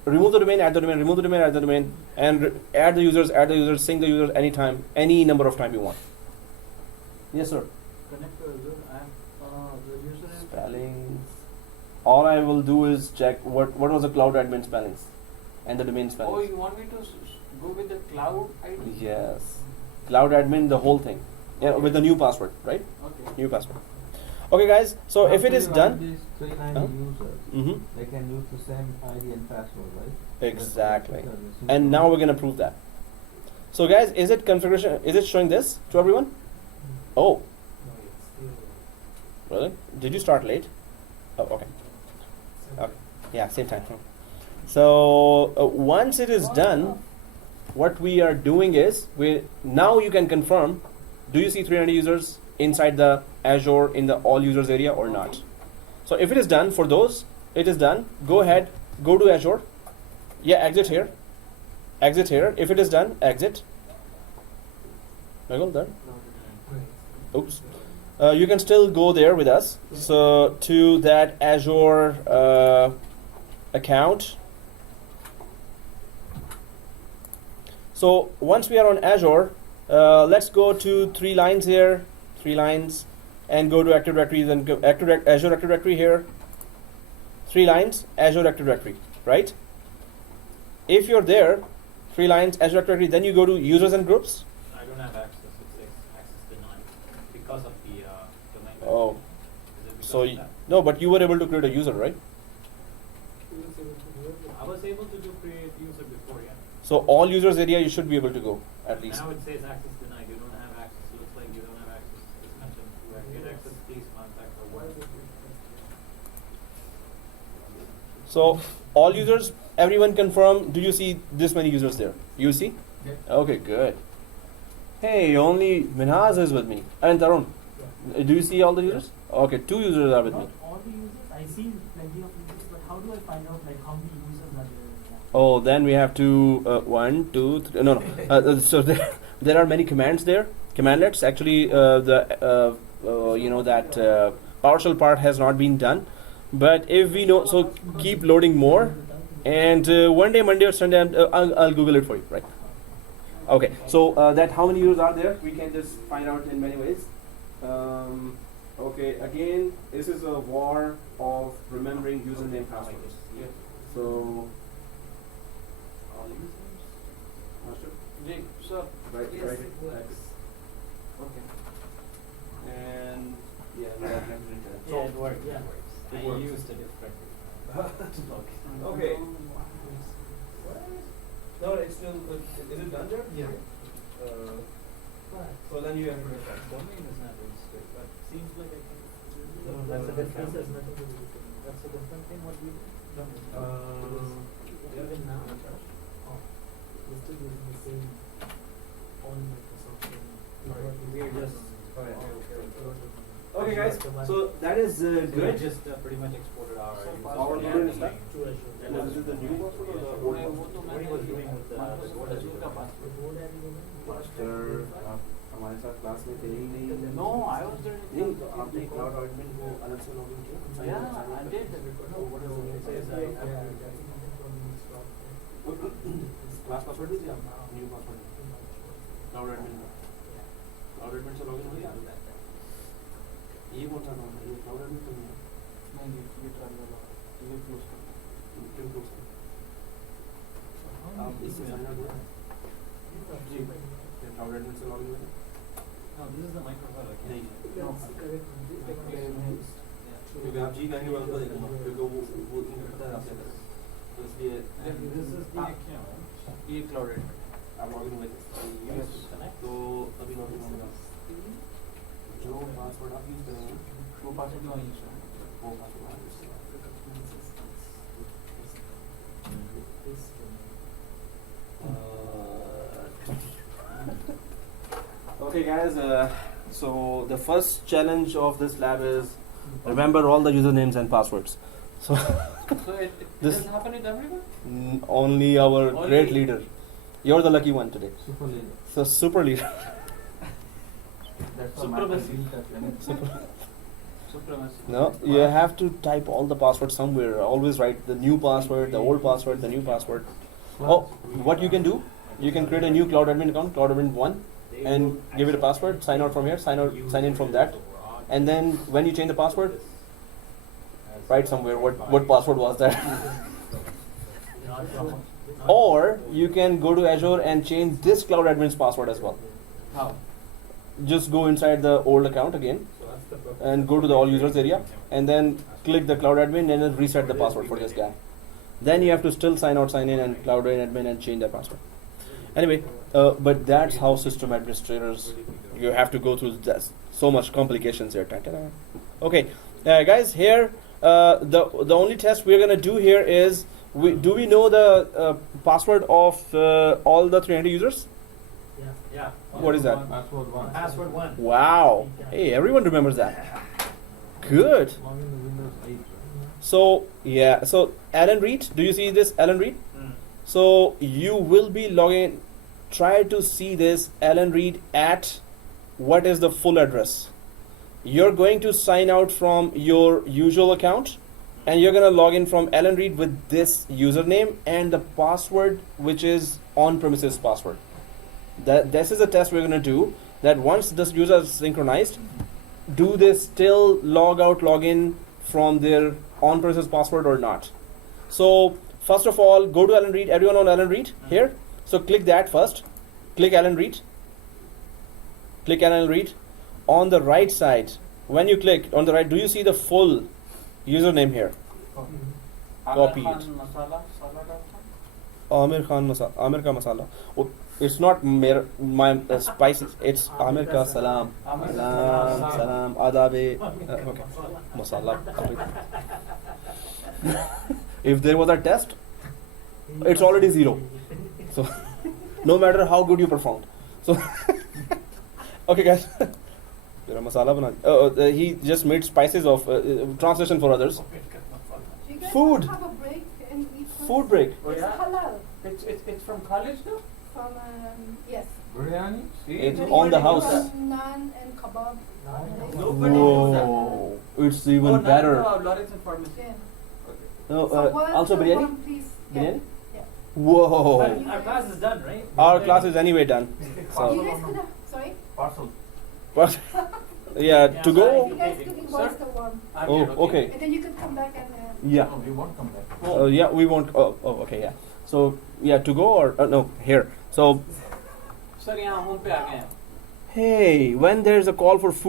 Remove the domain, add the domain, remove the domain, add the domain, and add the users, sync the users anytime, any number of time you want. Yes, sir. Connect to Azure and the username. Spellings. All I will do is check what was the cloud admin spellings and the domain Oh, spellings. you want me to go with the cloud ID? Yes. Cloud admin, the whole thing. Yeah, with the new password, right? Okay. New password. Okay, guys. So if it is done, These 390 Huh? users, mm-hmm, they can use the same ID and password, right? exactly. That's what it And says. now we're gonna prove that. So guys, is it configuration? Is it showing this to everyone? Oh, really? Did you start late? Oh, okay. Okay. Yeah, same time. So once it is done, what we are doing is now you can confirm. Do you see 390 users inside the Azure in the all users area or not? So if it is done for those, it is done. Go ahead, go to Azure. Yeah, exit here. Exit here. If it is done, exit. Michael, done? Oops. You can still go there with us. So to that Azure account. So once we are on Azure, let's go to 3 lines here, 3 lines, and go to Active Directory. Then go Azure Active Directory here. 3 lines, Azure Active Directory, right? If you're there, 3 lines, Azure Active Directory. Then you go to Users and Groups. I don't have access. It says access denied because of the domain. Oh, Is it because so of that? no, but you were able to create a user, right? I was able to do create user before, yeah. So all users area you should be able to go at least. Now it says access denied. You don't have access. Looks like you don't have access. It's mentioned to get access, please contact the one. So all users, everyone confirm. Do you see this many users there? You see? Yeah. Okay, good. Hey, only Minhaz is with me. And Tarun. Do you see all the users? Okay, 2 users are with me. Not all the users, I see plenty of users, but how do I find out like how many users are there? Oh, then we have to 1, 2, 3. No. So there are many commands there. Commandlets. Actually, that PowerShell part has not been done. But if we know, so keep loading more. And one day, Monday or Sunday, I'll Google it for you, right? Okay. So that how many users are there? We can just find out in many ways. Okay. Again, this is a war of remembering username passwords. So. All users. Master. Jay, sir. Right. Yes, Right. it works. Okay. And yeah, we have never written it. Yeah, it works. Yeah. It works. It I works. used a different. Okay. No, it's still. Is it done there? Yeah. So then you have to refresh. Domain is not registered, but seems like I can. No, that's a different, that's nothing to do with it. That's a different thing what we do. Even now, we're still using the same on Microsoft thing. We're just. Okay, guys. So that is We good. just pretty much exported our. So users our from loader the is back? domain. To Azure. And this is the new password or the old What password? he was doing with the Azure GoDaddy का domain. The GoDaddy domain. Master. हमारे साथ class में थे ही नहीं। No, I was there. नहीं, तो आपने cloud admin को अलग से लॉगिन किया? Yeah, I did. Class password भी दिया, न्यू पासवर्ड क्लाउड एडमिन का। क्लाउड एडमिन से लॉगिन हो गया? ये कौन सा नाम है? ये क्लाउड एडमिन तो नहीं है। नहीं, ये ट्राई वाला, ये क्लोज कर। क्यों क्लोज कर? आप इससे साइन आउट हुए? जी, क्या क्लाउड एडमिन से लॉगिन हुए? No, this is the Microsoft account. नहीं, No. क्योंकि आप जी कहेंगे मैं उनको देखूंगा, क्योंकि वो करता है आपसे करें, तो इसलिए This is the account. ये क्लाउड एडमिन। आप लॉगिन हुए थे। Yes. Connect. तो अभी लॉगिन होगा। जो पासवर्ड आप यूज करेंगे वो पासवर्ड नहीं यूज करें। वो पासवर्ड आप यूज करेंगे। Okay guys, so the first challenge of this lab is remember all the usernames and passwords. So So it This- doesn't happen with everyone? only our Only- great leader. You're the lucky one today. Super ladder. So super leader. That's Supremacy. Super. Supremacy. No, you have to type all the passwords somewhere. Always write the new password, the old password, the new password. Oh, what you can do? You can create a new cloud admin account, cloud admin 1, and give it a password. Sign out from here. Sign in from that, and then when you change the password, write somewhere what password was that. Or you can go to Azure and change this cloud admin's password as well. How? Just go inside the old account again and go to the all users area and then click the cloud admin and then reset the password for this guy. Then you have to still sign out, sign in, and cloud admin and change the password. Anyway, but that's how system administrators, you have to go through this, so much complications here. Ta-ta-da. Okay, guys, here the only test we're gonna do here is do we know the password of all the 300 users? Yeah. What is that? Password 1. Password 1. Wow. Hey, everyone remembers that. Good. Log in to Windows 8. So yeah, so Alan Reed, do you see this, Alan Reed? Mm. So you will be logging. Try to see this Alan Reed at what is the full address. You're going to sign out from your usual account, and you're gonna log in from Alan Reed with this username and the password, which is on-premises password. This is a test we're gonna do. That once this user is synchronized, do they still log out, log in from their on-premises password or not? So first of all, go to Alan Reed. Everyone on Alan Reed here? So click that first. Click Alan Reed. Click Alan Reed. On the right side, when you click on the right, do you see the full username here? Copy it. Amir Khan Masala. Amir Ka Masala. Oh, it's not my spices. It's Amir Ka Salam. Salam. Salam. Adabe. Okay. Masala. If there was a test, it's already 0. So no matter how good you performed. So okay, guys. Masala bana. He just made spices of translation for others. Do you guys Food. have a break and eat first? Food break. Oh, It's yeah? halal It's from college though? from yes. Biryani? It's Biryani on the house. from naan and kebab. Nobody knows that. Whoa, it's even better. Lawrence and Pharmacy. Yeah. No, So what's also the biryani? one, please? Biryani? Yeah. Whoa. But our class is done, right? Our class is anyway done. You So, guys could have, sorry? Parcel. but yeah, to You go. guys could invoice the one. Oh, okay. And then you could come back and Yeah. No, we won't come back. Yeah, we won't. Oh, okay, yeah. So, yeah, to go or no, here. So, Sir, यहाँ home पे आ गए हैं. hey, when there's a call for food.